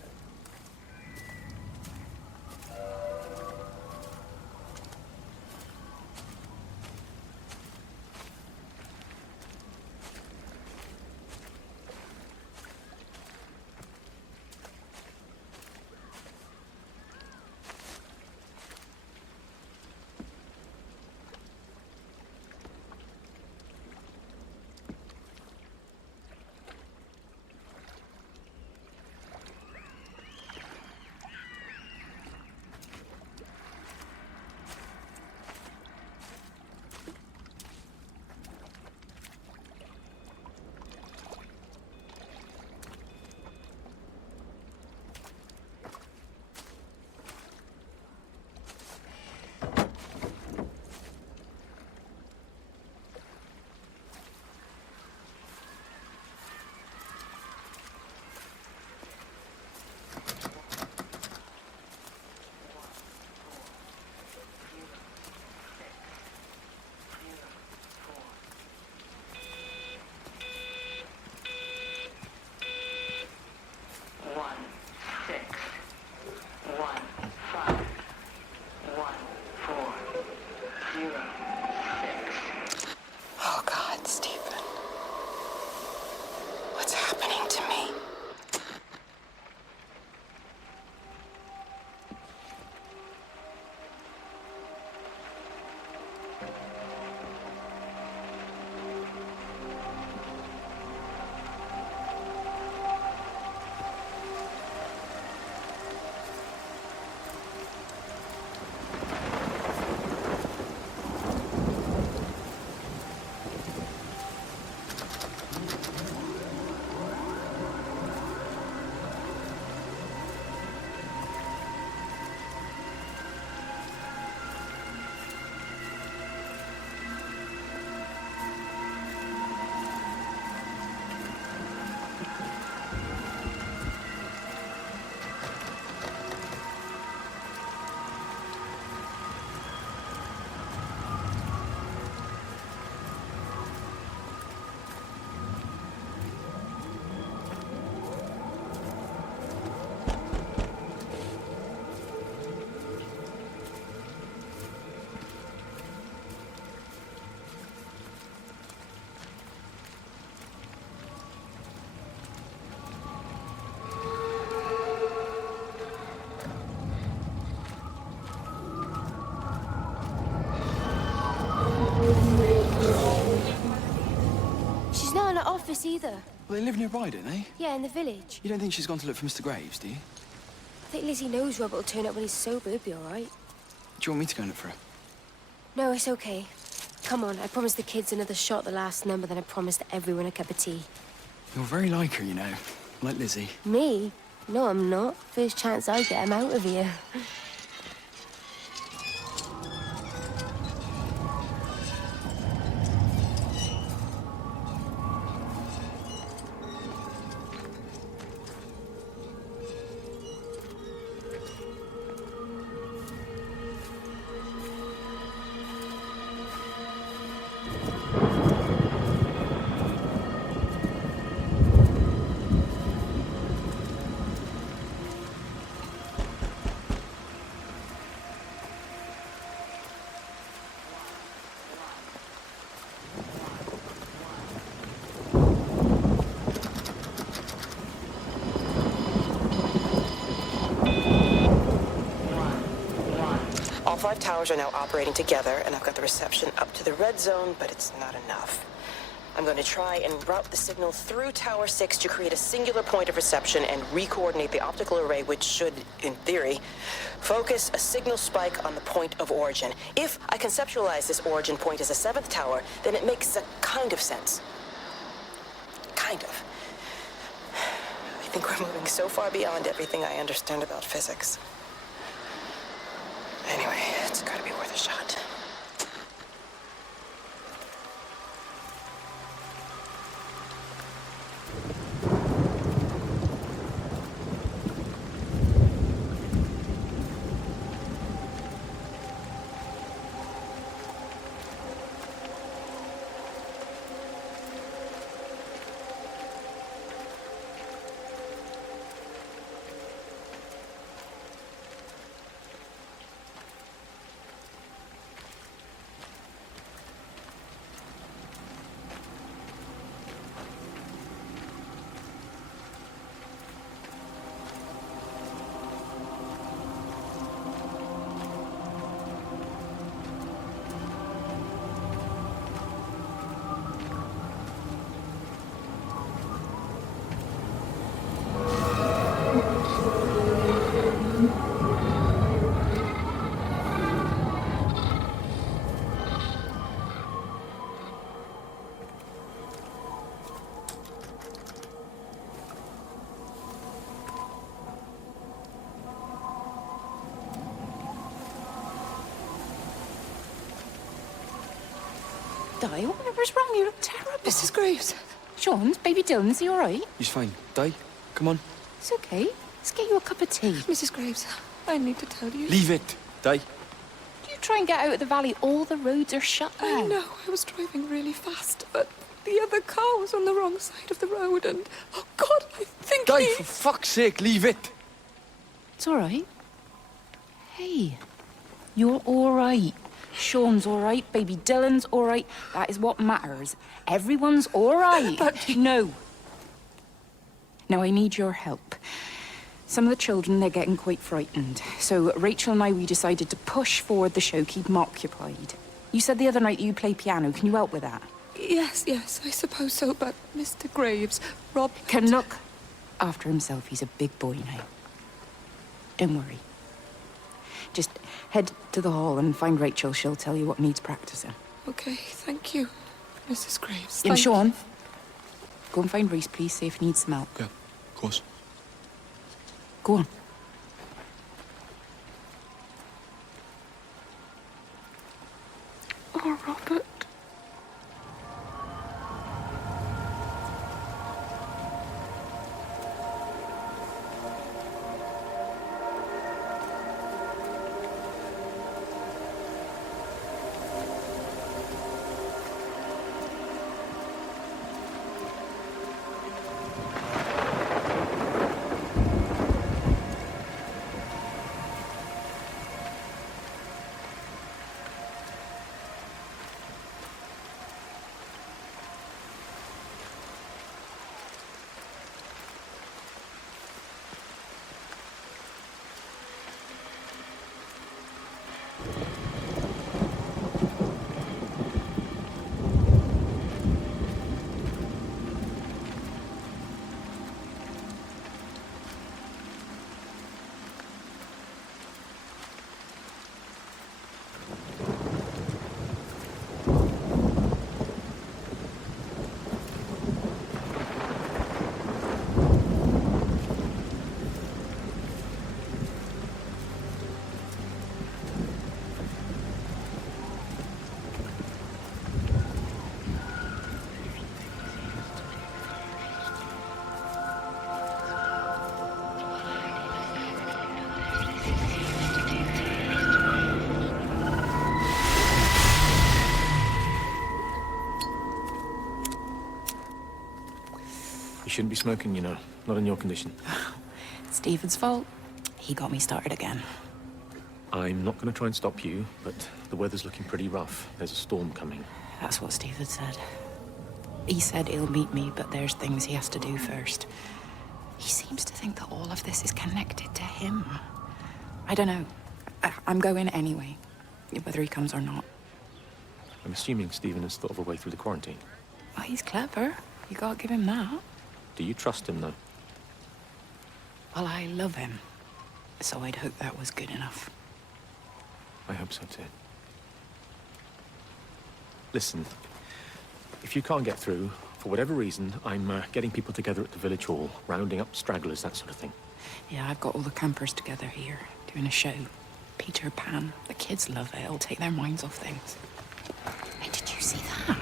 Oh, God, Stephen. What's happening to me? She's not in her office either. Well, they live nearby, don't they? Yeah, in the village. You don't think she's gone to look for Mr. Graves, do you? I think Lizzie knows Robert will turn up when he's sober. He'll be all right. Do you want me to go and look for her? No, it's okay. Come on, I promised the kids another shot the last number, then I promised everyone a cup of tea. You're very like her, you know. Like Lizzie. Me? No, I'm not. First chance I get him out of here. 5 towers are now operating together, and I've got the reception up to the red zone, but it's not enough. I'm going to try and route the signal through Tower 6 to create a singular point of reception and re-coordinate the optical array, which should, in theory, focus a signal spike on the point of origin. If I conceptualize this origin point as a 7th tower, then it makes a kind of sense. Kind of. I think we're moving so far beyond everything I understand about physics. Anyway, it's gotta be worth a shot. Di, whatever's wrong? You look terrible. Mrs. Graves. Sean, baby Dylan, is he all right? He's fine. Di, come on. It's okay. Let's get you a cup of tea. Mrs. Graves, I need to tell you. Leave it, Di. You try and get out of the valley, all the roads are shut now. I know, I was driving really fast, but the other car was on the wrong side of the road and, oh God, I think Di, for fuck's sake, leave it. It's all right. Hey, you're all right. Sean's all right, baby Dylan's all right. That is what matters. Everyone's all right. But no. Now, I need your help. Some of the children, they're getting quite frightened. So Rachel and I, we decided to push forward the show, keep them occupied. You said the other night you play piano. Can you help with that? Yes, I suppose so, but Mr. Graves, Rob... Can look after himself. He's a big boy now. Don't worry. Just head to the hall and find Rachel. She'll tell you what needs practicing. Okay, thank you, Mrs. Graves. And Sean, go and find Reese, please. See if he needs some help. Yeah, of course. Go on. Oh, Robert. You shouldn't be smoking, you know. Not in your condition. It's Stephen's fault. He got me started again. I'm not going to try and stop you, but the weather's looking pretty rough. There's a storm coming. That's what Stephen said. He said he'll meet me, but there's things he has to do first. He seems to think that all of this is connected to him. I don't know. I'm going anyway. Whether he comes or not. I'm assuming Stephen has thought of a way through the quarantine. Well, he's clever. You gotta give him that. Do you trust him, though? Well, I love him. So I'd hope that was good enough. I hope so, too. Listen, if you can't get through, for whatever reason, I'm getting people together at the village hall, rounding up stragglers, that sort of thing. Yeah, I've got all the campers together here, doing a show. Peter Pan. The kids love it. It'll take their minds off things. Hey, did you see that?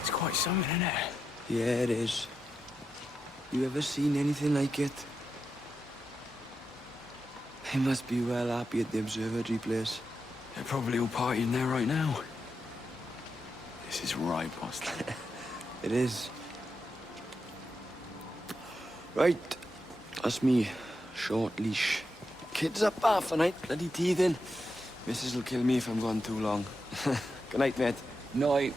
It's quite something, isn't it? Yeah, it is. You ever seen anything like it? They must be well happy at the observatory place. They're probably all partying there right now. This is right, boss. It is. Right. That's me. Short leash. Kids up half a night, bloody teething. Missus will kill me if I'm gone too long. Good night, mate. Night.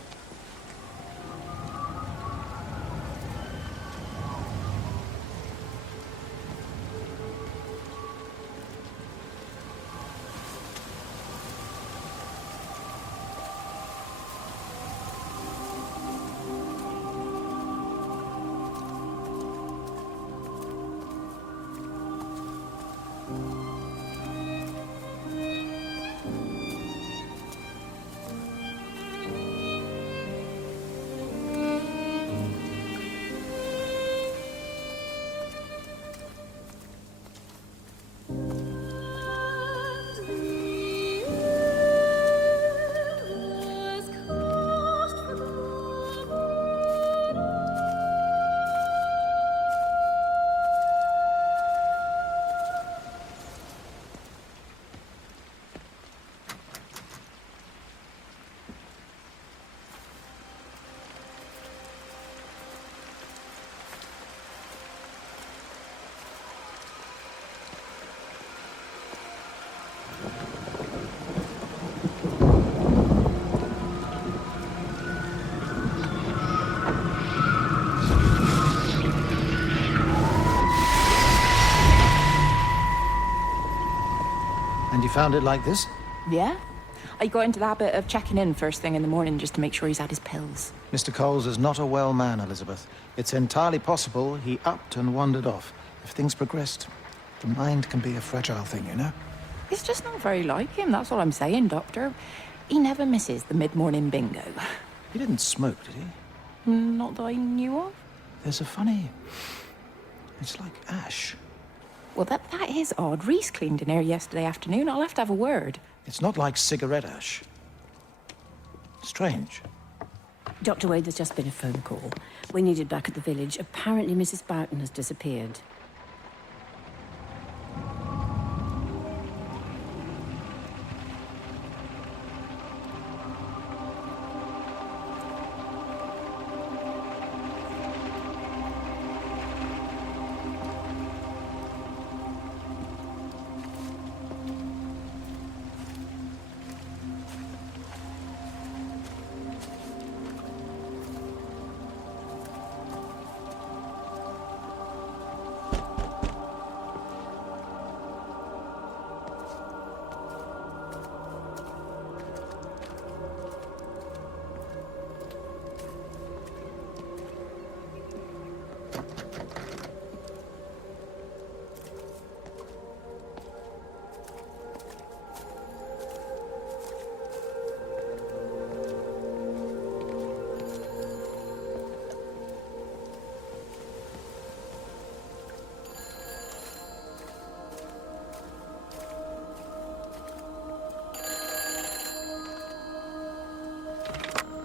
you found it like this? Yeah. I got into the habit of checking in first thing in the morning just to make sure he's had his pills. Mr. Coles is not a well man, Elizabeth. It's entirely possible he upped and wandered off. If things progressed, the mind can be a fragile thing, you know? It's just not very like him, that's all I'm saying, Doctor. He never misses the mid-morning bingo. He didn't smoke, did he? Not that I knew of. There's a funny... It's like ash. Well, that is odd. Reese cleaned in here yesterday afternoon. I'll have to have a word. It's not like cigarette ash. Strange. Dr. Wade, there's just been a phone call. We needed back at the village. Apparently Mrs. Boughton has disappeared.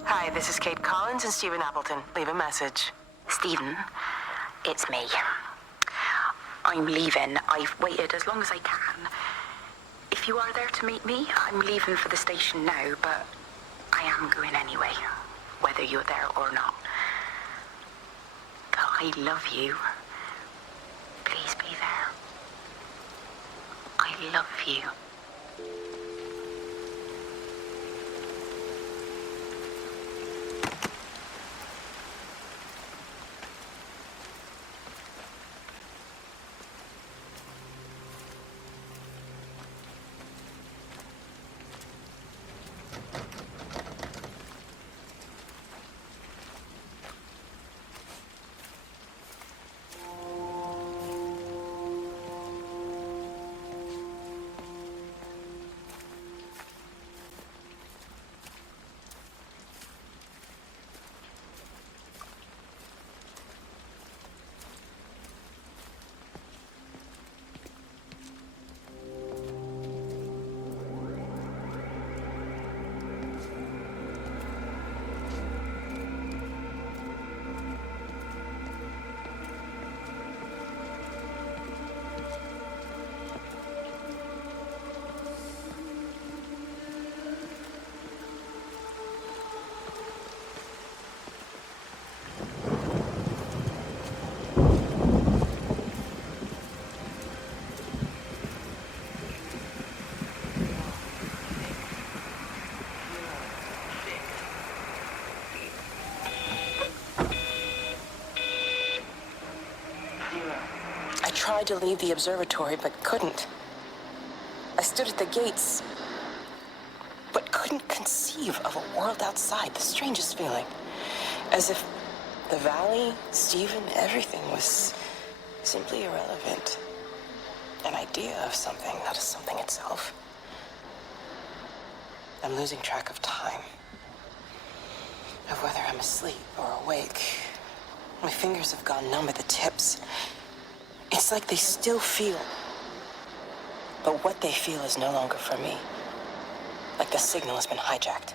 Hi, this is Kate Collins and Stephen Appleton. Leave a message. Stephen, it's me. I'm leaving. I've waited as long as I can. If you are there to meet me, I'm leaving for the station now, but I am going anyway, whether you're there or not. But I love you. Please be there. I love you. I tried to leave the observatory, but couldn't. I stood at the gates, but couldn't conceive of a world outside. The strangest feeling. As if the valley, Stephen, everything was simply irrelevant. An idea of something, not as something itself. I'm losing track of time. Of whether I'm asleep or awake. My fingers have gone numb at the tips. It's like they still feel. But what they feel is no longer for me. Like the signal has been hijacked.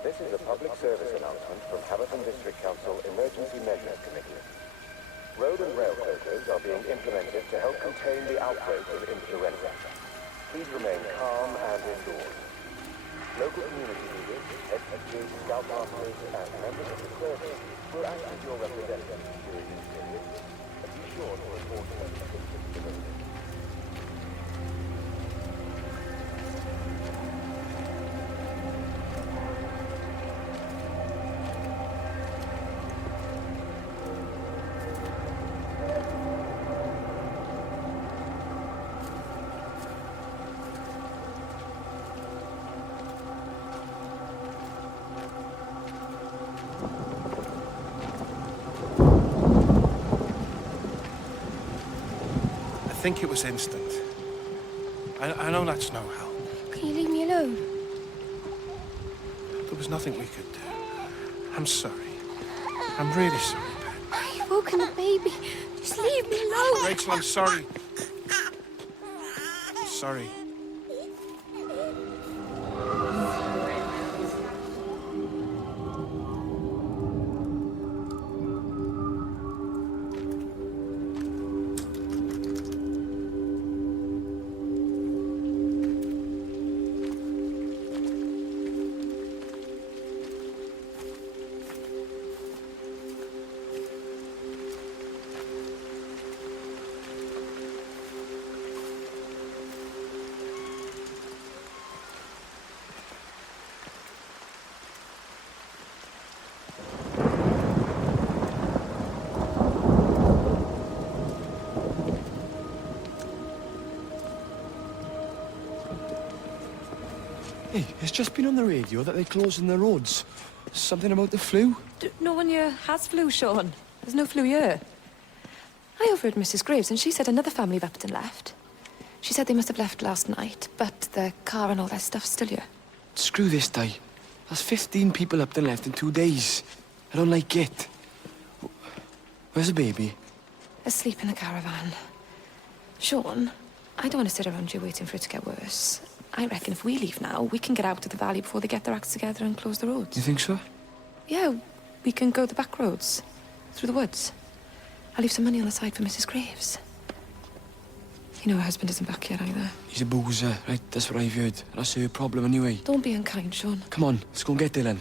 This is a public service announcement from Hamilton District Council Emergency Measures Committee. Road and rail closures are being implemented to help contain the outbreak of influenza. Please remain calm and indoors. Local community leaders, head teachers, scoutmasters, and members of the clergy will act as your representatives during this period, and be sure to report any symptoms to them. I think it was instant. I know that's no help. Can you leave me alone? There was nothing we could do. I'm sorry. I'm really sorry, Ben. You've woken the baby. Just leave me alone. Rachel, I'm sorry. Sorry. Hey, it's just been on the radio that they're closing the roads. Something about the flu? No one here has flu, Sean. There's no flu here. I overheard Mrs. Graves, and she said another family of Upton left. She said they must have left last night, but the car and all their stuff's still here. Screw this, Di. There's 15 people Upton left in 2 days. I don't like it. Where's the baby? Asleep in the caravan. Sean, I don't want to sit around here waiting for it to get worse. I reckon if we leave now, we can get out of the valley before they get their acts together and close the roads. You think so? Yeah, we can go the back roads, through the woods. I'll leave some money on the side for Mrs. Graves. You know her husband isn't back yet either. He's a boozer, right? That's what I've heard. That's her problem anyway. Don't be unkind, Sean. Come on, let's go and get Dylan.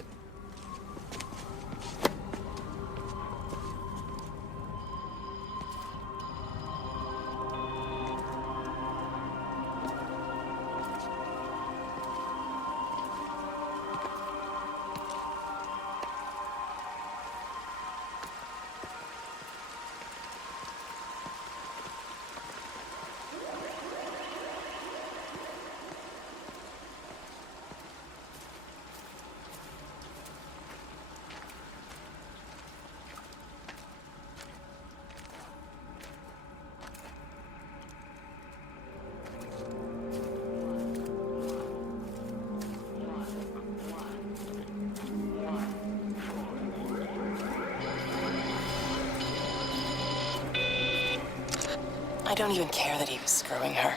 I don't even care that he was screwing her.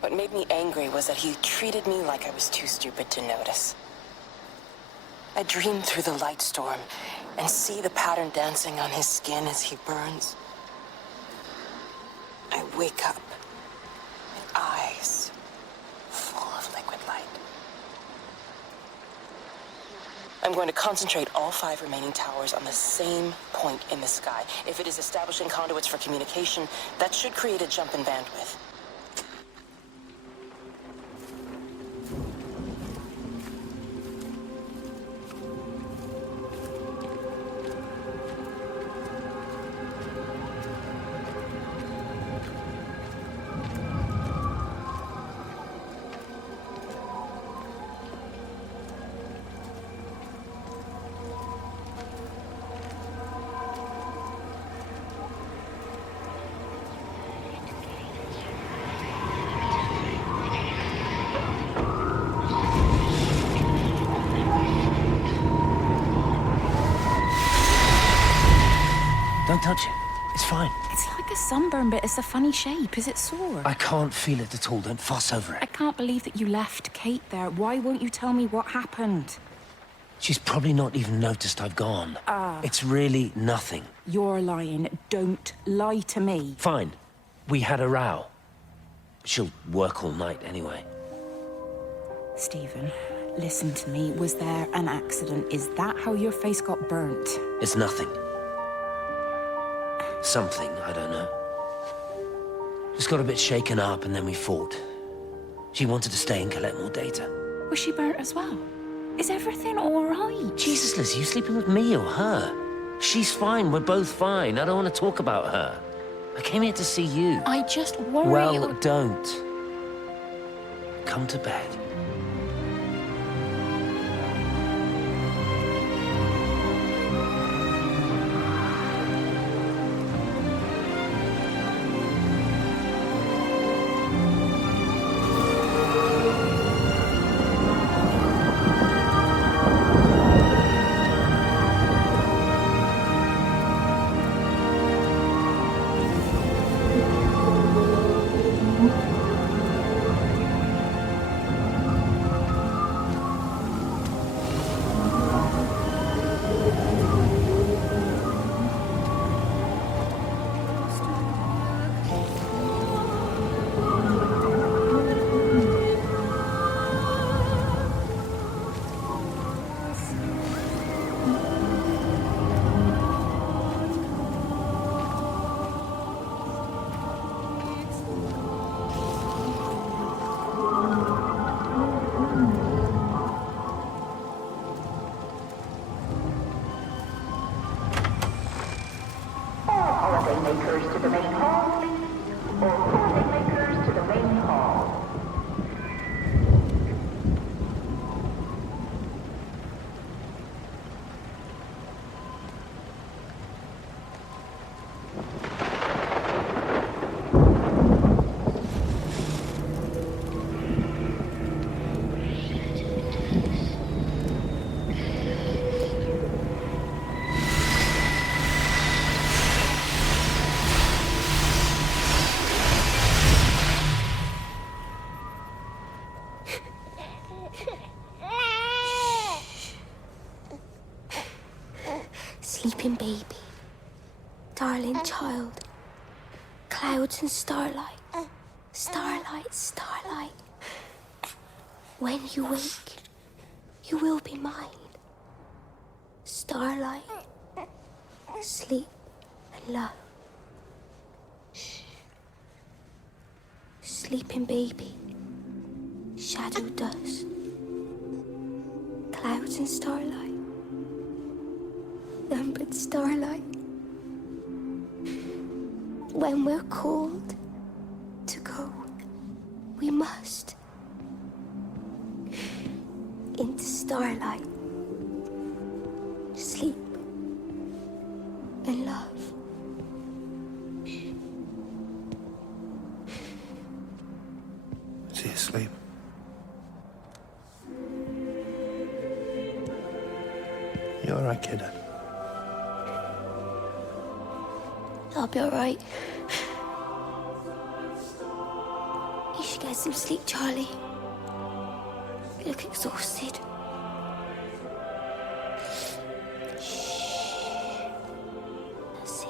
What made me angry was that he treated me like I was too stupid to notice. I dream through the light storm and see the pattern dancing on his skin as he burns. I wake up with eyes full of liquid light. I'm going to concentrate all 5 remaining towers on the same point in the sky. If it is establishing conduits for communication, that should create a jump in bandwidth. Don't touch it. It's fine. It's like a sunburn, but it's a funny shape. Is it sore? I can't feel it at all. Don't fuss over it. I can't believe that you left Kate there. Why won't you tell me what happened? She's probably not even noticed I've gone. It's really nothing. You're lying. Don't lie to me. Fine. We had a row. She'll work all night anyway. Stephen, listen to me. Was there an accident? Is that how your face got burnt? It's nothing. Something, I don't know. Just got a bit shaken up and then we fought. She wanted to stay and collect more data. Was she burnt as well? Is everything all right? Jesus, Liz, are you sleeping with me or her? She's fine, we're both fine. I don't want to talk about her. I came here to see you. I just worry... Well, don't. Come to bed. Holidaymakers to the main hall, please. All holidaymakers to the main hall. Sleeping baby, darling child, clouds and starlight, starlight, starlight. When you wake, you will be mine. Starlight, sleep and love. Sleeping baby, shadow dust, clouds and starlight. Numbered starlight. When we're called to go, we must into starlight. Sleep and love. Is he asleep? You all right, kiddo? I'll be all right. You should get some sleep, Charlie. You look exhausted. Shh. That's it.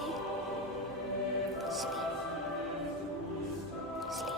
Sleep. Sleep.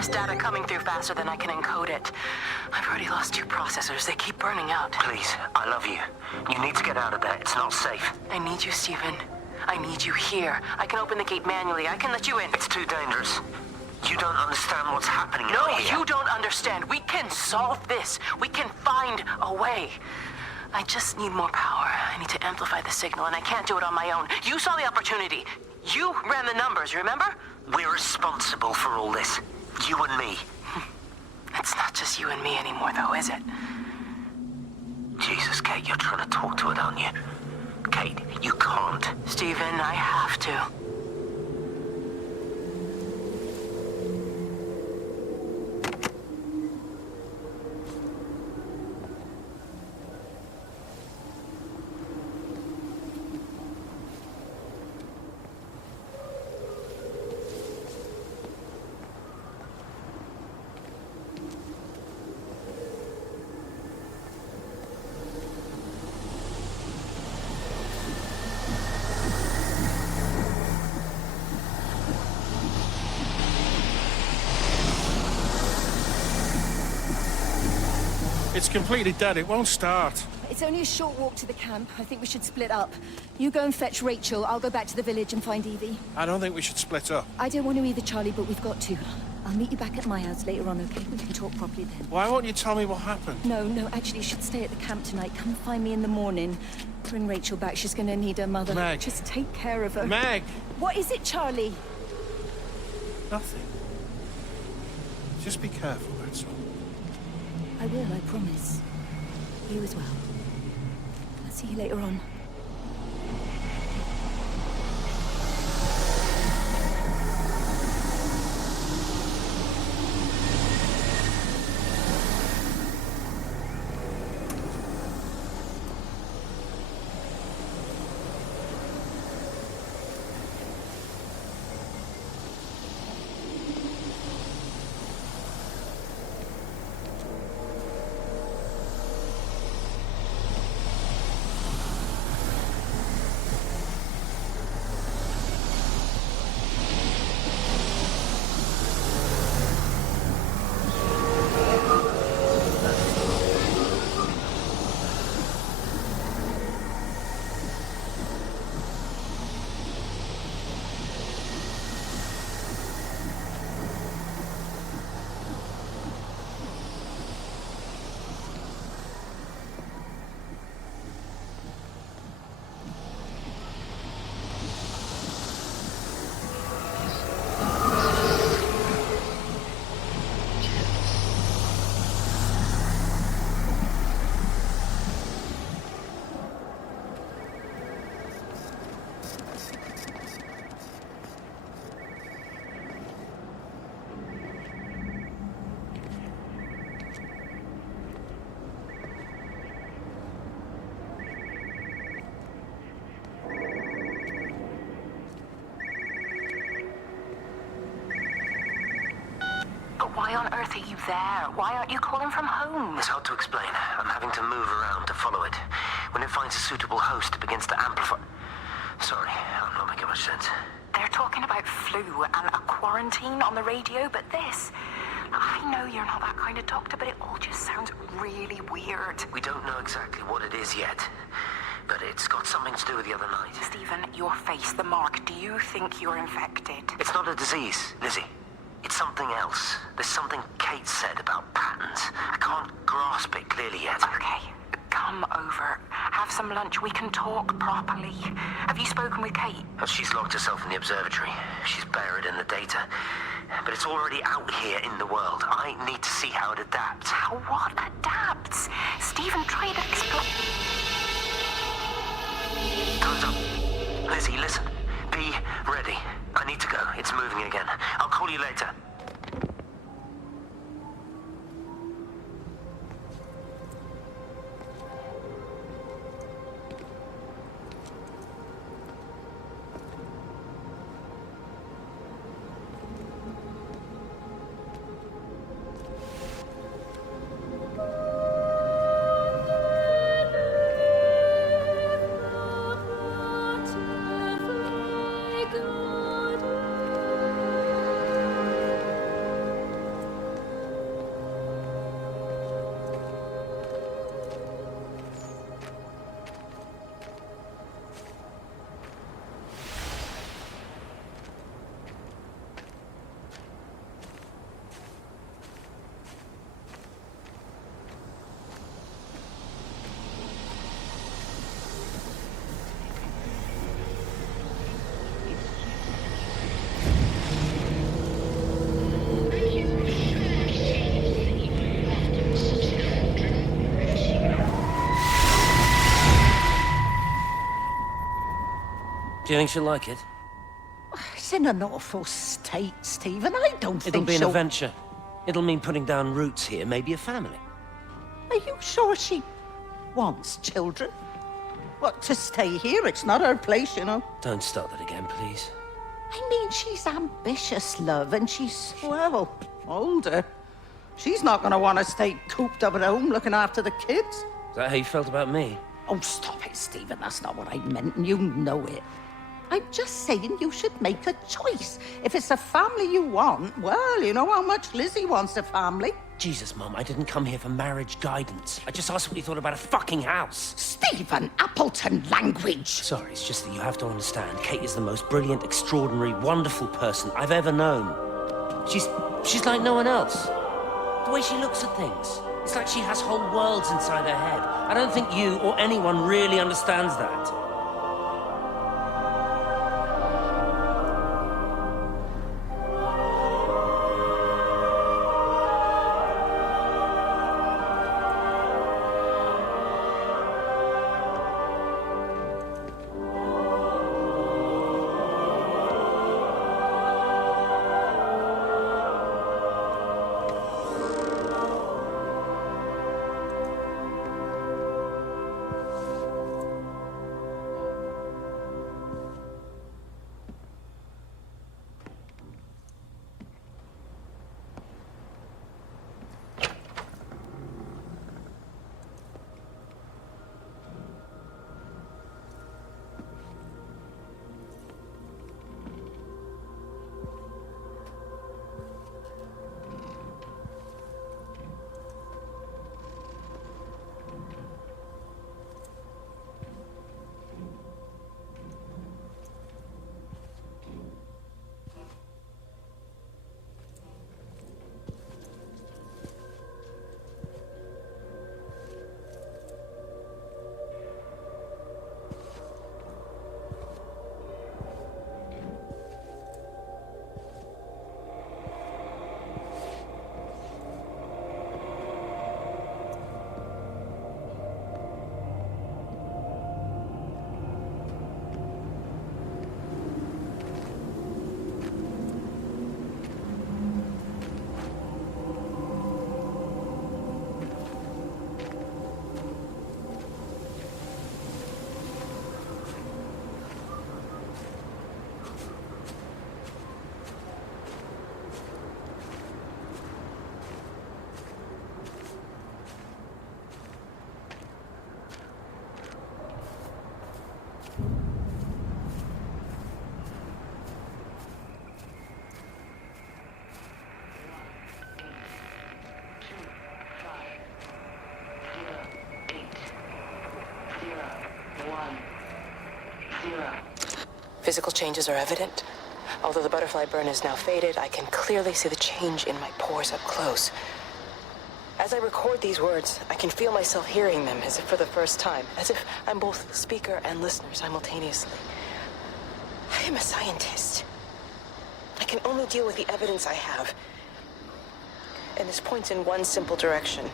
There's data coming through faster than I can encode it. I've already lost 2 processors. They keep burning out. Please, I love you. You need to get out of there. It's not safe. I need you, Stephen. I need you here. I can open the gate manually. I can let you in. It's too dangerous. You don't understand what's happening No, out here. you don't understand. We can solve this. We can find a way. I just need more power. I need to amplify the signal, and I can't do it on my own. You saw the opportunity. You ran the numbers, remember? We're responsible for all this. You and me. It's not just you and me anymore, though, is it? Jesus, Kate, you're trying to talk to her, aren't you? Kate, you can't. Stephen, I have to. It's completely dead. It won't start. It's only a short walk to the camp. I think we should split up. You go and fetch Rachel. I'll go back to the village and find Evie. I don't think we should split up. I don't want to either, Charlie, but we've got to. I'll meet you back at my house later on, okay? We can talk properly then. Why won't you tell me what happened? No, actually, you should stay at the camp tonight. Come find me in the morning. Bring Rachel back. She's going to need her mother. Meg. Just take care of her. Meg! What is it, Charlie? Nothing. Just be careful, that's all. I will, I promise. You as well. I'll see you later on. Why on earth are you there? Why aren't you calling from home? It's hard to explain. I'm having to move around to follow it. When it finds a suitable host, it begins to amplify. Sorry, I'm not making much sense. They're talking about flu and a quarantine on the radio, but this... I know you're not that kind of doctor, but it all just sounds really weird. We don't know exactly what it is yet, but it's got something to do with the other night. Stephen, your face, the mark, do you think you're infected? It's not a disease, Lizzie. It's something else. There's something Kate said about patterns. I can't grasp it clearly yet. Okay, come over. Have some lunch. We can talk properly. Have you spoken with Kate? Well, she's locked herself in the observatory. She's buried in the data. But it's already out here in the world. I need to see how it adapts. How what adapts? Stephen, try to explain. Time's up. Lizzie, listen. Be ready. I need to go. It's moving again. I'll call you later. Do you think she'll like it? It's in an awful state, Stephen. I don't It'll think be an she'll... adventure. It'll mean putting down roots here, maybe a family. Are you sure she wants children? What, to stay here? It's not her place, you know. Don't start that again, please. I mean, she's ambitious, love, and she's, well, older. She's not going to want to stay cooped up at home looking after the kids. Is that how you felt about me? Oh, stop it, Stephen. That's not what I meant, and you know it. I'm just saying you should make a choice. If it's a family you want, well, you know how much Lizzie wants a family. Jesus, Mum, I didn't come here for marriage guidance. I just asked what you thought about a fucking house. Stephen Appleton language. Sorry, it's just that you have to understand, Kate is the most brilliant, extraordinary, wonderful person I've ever known. She's like no one else. The way she looks at things. It's like she has whole worlds inside her head. I don't think you or anyone really understands that. Physical changes are evident. Although the butterfly burn is now faded, I can clearly see the change in my pores up close. As I record these words, I can feel myself hearing them as if for the first time, as if I'm both speaker and listener simultaneously. I am a scientist. I can only deal with the evidence I have. And this points in one simple direction.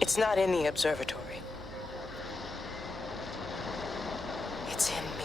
It's not in the observatory. It's in me.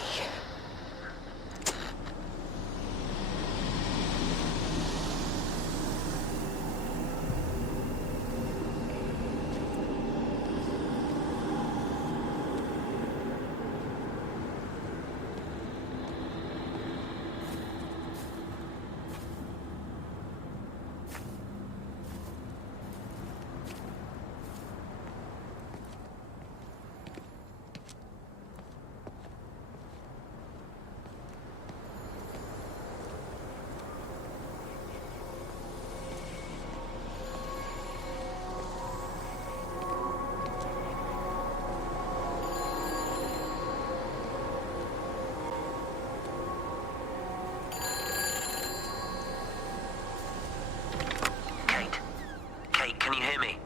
Can you hear me?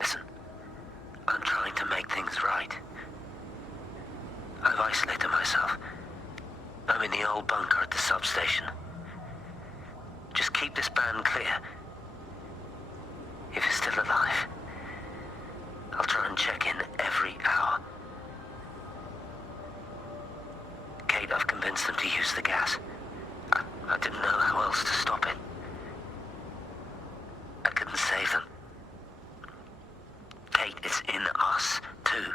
Listen, I'm trying to make things right. I've isolated myself. I'm in the old bunker at the substation. Just keep this band clear. if he's still alive. I'll try and check in every hour. Kate, I've convinced them to use the gas. I didn't know how else to stop it. I couldn't save them. Kate, it's in us, too.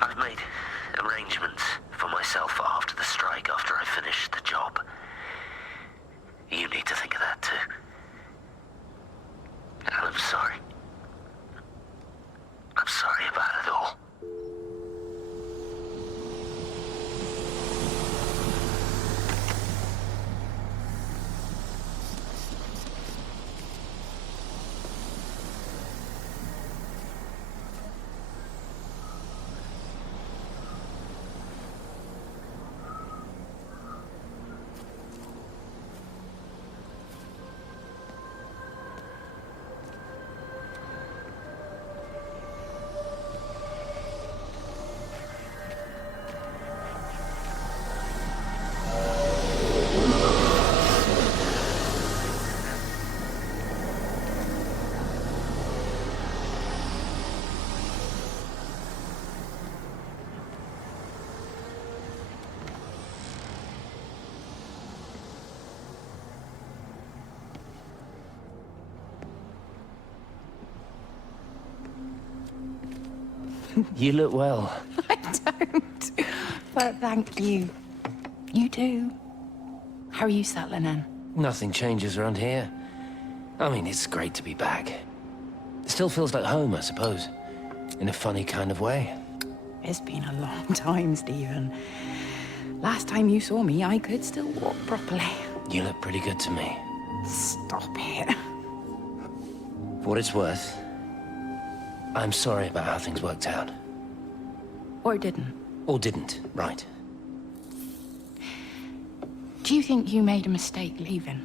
I've made arrangements for myself after the strike, after I finish the job. You need to think of that, too. And I'm sorry. I'm sorry about it all. You look well. I don't. But thank you. You do. How are you settling in? Nothing changes around here. I mean, it's great to be back. It still feels like home, I suppose. In a funny kind of way. It's been a long time, Stephen. Last time you saw me, I could still walk properly. You look pretty good to me. Stop it. For what it's worth, I'm sorry about how things worked out. Or didn't. Or didn't, right. Do you think you made a mistake leaving?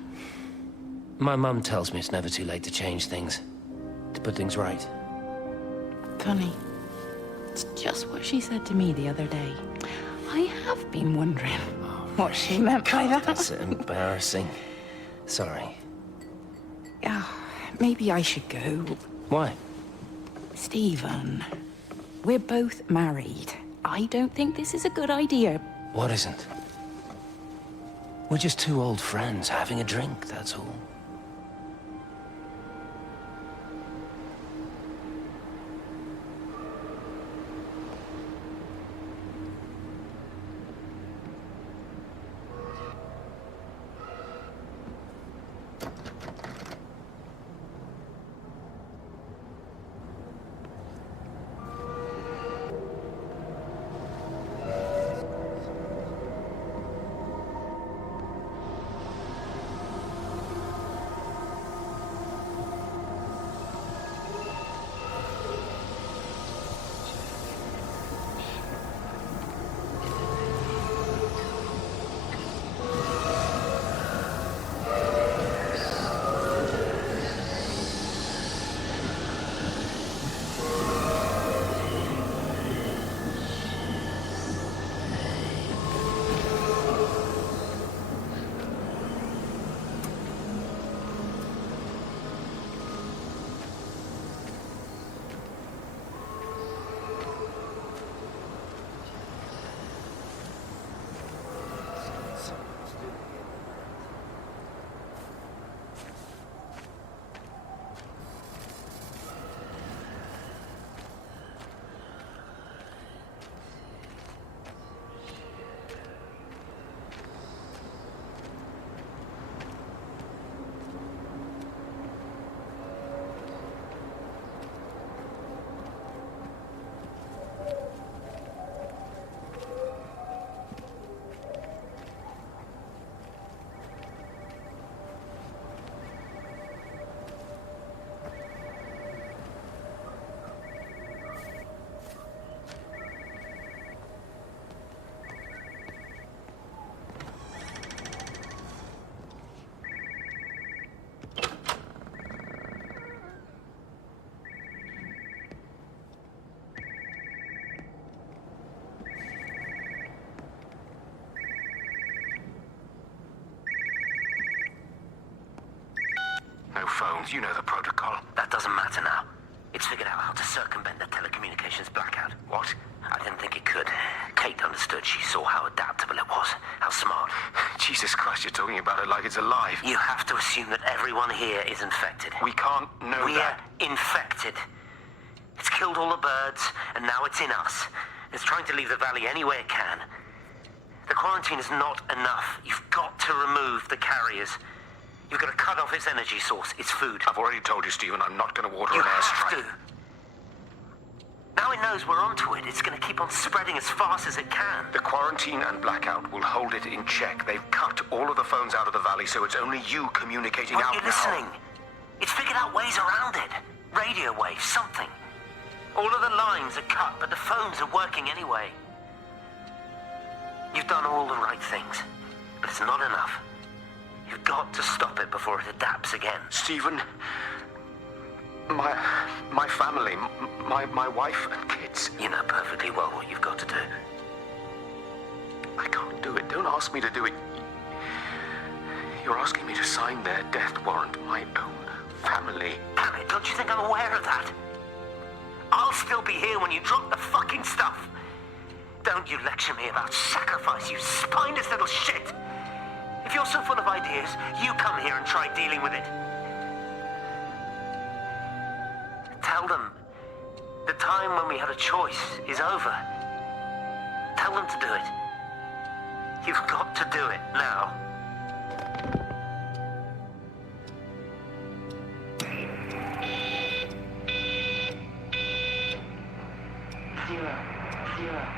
My mum tells me it's never too late to change things. To put things right. Funny. It's just what she said to me the other day. I have been wondering what she meant by that. That's embarrassing. Sorry. Maybe I should go. Why? Stephen, we're both married. I don't think this is a good idea. What isn't? We're just two old friends having a drink, that's all. phones. You know the protocol. That doesn't matter now. It's figured out how to circumvent the telecommunications blackout. What? I didn't think it could. Kate understood. She saw how adaptable it was. How smart. Jesus Christ, you're talking about it like it's alive. You have to assume that everyone here is infected. We can't know that. We're infected. It's killed all the birds, and now it's in us. It's trying to leave the valley any way it can. The quarantine is not enough. You've got to remove the carriers. You've got to cut off its energy source, its food. I've already told you, Stephen, I'm not going to order You an have airstrike. to. Now it knows we're onto it. It's going to keep on spreading as fast as it can. The quarantine and blackout will hold it in check. They've cut all of the phones out of the valley, so it's only you communicating out Aren't you now. listening? It's figured out ways around it. Radio waves, something. All of the lines are cut, but the phones are working anyway. You've done all the right things, but it's not enough. You've got to stop it before it adapts again. Stephen, my family, my wife and kids. You know perfectly well what you've got to do. I can't do it. Don't ask me to do it. You're asking me to sign their death warrant, my own family. Damn it, don't you think I'm aware of that? I'll still be here when you drop the fucking stuff. Don't you lecture me about sacrifice, you spineless little shit. If you're so full of ideas, you come here and try dealing with it. Tell them the time when we had a choice is over. Tell them to do it. You've got to do it now. Zero.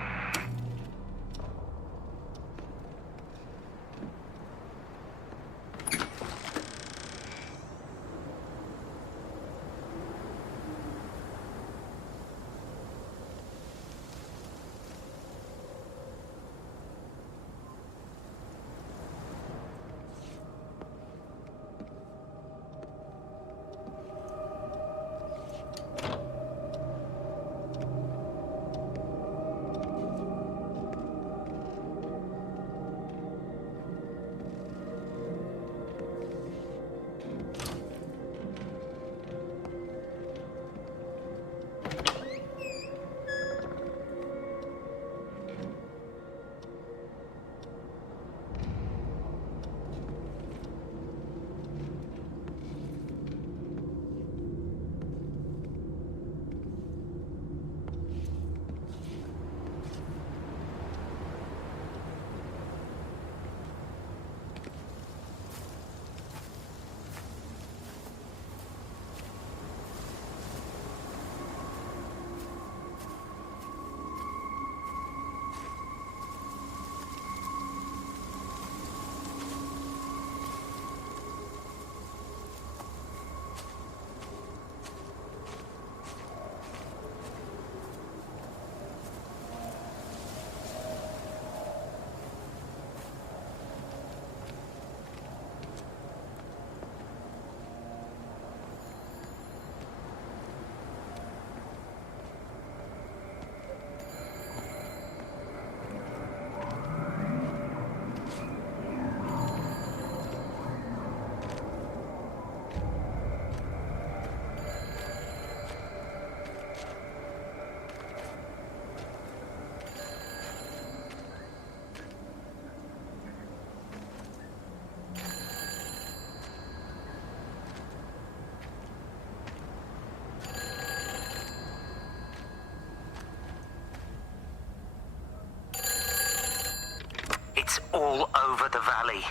It's all over the valley.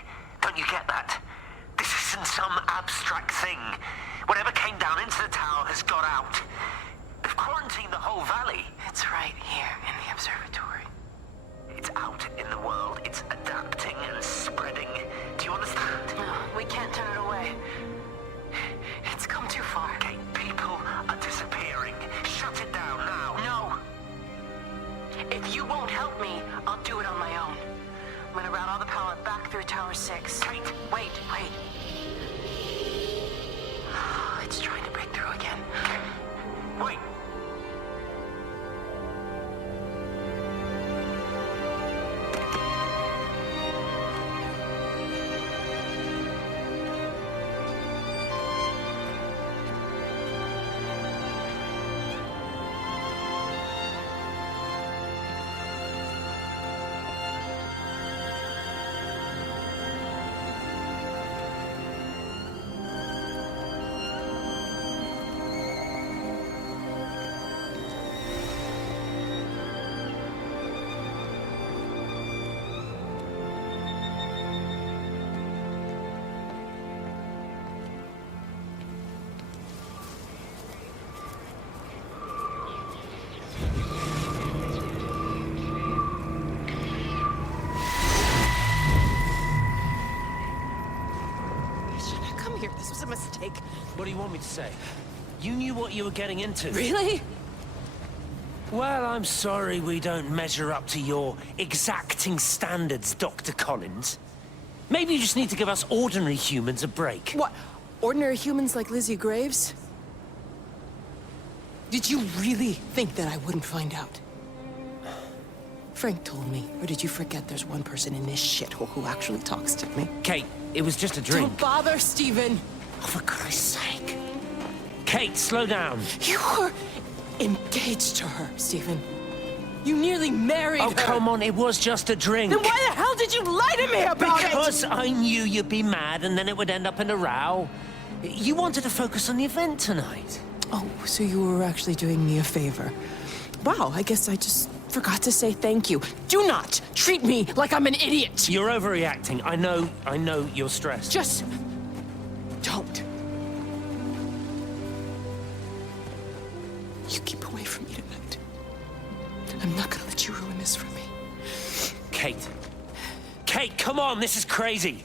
Don't you get that? This isn't some abstract thing. Whatever came down into the tower has got out. They've quarantined the whole valley. It's right here in the observatory. It's out in the world. It's adapting and spreading. Do you understand? No, we can't turn it away. It's come too far. Okay, people are disappearing. Shut it down now. No. If you won't help me, I'll do it on my own. I'm gonna route all the power back through Tower 6. Kate! Wait. It's trying to break through again. Wait! What do you want me to say? You knew what you were getting into. Really? Well, I'm sorry we don't measure up to your exacting standards, Dr. Collins. Maybe you just need to give us ordinary humans a break. What? Ordinary humans like Lizzie Graves? Did you really think that I wouldn't find out? Frank told me, or did you forget there's one person in this shithole who actually talks to me? Kate, it was just a drink. Don't bother, Stephen! Oh, for Christ's sake. Kate, slow down. You were engaged to her, Stephen. You nearly married her. Oh, come on, it was just a drink. Then why the hell did you lie to me about it? Because I knew you'd be mad and then it would end up in a row. You wanted to focus on the event tonight. Oh, so you were actually doing me a favor. Wow, I guess I just forgot to say thank you. Do not treat me like I'm an idiot. You're overreacting. I know you're stressed. Just don't. You keep away from me tonight. I'm not gonna let you ruin this for me. Kate. Kate, come on, this is crazy.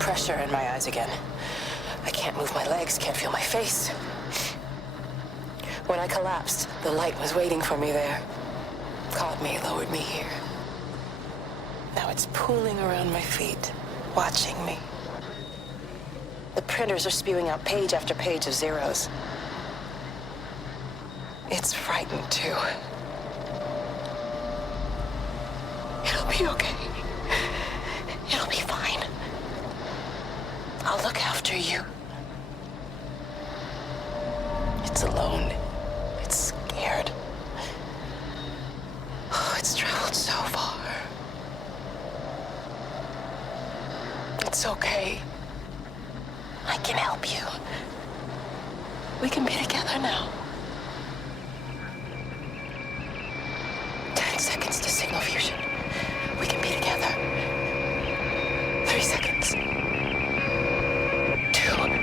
Pressure in my eyes again. I can't move my legs, can't feel my face. When I collapsed, the light was waiting for me there. Caught me, lowered me here. Now it's pooling around my feet, watching me. The printers are spewing out page after page of zeros. It's frightened too. It'll be okay. It'll be fine. I'll look after you. It's alone. It's scared. Oh, it's traveled so far. It's okay. I can help you. We can be together now. 10 seconds to signal fusion. We can be together. 3 seconds. 2.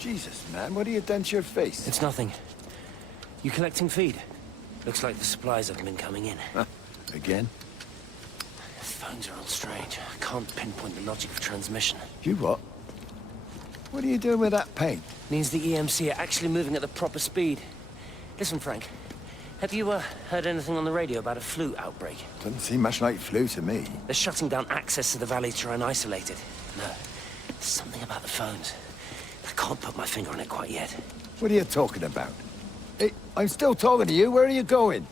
Jesus, man, what have you done to your face? It's nothing. You collecting feed? Looks like the supplies haven't been coming in. Again? The phones are all strange. I can't pinpoint the logic of transmission. You what? What are you doing with that paint? Means the EMC are actually moving at the proper speed. Listen, Frank. Have you heard anything on the radio about a flu outbreak? Doesn't seem much like flu to me. They're shutting down access to the valley to try and isolate it. No, there's something about the phones. I can't put my finger on it quite yet. What are you talking about? Hey, I'm still talking to you. Where are you going?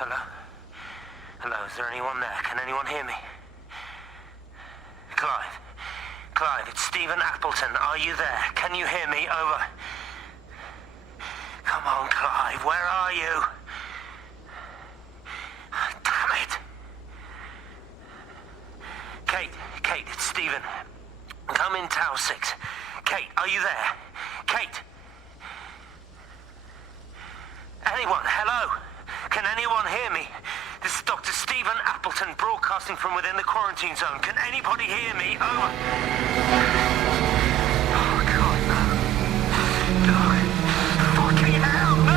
Hello? Hello, is there anyone there? Can anyone hear me? Clive? Clive, it's Stephen Appleton. Are you there? Can you hear me? Over. Come on, Clive, where are you? Damn it! Kate, it's Stephen. Come in Tower 6. Kate, are you there? Kate! Anyone, hello? Can anyone hear me? This is Dr. Stephen Appleton broadcasting from within the quarantine zone. Can anybody hear me? Over. Oh, God, no. No. Fucking hell, no!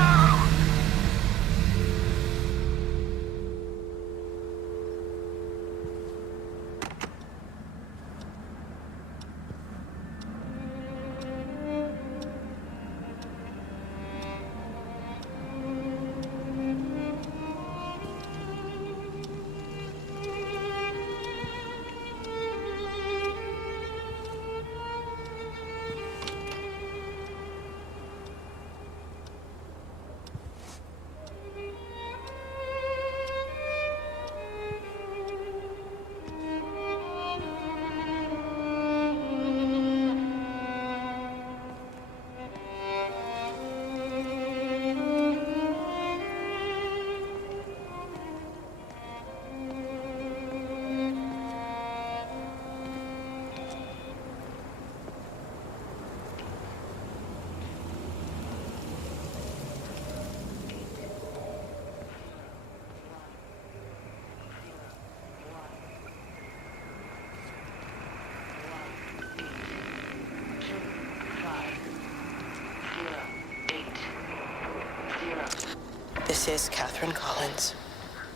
This is Catherine Collins,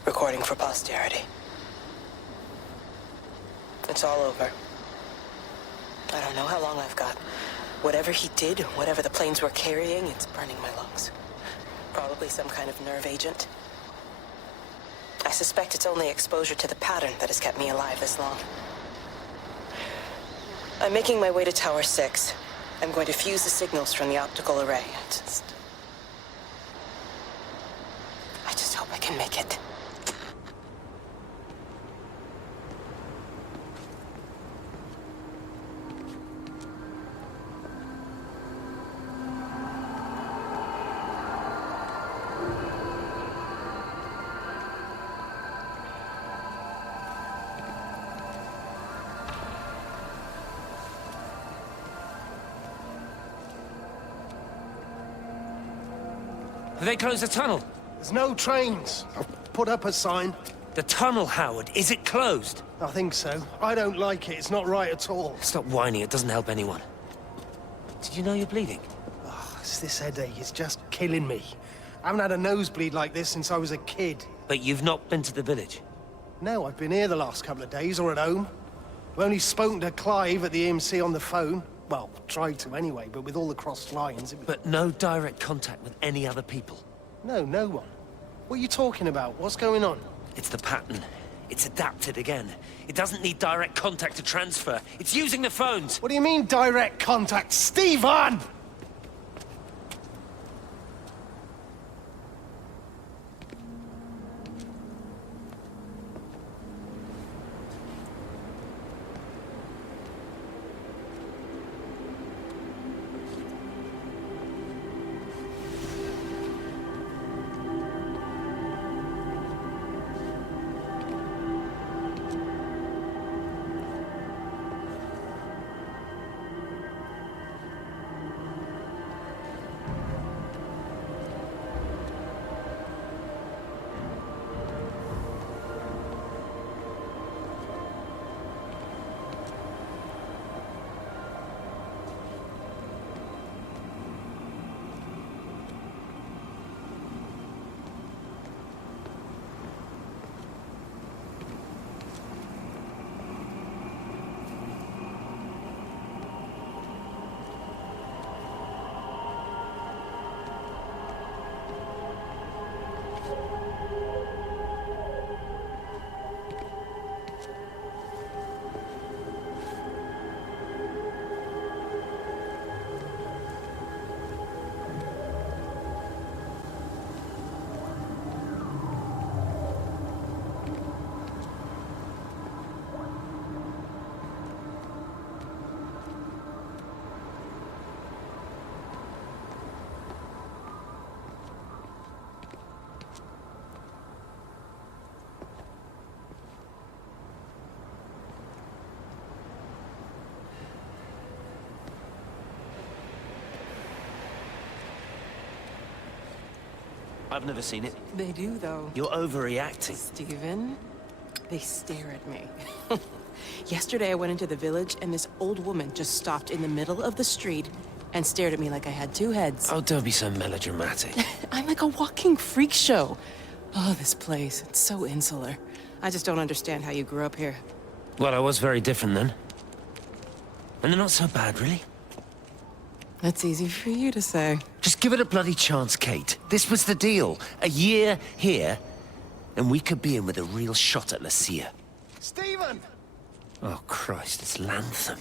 recording for posterity. It's all over. I don't know how long I've got. Whatever he did, whatever the planes were carrying, it's burning my lungs. Probably some kind of nerve agent. I suspect it's only exposure to the pattern that has kept me alive this long. I'm making my way to Tower 6. I'm going to fuse the signals from the optical array. I just hope I can make it. Have they closed the tunnel? There's no trains. I've put up a sign. The tunnel, Howard, is it closed? I think so. I don't like it. It's not right at all. Stop whining, it doesn't help anyone. Did you know you're bleeding? Oh, it's this headache. It's just killing me. I haven't had a nosebleed like this since I was a kid. But you've not been to the village? No, I've been here the last couple of days, or at home. I've only spoken to Clive at the EMC on the phone. Well, tried to anyway, but with all the crossed lines... But no direct contact with any other people? No, no one. What are you talking about? What's going on? It's the pattern. It's adapted again. It doesn't need direct contact to transfer. It's using the phones. What do you mean, direct contact? Stephen! I've never seen it. They do, though. You're overreacting. Stephen, they stare at me. Yesterday, I went into the village, and this old woman just stopped in the middle of the street and stared at me like I had two heads. Oh, don't be so melodramatic. I'm like a walking freak show. Oh, this place. It's so insular. I just don't understand how you grew up here. Well, I was very different then. And they're not so bad, really. That's easy for you to say. Just give it a bloody chance, Kate. This was the deal. A year here, and we could be in with a real shot at Lucia. Stephen! Oh, Christ, it's Lantham.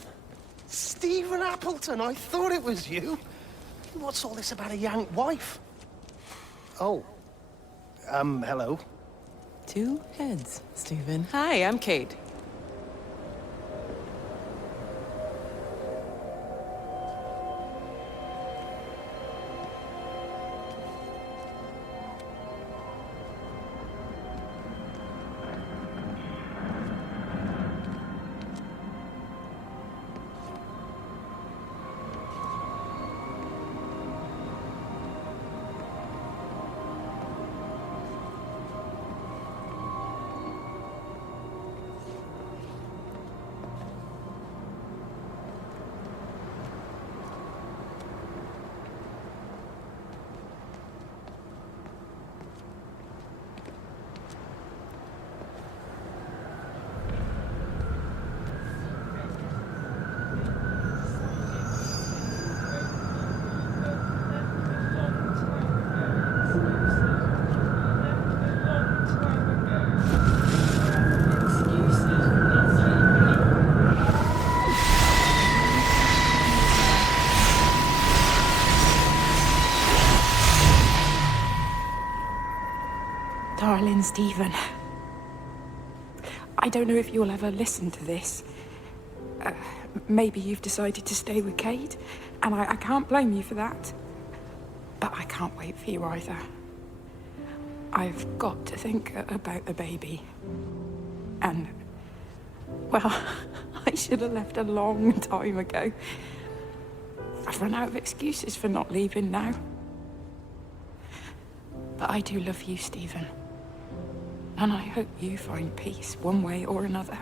Stephen Appleton, I thought it was you. What's all this about a young wife? Oh. Hello. Two heads, Stephen. Hi, I'm Kate. Darling Stephen, I don't know if you'll ever listen to this. Maybe you've decided to stay with Kate, and I can't blame you for that. But I can't wait for you either. I've got to think about the baby. And, well, I should have left a long time ago. I've run out of excuses for not leaving now. But I do love you, Stephen. And I hope you find peace one way or another.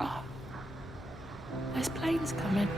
Oh, there's planes coming.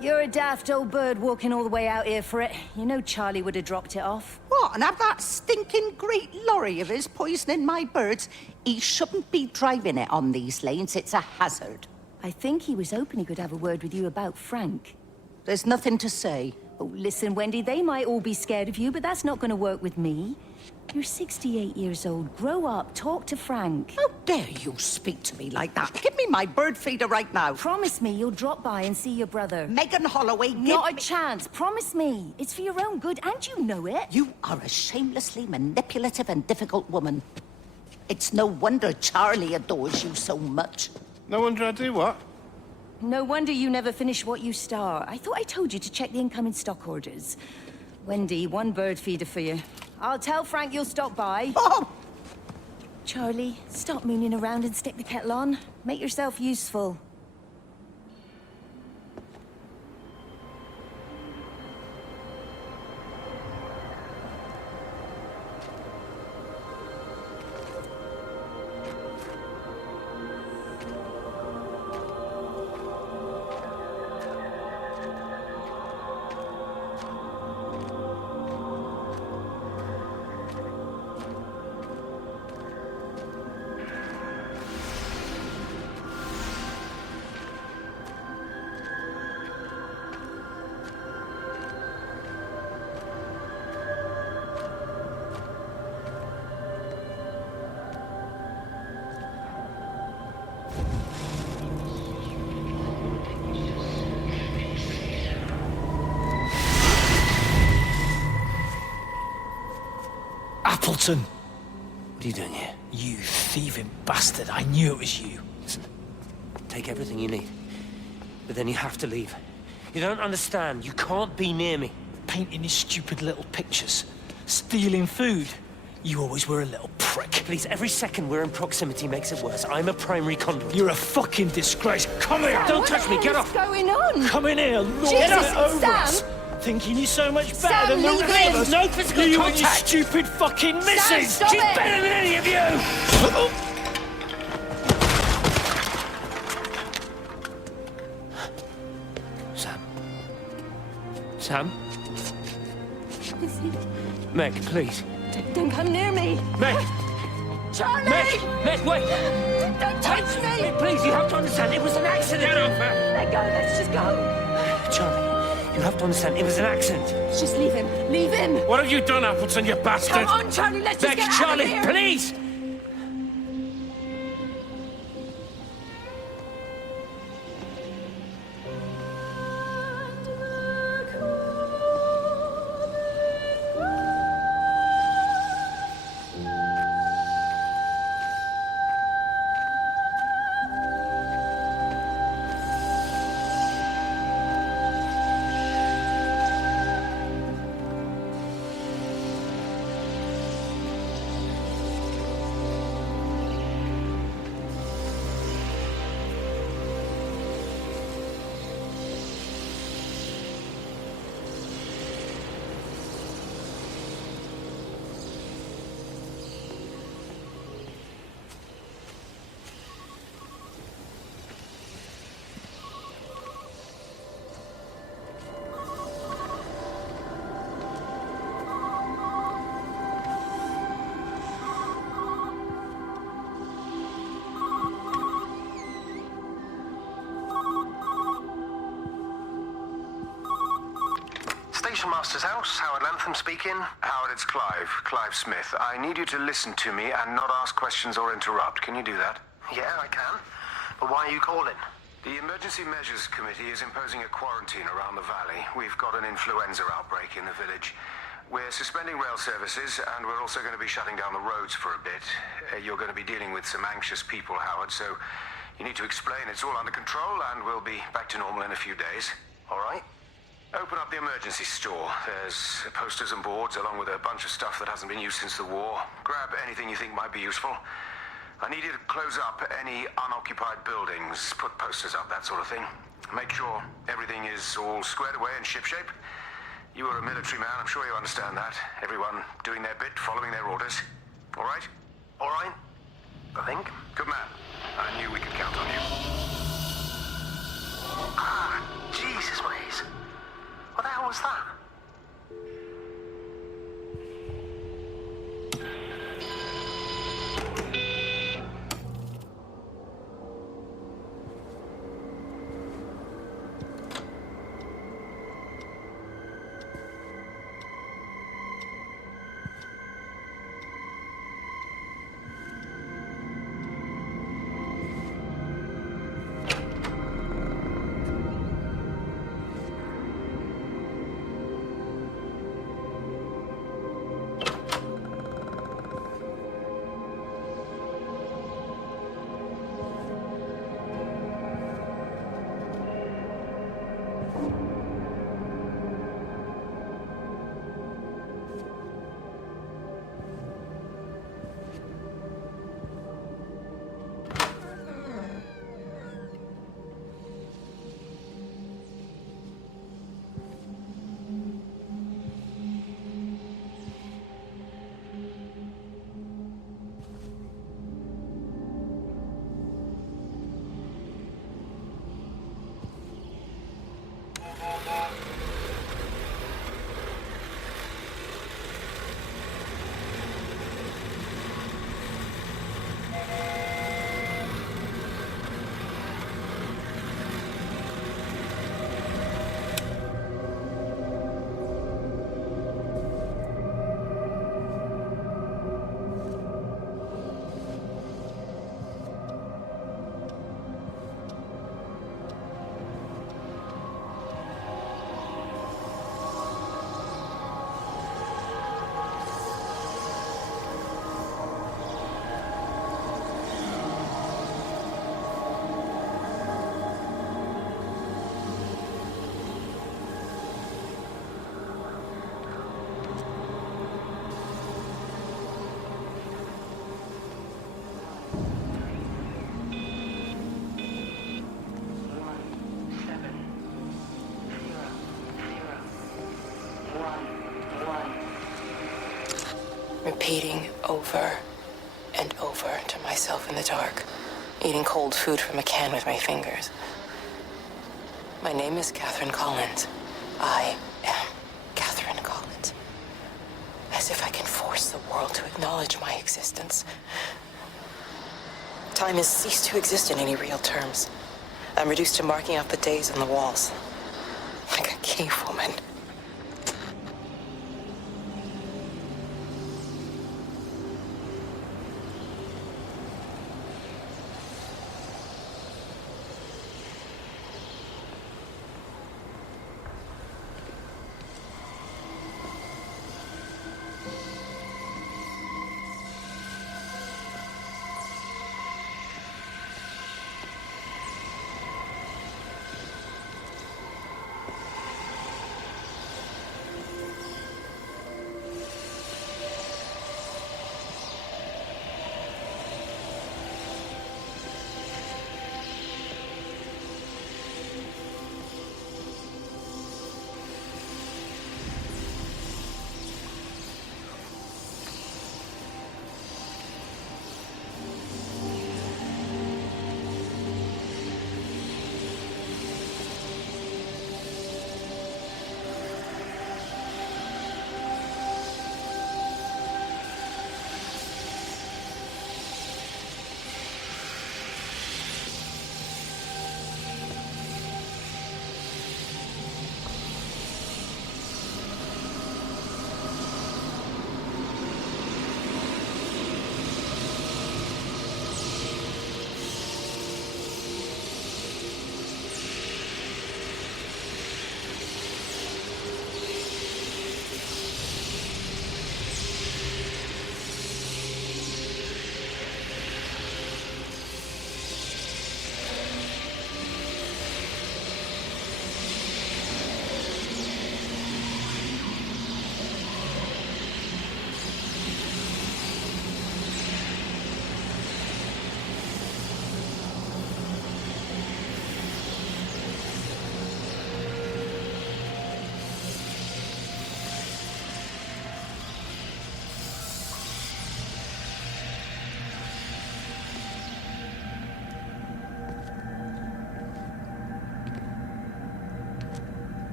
You're a daft old bird walking all the way out here for it. You know Charlie would have dropped it off. What, and have that stinking great lorry of his poisoning my birds? He shouldn't be driving it on these lanes. It's a hazard. I think he was hoping he could have a word with you about Frank. There's nothing to say. Oh, listen, Wendy, they might all be scared of you, but that's not going to work with me. You're 68 years old. Grow up. Talk to Frank. How dare you speak to me like that? Give me my bird feeder right now. Promise me you'll drop by and see your brother. Megan Holloway, Not a chance. Promise me. It's for your own good, and you know it. You are a shamelessly manipulative and difficult woman. It's no wonder Charlie adores you so much. No wonder I do what? No wonder you never finish what you start. I thought I told you to check the incoming stock orders. Wendy, one bird feeder for you. I'll tell Frank you'll stop by. Oh! Charlie, stop mooning around and stick the kettle on. Make yourself useful. Appleton! What are you doing here? You thieving bastard. I knew it was you. Listen, take everything you need. But then you have to leave. You don't understand. You can't be near me. Painting your stupid little pictures. Stealing food. You always were a little prick. Please, every second we're in proximity makes it worse. I'm a primary conduit. You're a fucking disgrace. Come here! Don't touch me, get off! What's going on? Come in here, lord Jesus, it over Sam! us. Thinking you're so much better Sam, than the leave rest of him. us. No physical you contact. and your stupid fucking missus! stop She's it. better than any of you! Sam. Sam? Is he... Meg, please. Don't come near me. Meg! Charlie! Meg, wait! Don't touch me! Meg, please, you have to understand, it was an accident! Get off her! Let go, let's just go. Charlie, you have to understand, it was an accident. Just leave him. Leave him. What have you done, Appleton, you bastard? Come on, Charlie, let's just Meg, get Charlie, out of here. please! Station Master's house, Howard Lantham speaking. Howard, it's Clive. Clive Smith. I need you to listen to me and not ask questions or interrupt. Can you do that? Yeah, I can. But why are you calling? The Emergency Measures Committee is imposing a quarantine around the valley. We've got an influenza outbreak in the village. We're suspending rail services, and we're also going to be shutting down the roads for a bit. You're going to be dealing with some anxious people, Howard, so you need to explain it's all under control, and we'll be back to normal in a few days. All right? Open up the emergency store. There's posters and boards, along with a bunch of stuff that hasn't been used since the war. Grab anything you think might be useful. I need you to close up any unoccupied buildings, put posters up, that sort of thing. Make sure everything is all squared away and shipshape. You are a military man, I'm sure you understand that. Everyone doing their bit, following their orders. All right? All right? I think. Good man. I knew we could count on you. Ah, Jesus, Waze. repeating over and over to myself in the dark, eating cold food from a can with my fingers. My name is Catherine Collins. I am Catherine Collins. As if I can force the world to acknowledge my existence. Time has ceased to exist in any real terms. I'm reduced to marking out the days on the walls. Like a cave woman.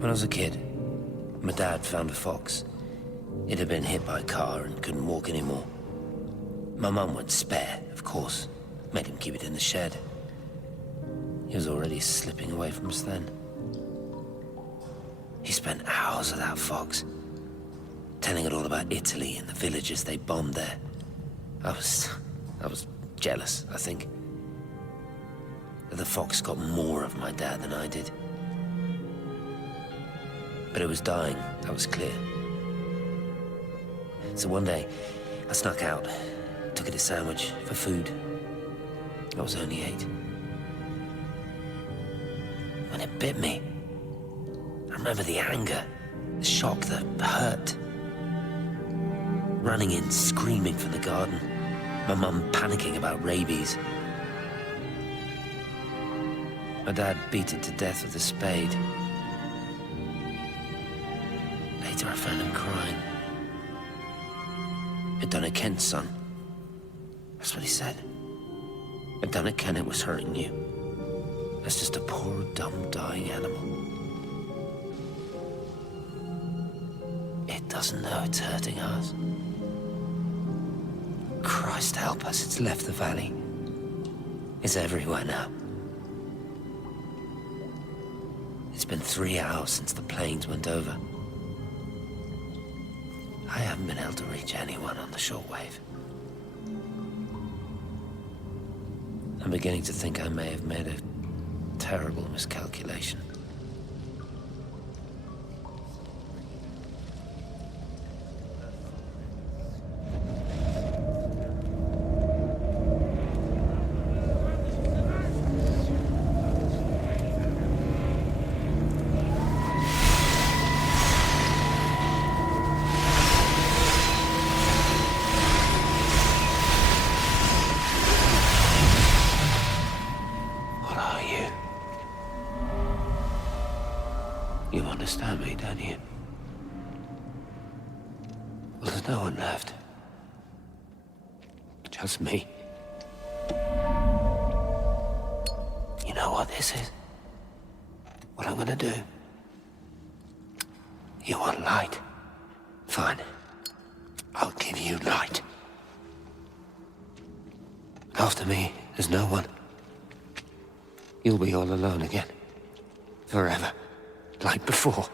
When I was a kid, my dad found a fox. It had been hit by a car and couldn't walk anymore. My mum went spare, of course. Made him keep it in the shed. He was already slipping away from us then. He spent hours with that fox, telling it all about Italy and the villages they bombed there. I was jealous, I think. That the fox got more of my dad than I did. But it was dying, that was clear. So one day, I snuck out, took it a sandwich for food. I was only 8. When it bit me, I remember the anger, the shock, the hurt. Running in, screaming from the garden. My mum panicking about rabies. My dad beat it to death with a spade. Later I found him crying. I'd done it, Ken's son. That's what he said. I'd done it, Ken, it was hurting you. That's just a poor, dumb, dying animal. It doesn't know it's hurting us. Christ help us, it's left the valley. It's everywhere now. It's been 3 hours since the planes went over. I haven't been able to reach anyone on the shortwave. I'm beginning to think I may have made a terrible miscalculation. understand me, don't you? Well, there's no one left. Just me. You know what this is? What I'm gonna do? You want light? Fine. I'll give you light. After me, there's no one. You'll be all alone again. Forever. Like before.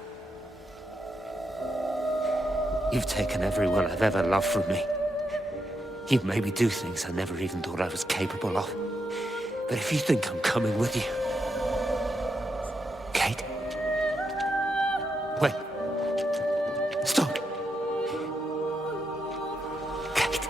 You've taken everyone I've ever loved from me. You've made me do things I never even thought I was capable of. But if you think I'm coming with you... Kate? Wait. Stop. Kate.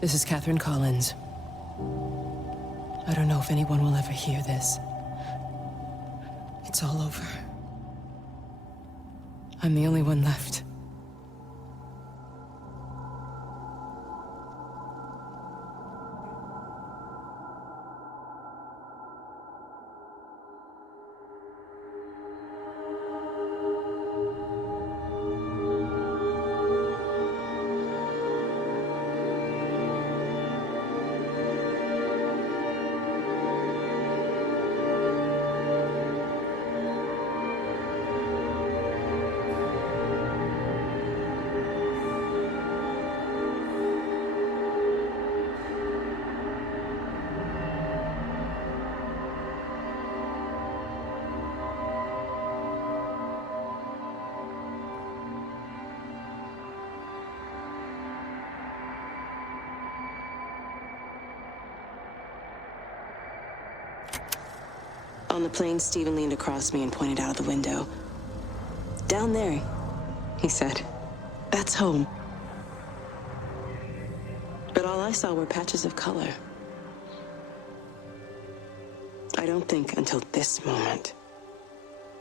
This is Catherine Collins. I don't know if anyone will ever hear this. It's all over. I'm the only one left. On the plane, Stephen leaned across me and pointed out of the window. Down there, he said. That's home. But all I saw were patches of color. I don't think until this moment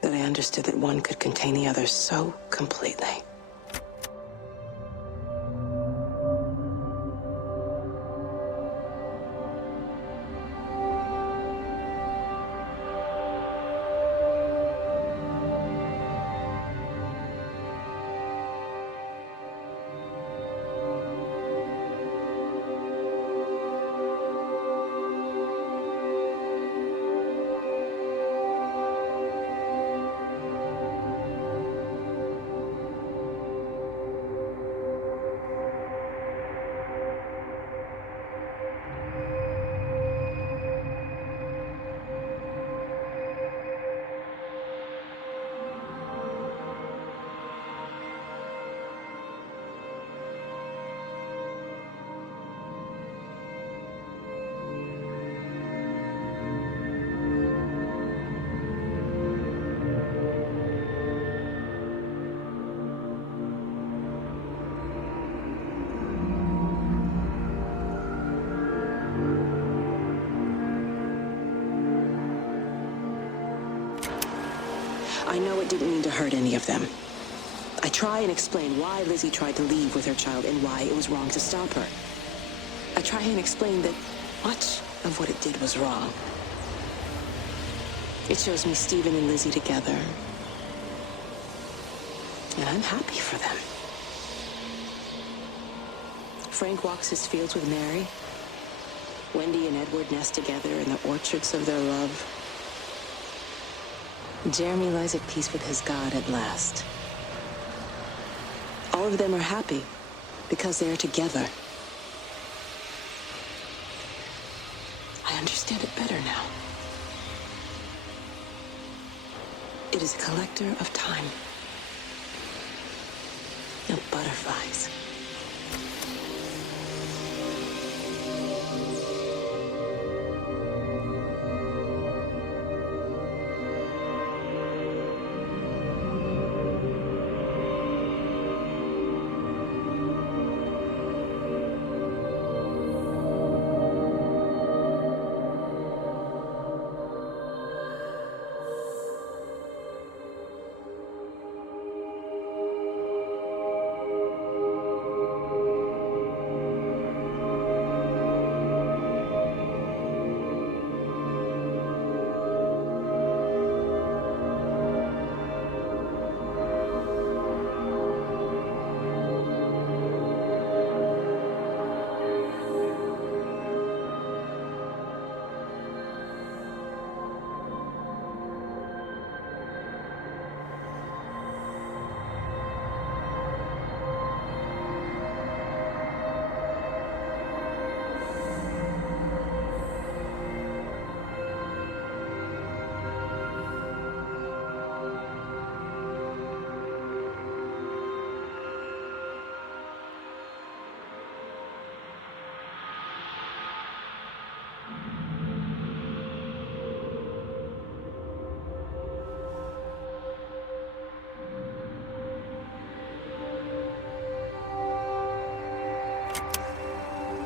that I understood that one could contain the other so completely. I know it didn't mean to hurt any of them. I try and explain why Lizzie tried to leave with her child and why it was wrong to stop her. I try and explain that much of what it did was wrong. It shows me Stephen and Lizzie together. And I'm happy for them. Frank walks his fields with Mary. Wendy and Edward nest together in the orchards of their love. Jeremy lies at peace with his God at last. All of them are happy because they are together. I understand it better now. It is a collector of time. Of butterflies.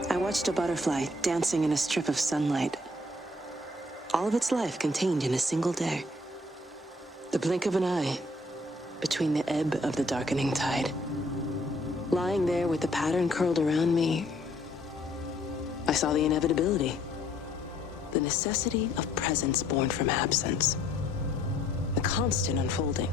I watched a butterfly dancing in a strip of sunlight. All of its life contained in a single day. The blink of an eye between the ebb of the darkening tide. Lying there with the pattern curled around me, I saw the inevitability. The necessity of presence born from absence. The constant unfolding.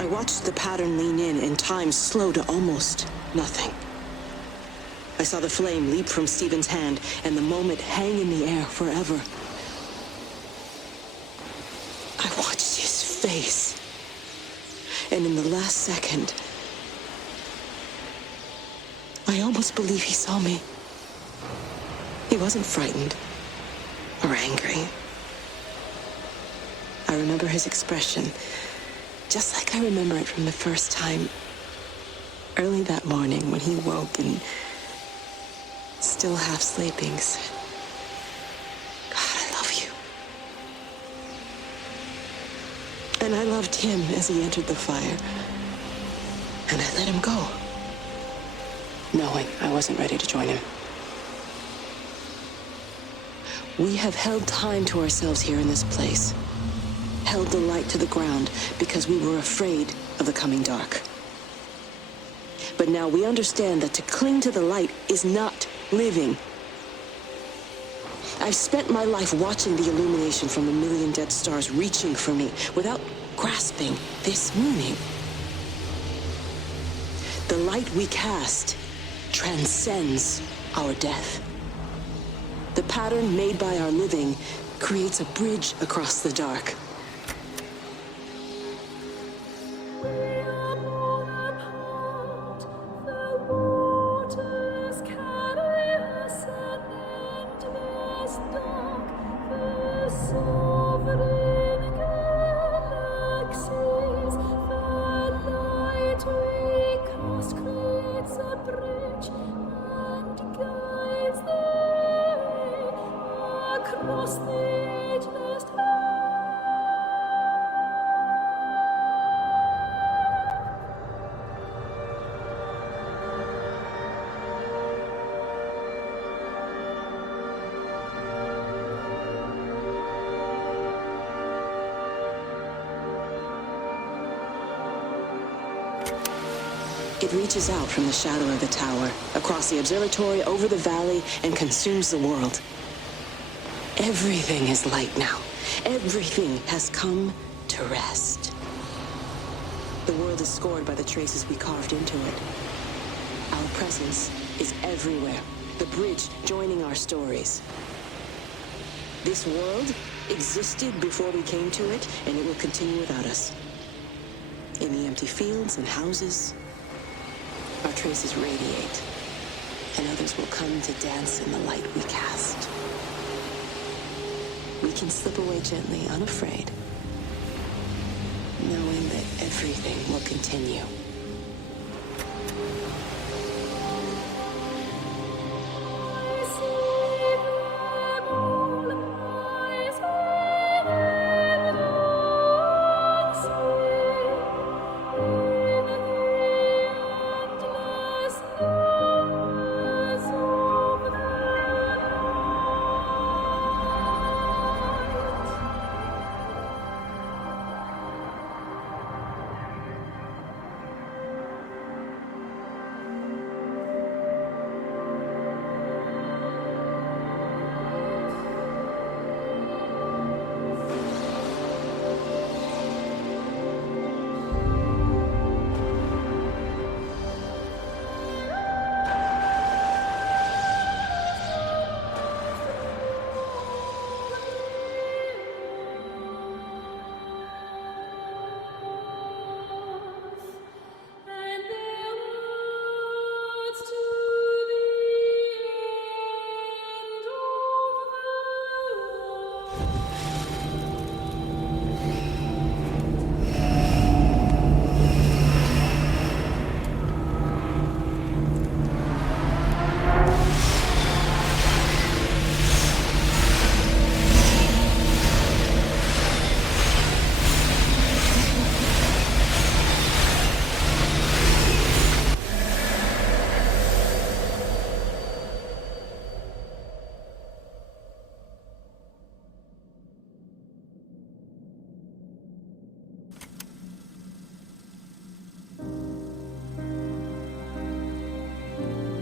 I watched the pattern lean in and time slow to almost nothing. I saw the flame leap from Stephen's hand and the moment hang in the air forever. I watched his face. And in the last second, I almost believe he saw me. He wasn't frightened or angry. I remember his expression, just like I remember it from the first time, early that morning when he woke and, still half sleeping, said, "God, I love you." And I loved him as he entered the fire. And I let him go, knowing I wasn't ready to join him. We have held time to ourselves here in this place. Held the light to the ground because we were afraid of the coming dark. But now we understand that to cling to the light is not living. I've spent my life watching the illumination from a million dead stars reaching for me without grasping this meaning. The light we cast transcends our death. The pattern made by our living creates a bridge across the dark. It reaches out from the shadow of the tower, across the observatory, over the valley, and consumes the world. Everything is light now. Everything has come to rest. The world is scored by the traces we carved into it. Our presence is everywhere, the bridge joining our stories. This world existed before we came to it, and it will continue without us. In the empty fields and houses, our traces radiate, and others will come to dance in the light we cast. We can slip away gently, unafraid, knowing that everything will continue.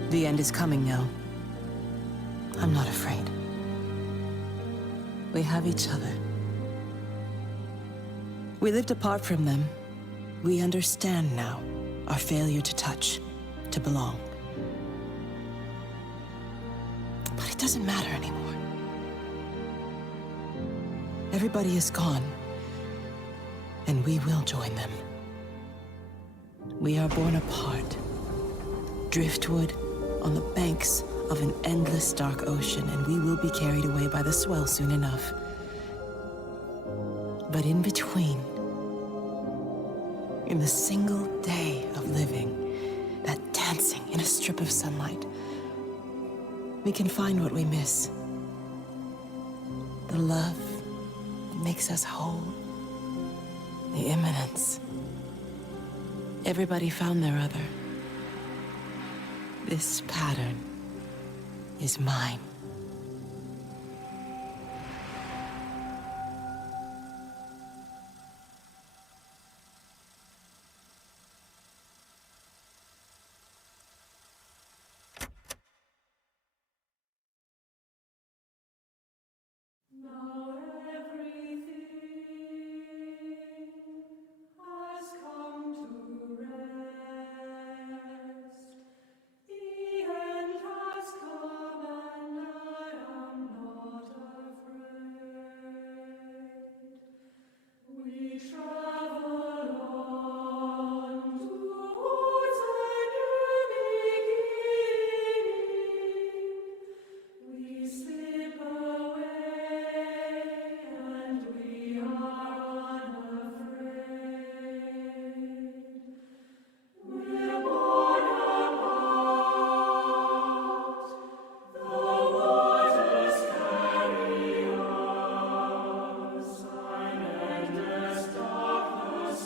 The end is coming now. I'm not afraid. We have each other. We lived apart from them. We understand now our failure to touch, to belong. But it doesn't matter anymore. Everybody is gone, and we will join them. We are born apart, driftwood on the banks of an endless dark ocean, and we will be carried away by the swell soon enough. But in between, in the single day of living, that dancing in a strip of sunlight, we can find what we miss. The love that makes us whole. The imminence. Everybody found their other. This pattern is mine. The end has come and Silent as darkness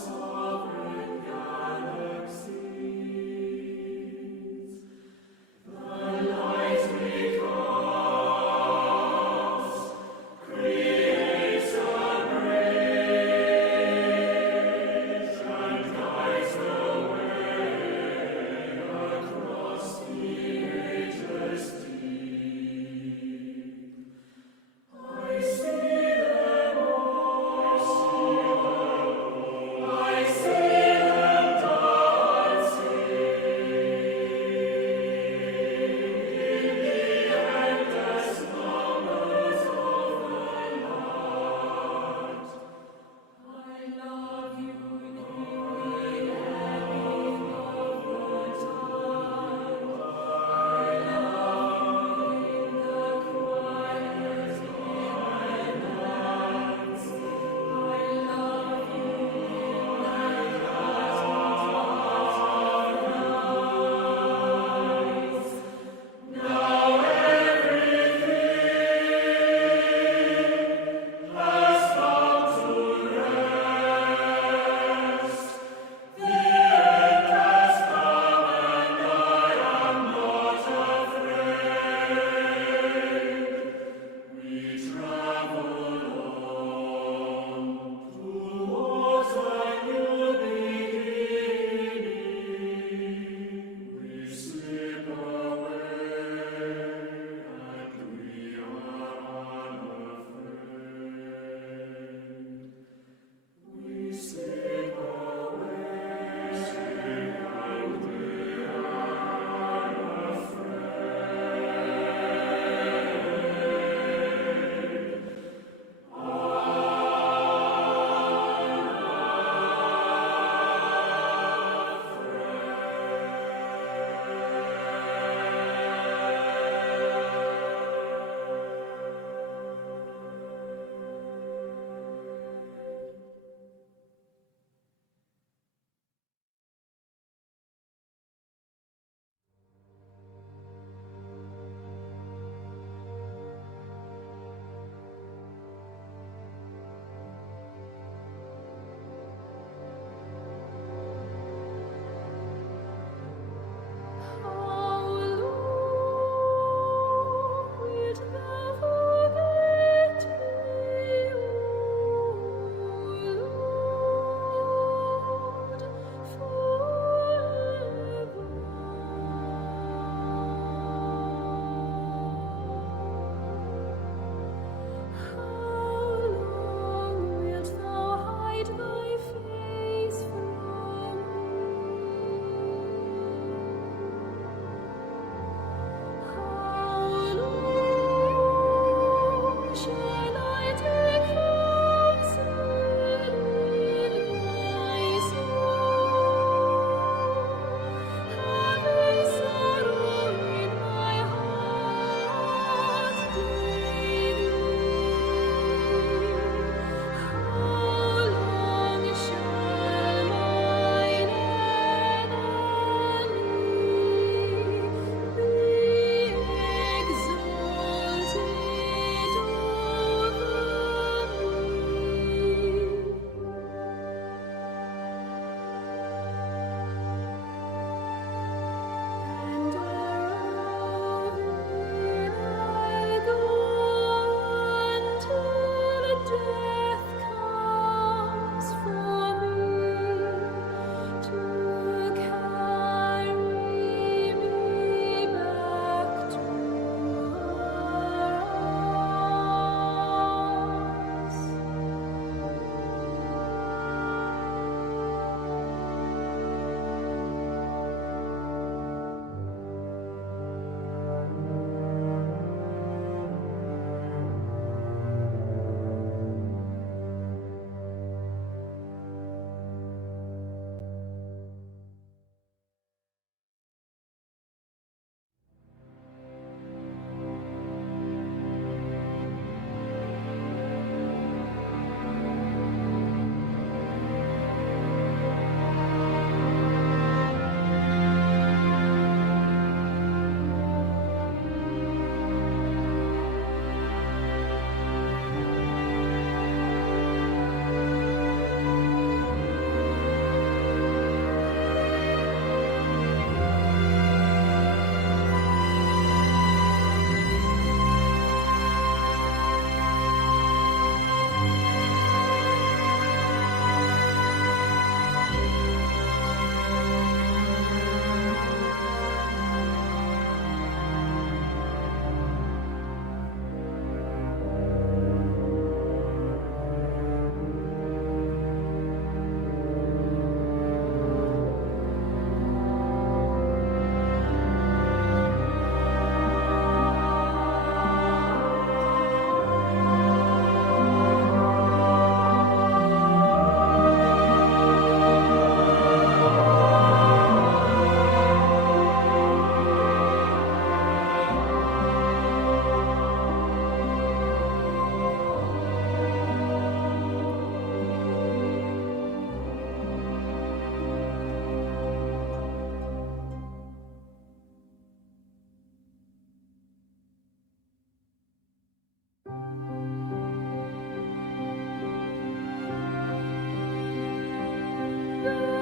Bye.